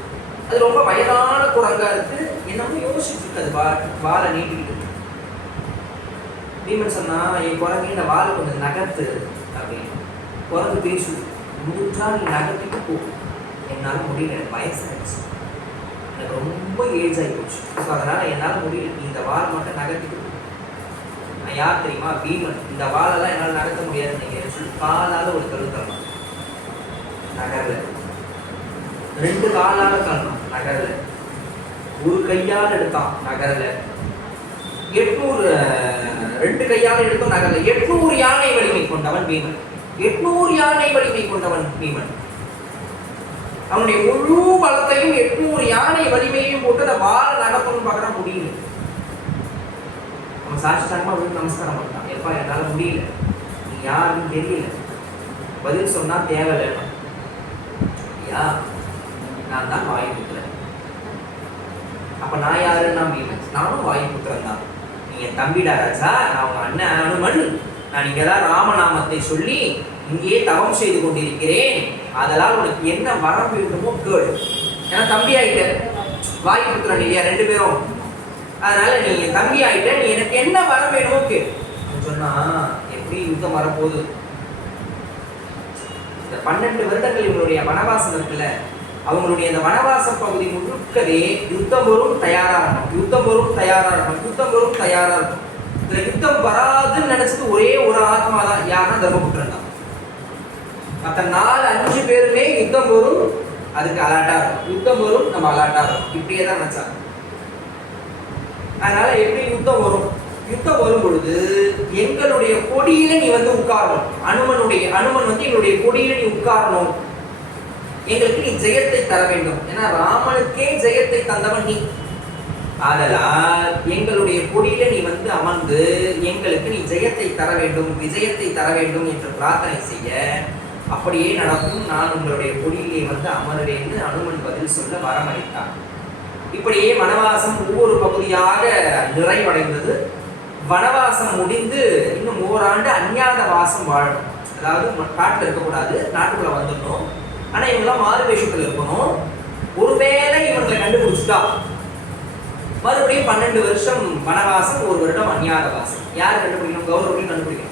அது ரொம்ப வயதான குரங்கா இருக்கு. என்னமோ யோசிச்சுட்டு இருக்கு. அது வாழை நீட்டிக்கிட்டு இருக்கு. பீமன் சொன்னா, என் குரங்கு இந்த வாழை கொஞ்சம் நகர்த்து அப்படின்னு. குரங்கு பேசுது, முடிஞ்சா நீ நகர்த்திட்டு போ. என்னால் முடியல, எனக்கு வயசாயிடுச்சு, எனக்கு ரொம்ப ஏஜ் ஆகி போச்சு, ஸோ அதனால என்னால் முடியல, நீ இந்த வாழை மட்டும் நகர்த்திட்டு போ. நான் யார் தெரியுமா? பீமன். இந்த வாழெல்லாம் என்னால் நடத்த முடியாதுன்னு நினைக்கிறேன் சொல்லி காலால் ஒரு கழுத்தரணும். நகரல. 2 காலால தள்ளணும். நகரல. ஒரு கையால் எடுத்தான். நகரல. 2 கையால் எடுத்தும் நகரல. 800 யானை வலிமை கொண்டவன் பீமன். 800 யானை வலிமை கொண்டவன் பீமன். அவனுடைய முழு பலத்தையும் 800 யானை வலிமையையும் போட்டு அந்த வாழை நடத்தணும்னு பார்க்கற முடியல. அவன் சாட்சியமா வந்து நமஸ்காரம் பண்ணான். எப்பா என்னால் முடியல, நீ யாருன்னு தெரியல, பதில் சொன்னா தேவையில்லை. ஐயா நான் தான் வாயுபுத்திரன். அப்ப நான் யாருன்னா பீமன். நானும் வாயுபுத்திரன் தான். நீங்க தம்பிடா ராஜா, நான் உங்க அண்ணன் அனுமன். நான் இங்கதான் ராமநாமத்தை சொல்லி இங்கேயே தவம் செய்து கொண்டிருக்கிறேன். அதனால் உனக்கு என்ன வரம் வேண்டுமோ கேடு. ஏன்னா தம்பி ஆகிட்ட, வாயுபுத்திரன் இல்லையா 2 பேரும். அதனால நீ தம்பி ஆகிட்ட, நீ எனக்கு என்ன வரம் வேணுமோ கேடு சொன்னா. எப்படி யுத்தம் வரப்போகுது? இந்த 12 வருடங்கள் இவங்களுடைய வனவாசம் இருக்குல்ல, அவங்களுடைய அந்த வனவாச பகுதி முழுக்கவே யுத்தம் வரும் தயாரா இருக்கும், யுத்தம் வரும் தயாரா இருக்கும், யுத்தம் வரும் தயாரா இருக்கும். இந்த யுத்தம் வராதுன்னு நினைச்சது ஒரே ஒரு ஆத்மா தான். யாருன்னா தர்மபுத்திரன் தான். மற்ற 4-5 பேருமே யுத்தம் வரும் அதுக்கு அலர்ட்டா இருக்கும். யுத்தம் வரும், நம்ம அலர்ட்டா இருக்கும். இப்படியே தான் நினைச்சாங்க. அதனால எப்படி யுத்தம் வரும்? யுத்தம் வரும் பொழுது எங்களுடைய கொடியில நீ வந்து உட்காரணும். அனுமன் வந்து எங்களுடைய கொடியில நீ உட்காரணும். எங்களுக்கு நீ ஜெயத்தை தர வேண்டும். ஏன்னா ராமனுக்கே ஜெயத்தை தந்தவன் நீ. ஆதலால் எங்களுடைய கொடியில நீ வந்து அமர்ந்து எங்களுக்கு நீ ஜெயத்தை தர வேண்டும், விஜயத்தை தர வேண்டும் என்று பிரார்த்தனை செய்ய அப்படியே நடக்கும். நான் உங்களுடைய கொடியிலே வந்து அமர்வேன்னு அனுமன் பதில் சொல்ல வரமளித்தான். இப்படியே வனவாசம் ஒவ்வொரு பகுதியாக நிறைவடைந்தது. வனவாசம் முடிந்து இன்னும் ஓராண்டு அஞ்ஞாத வாசம் வாழணும். அதாவது காட்டில் இருக்கக்கூடாது, நாட்டுக்குள்ள வந்துடணும். ஆனா இவங்கெல்லாம் மாறு வேஷத்தில் இருக்கணும். ஒருவேளை இவங்களை கண்டுபிடிச்சுட்டா மறுபடியும் 12 வருஷம் வனவாசம், 1 வருடம் அஞ்ஞாத வாசம். யார் கண்டுபிடிக்கணும்? கௌரவர்களையும் கண்டுபிடிக்கணும்.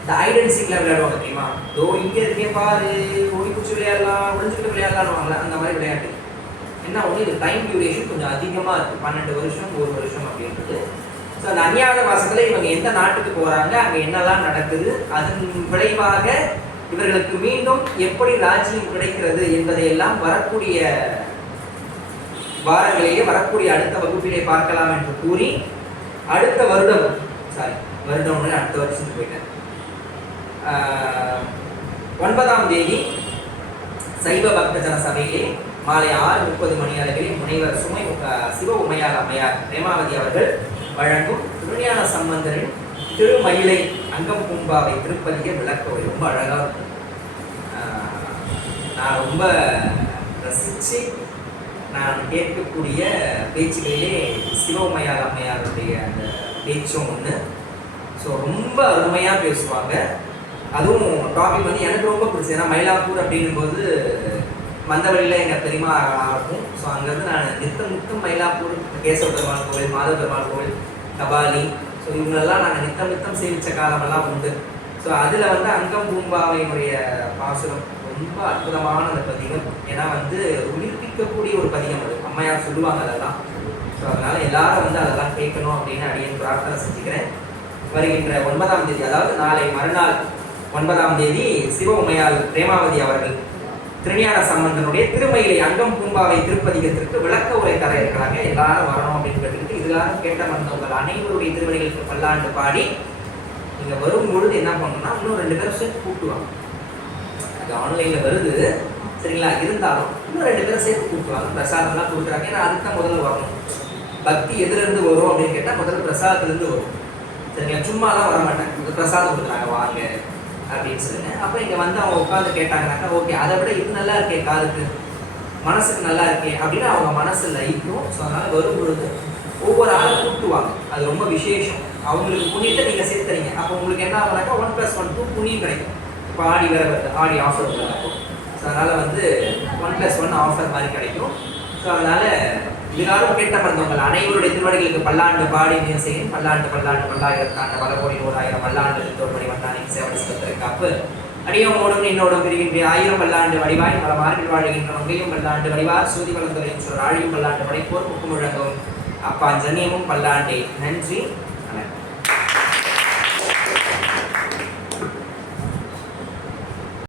இந்த ஐடென்டிட்டிலாம் விளையாடுவாங்க தெரியுமா? தோ இங்க இருக்கேன் பாரு, ஓடி பிடிச்சி விளையாடலாம், ஒளிஞ்சுட்டு விளையாடலாம்னு அந்த மாதிரி விளையாட்டு. என்ன ஒன்று, இது டைம் டியூரேஷன் கொஞ்சம் அதிகமாக இருக்குது. 12 வருஷம் 1 வருஷம் அப்படின்றது. ஸோ அந்த அஞ்ஞாத வாசத்தில் இவங்க எந்த நாட்டுக்கு போகிறாங்க, அங்கே என்னெல்லாம் நடக்குது, அதன் விளைவாக இவர்களுக்கு மீண்டும் எப்படி ராஜ்யம் கிடைக்கிறது என்பதையெல்லாம் வரக்கூடிய வாரங்களிலே, வரக்கூடிய அடுத்த வகுப்பிலே பார்க்கலாம் என்று கூறி, அடுத்த வருடம் அடுத்த வருஷத்துக்கு போயிட்டேன். 9ஆம் தேதி சைவ பக்தஜன சபையிலே மாலை 6:30 மணி அளவில் முனைவர் சிவ உமையார் அம்மையார் பிரேமாவதி அவர்கள் வழங்கும் திருஞான சம்பந்தரின் திருமயிலை அங்கம் பூம்பாவை திருப்பதியை விளக்க ரொம்ப அழகாக இருக்கும். நான் ரொம்ப ரசித்து நான் கேட்கக்கூடிய பேச்சுகளிலே சிவ உமையார் அம்மையாருடைய அந்த பேச்சும் ஒன்று. ஸோ ரொம்ப அருமையாக பேசுவாங்க. அதுவும் டாபிக் வந்து எனக்கு ரொம்ப பிடிச்சது. ஏன்னா மயிலாப்பூர் அப்படின்னும் போது மந்தவழியில் எங்கள் பெரியமா இருக்கும். ஸோ அங்கேருந்து நான் நித்தம் மயிலாப்பூர், கேசவ பெருமாள் கோவில், மாதவ பெருமாள் கோவில், கபாலி, ஸோ இவங்களெல்லாம் நாங்கள் நித்தம் சேவித்த காலமெல்லாம் உண்டு. ஸோ அதில் வந்து அங்கம் பூம்பாவையினுடைய பாசுரம் ரொம்ப அற்புதமான அந்த பதிகம். ஏன்னா வந்து உயிர்ப்பிக்கக்கூடிய ஒரு பதிகம் அது. அம்மையார் சொல்லுவாங்க அதெல்லாம். ஸோ அதனால் எல்லாரும் வந்து அதெல்லாம் கேட்கணும் அப்படின்னு அடியேன் பிரார்த்தனை செஞ்சுக்கிறேன். வருகின்ற 9ஆம் தேதி, அதாவது நாளை மறுநாள் 9ஆம் தேதி சிவ உமையார் பிரேமாவதி அவர்கள் திருஞான சம்பந்தனுடைய திருமயிலை அங்கம் பூம்பாவை திருப்பதிகத்திற்கு விளக்க உரை தர இருக்கிறாங்க. எல்லாரும் வரணும் அப்படின்னு கேட்டுக்கிட்டு இதெல்லாம் கேட்ட வந்தவங்கள் அனைவருடைய திருமணிகளுக்கு பல்லாண்டு பாடி நீங்க வரும் பொழுது என்ன பண்ணணும்னா இன்னும் 2 பேரும் சேர்த்து கூப்பிடுவாங்க. அது ஆன்லைன்ல வருது சரிங்களா, இருந்தாலும் இன்னும் 2 பேரும் சேர்த்து கூப்பிடுவாங்க. பிரசாதம்லாம் கொடுக்குறாங்க. ஏன்னா அதுதான் முதல்ல வரணும். பக்தி எதுல இருந்து வரும் அப்படின்னு கேட்டால் முதல்ல பிரசாதத்துலேருந்து வரும். சரிங்களா, சும்மாலாம் வர மாட்டாங்க. பிரசாதம் கொடுக்குறாங்க வாங்க அப்படின்னு சொல்லுங்க. அப்போ இங்கே வந்து அவங்க உட்காந்து கேட்டாங்கன்னாக்கா ஓகே, அதை விட இது நல்லா இருக்கே, காதுக்கு மனசுக்கு நல்லா இருக்கே அப்படின்னு அவங்க மனசு லயிக்கும். ஸோ அதனால் வரும் பொழுது ஒவ்வொரு ஆளும் கூப்பிட்டுவாங்க. அது ரொம்ப விசேஷம். அவங்களுக்கு புண்ணியத்தை நீங்கள் சேர்த்துறீங்க. அப்போ உங்களுக்கு என்ன ஆகுனாக்கா 1+1 2 புண்ணியம் கிடைக்கும். இப்போ ஆடி வேற வருது, ஆடி ஆஃபர் இருக்கும். ஸோ அதனால் வந்து 1+1 ஆஃபர் மாதிரி கிடைக்கும். ஸோ அதனால் இதனாலும் கேட்ட பிறந்தவங்கள் அனைவருடைய திருவடிகளுக்கு பல்லாண்டு பாடி செய்யும். பல்லாண்டு பல்லாயிரத்தாண்டு பல கோடி 100,000 பல்லாண்டு தோல்மணி வண்ணானின் சேவனை சிவத்திற்காப்பு அடியோமோடும் என்னோடும் பிரிவின்றி 1000 பல்லாண்டு வடிவாய் பல மார்பில் வாழ்கின்ற மங்கையும் பல்லாண்டு வடிவார் சூதி வளர்ந்தவரையும் சொல் ஆழியும் பல்லாண்டு படைப்போர் முக்கு முழங்கும் அப்பா ஜன்னியமும் பல்லாண்டே. நன்றி, வணக்கம்.